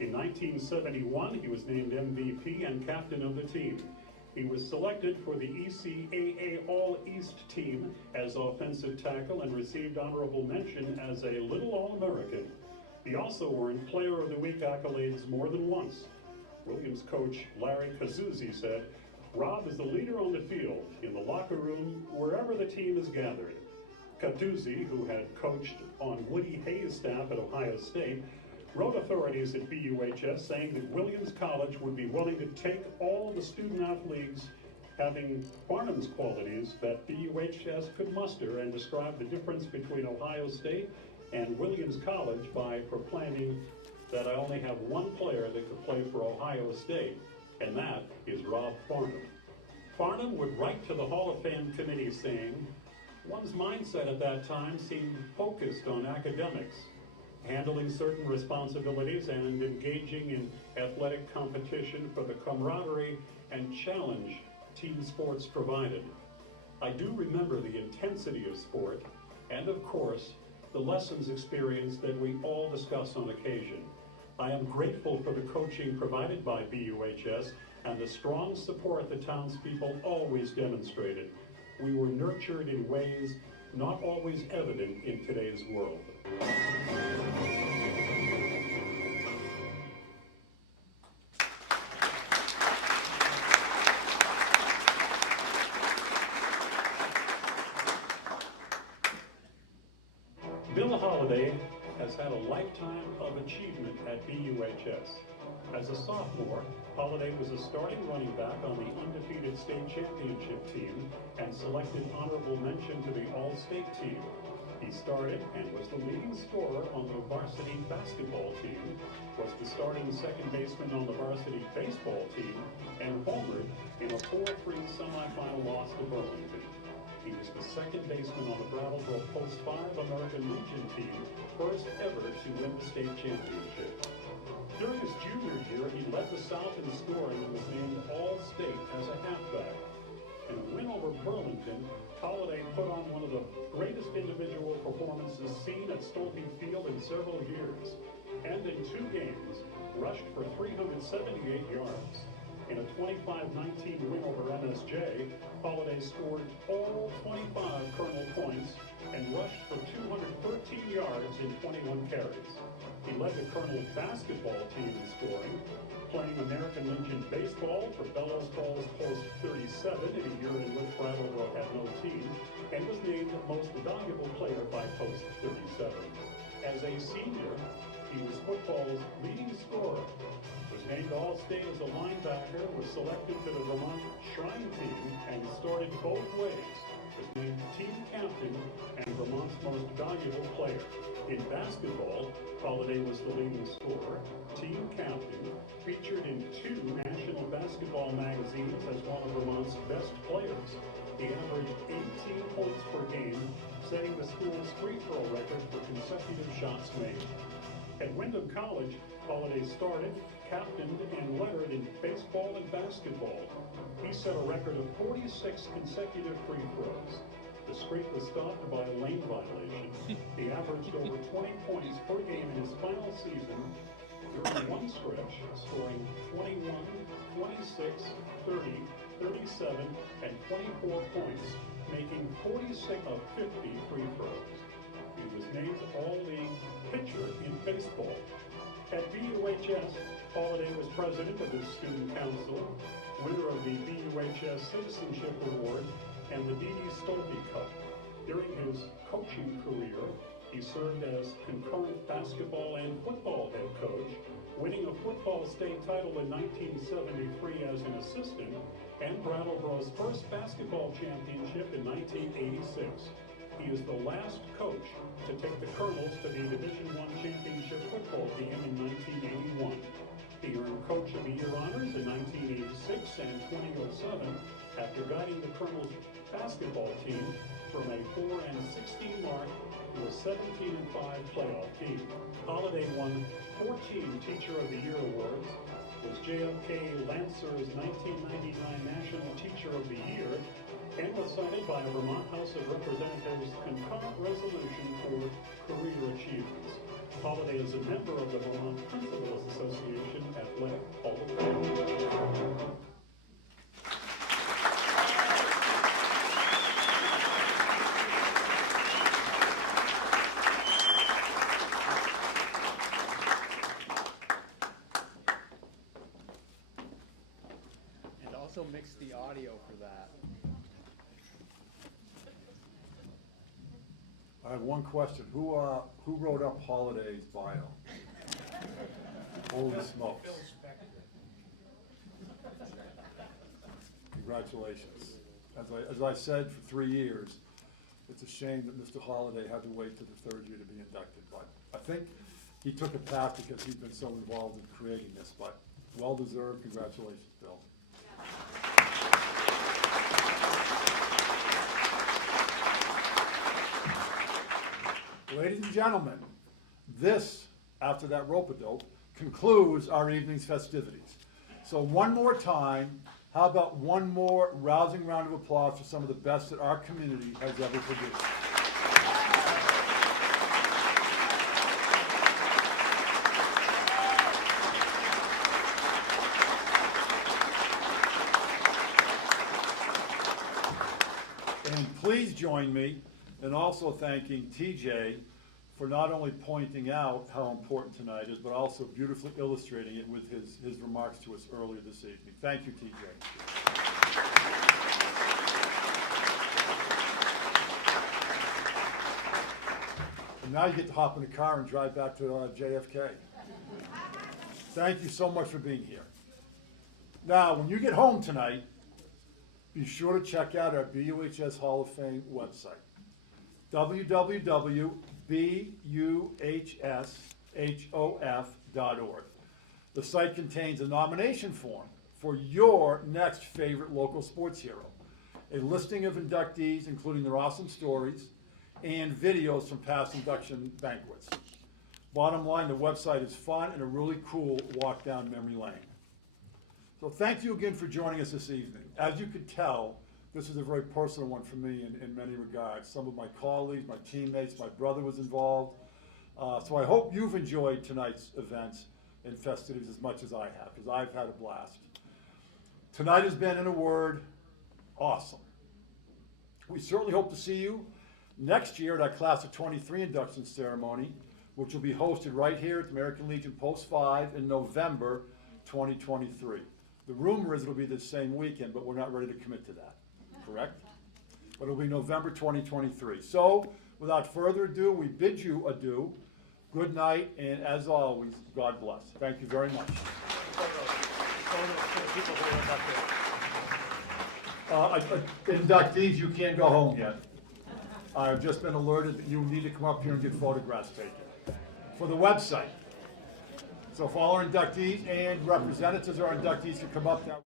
In 1971, he was named MVP and captain of the team. He was selected for the ECAA All-East team as offensive tackle and received honorable mention as a Little All-American. He also earned Player of the Week accolades more than once. Williams coach Larry Kazuzzi said, "Rob is the leader on the field, in the locker room, wherever the team is gathered." Kazuzzi, who had coached on Woody Hayes' staff at Ohio State, wrote authorities at BUHS saying that Williams College would be willing to take all the student athletes having Farnham's qualities that BUHS could muster and describe the difference between Ohio State and Williams College by proclaiming that I only have one player that could play for Ohio State, and that is Rob Farnham. Farnham would write to the Hall of Fame committee saying, "One's mindset at that time seemed focused on academics, handling certain responsibilities and engaging in athletic competition for the camaraderie and challenge team sports provided. I do remember the intensity of sport and, of course, the lessons experienced that we all discuss on occasion. I am grateful for the coaching provided by BUHS and the strong support the townspeople always demonstrated. We were nurtured in ways not always evident in today's world." Bill Holliday has had a lifetime of achievement at BUHS. As a sophomore, Holliday was a starting running back on the undefeated state championship team and selected honorable mention to the All-State team. He started and was the leading scorer on the varsity basketball team, was the starting second baseman on the varsity baseball team, and homered in a 4-3 semifinal loss to Burlington. He was the second baseman on the Brattleboro Post 5 American Legion team, first ever to win the state championship. During his junior year, he led the South in scoring and was named All-State as a halfback. In a win over Burlington, Holliday put on one of the greatest individual performances seen at Stolpe Field in several years, and in 2 games, rushed for 378 yards. In a 25-19 win over MSJ, Holliday scored all 25 Colonel points and rushed for 213 yards in 21 carries. He led the Colonel basketball team in scoring, playing American Legion baseball for Bellows Falls Post 37 in a year in which Brattleboro had no team, and was named Most Valuable Player by Post 37. As a senior, he was football's leading scorer, was Named All-State as a linebacker, was selected to the Vermont Shrine Team and started both ways. Was named team captain and Vermont's most valuable player. In basketball, Holliday was the leading scorer, team captain, featured in 2 national basketball magazines as one of Vermont's best players. He averaged 18 points per game, setting the school's free throw record for consecutive shots made. At Wyndham College, Holliday started, captained, and lettered in baseball and basketball. He set a record of 46 consecutive free throws. The streak was stopped by a lane violation. He averaged over 20 points per game in his final season during one stretch, scoring 21, 26, 30, 37, and 24 points, making 46 of 50 free throws. He was named All-League pitcher in baseball. At BUHS, Holliday was president of the Student Council, winner of the BUHS Citizenship Award, and the D.D. Stolte Cup. During his coaching career, he served as concurrent basketball and football head coach, winning a football state title in 1973 as an assistant, and Brattleboro's first basketball championship in 1986. He is the last coach to take the Colonels to the Division I championship football game in 1981. He earned Coach of the Year honors in 1986 and 2007 after guiding the Colonels basketball team from a 4-16 mark to a 17-5 playoff team. Holliday won 14 Teacher of the Year awards, was JFK Lancer's 1999 National Teacher of the Year, and was cited by a Vermont House of Representatives concurrent resolution for career achievements. Holliday is a member of the Vermont Principals Association Athletic Hall of Fame. And also mix the audio for that. I have one question. Who wrote up Holliday's bio? Holy smokes. Congratulations. As I said for 3 years, it's a shame that Mr. Holliday had to wait to the 3rd year to be inducted. But I think he took a path because he's been so involved in creating this. But well deserved. Congratulations, Bill. Ladies and gentlemen, this, after that rope-a-dope, concludes our evening's festivities. So one more time, how about one more rousing round of applause for some of the best that our community has ever produced. And please join me in also thanking TJ for not only pointing out how important tonight is, but also beautifully illustrating it with his remarks to us earlier this evening. Thank you, TJ. And now you get to hop in the car and drive back to JFK. Thank you so much for being here. Now, when you get home tonight, be sure to check out our BUHS Hall of Fame website. www.buhshof.org. The site contains a nomination form for your next favorite local sports hero, a listing of inductees, including their awesome stories, and videos from past induction banquets. Bottom line, the website is fun and a really cool walk down memory lane. So thank you again for joining us this evening. As you could tell, this is a very personal one for me in many regards. Some of my colleagues, my teammates, my brother was involved. So I hope you've enjoyed tonight's events and festivities as much as I have, because I've had a blast. Tonight has been, in a word, awesome. We certainly hope to see you next year at our Class of 23 induction ceremony, which will be hosted right here at the American Legion Post 5 in November 2023. The rumor is it'll be the same weekend, but we're not ready to commit to that, correct? But it'll be November 2023. So, without further ado, we bid you adieu. Good night, and as always, God bless. Thank you very much. Photos for the people who are inducted. Inductees, you can't go home yet. I've just been alerted that you need to come up here and get photographs taken for the website. So if all our inductees and representatives of our inductees can come up now.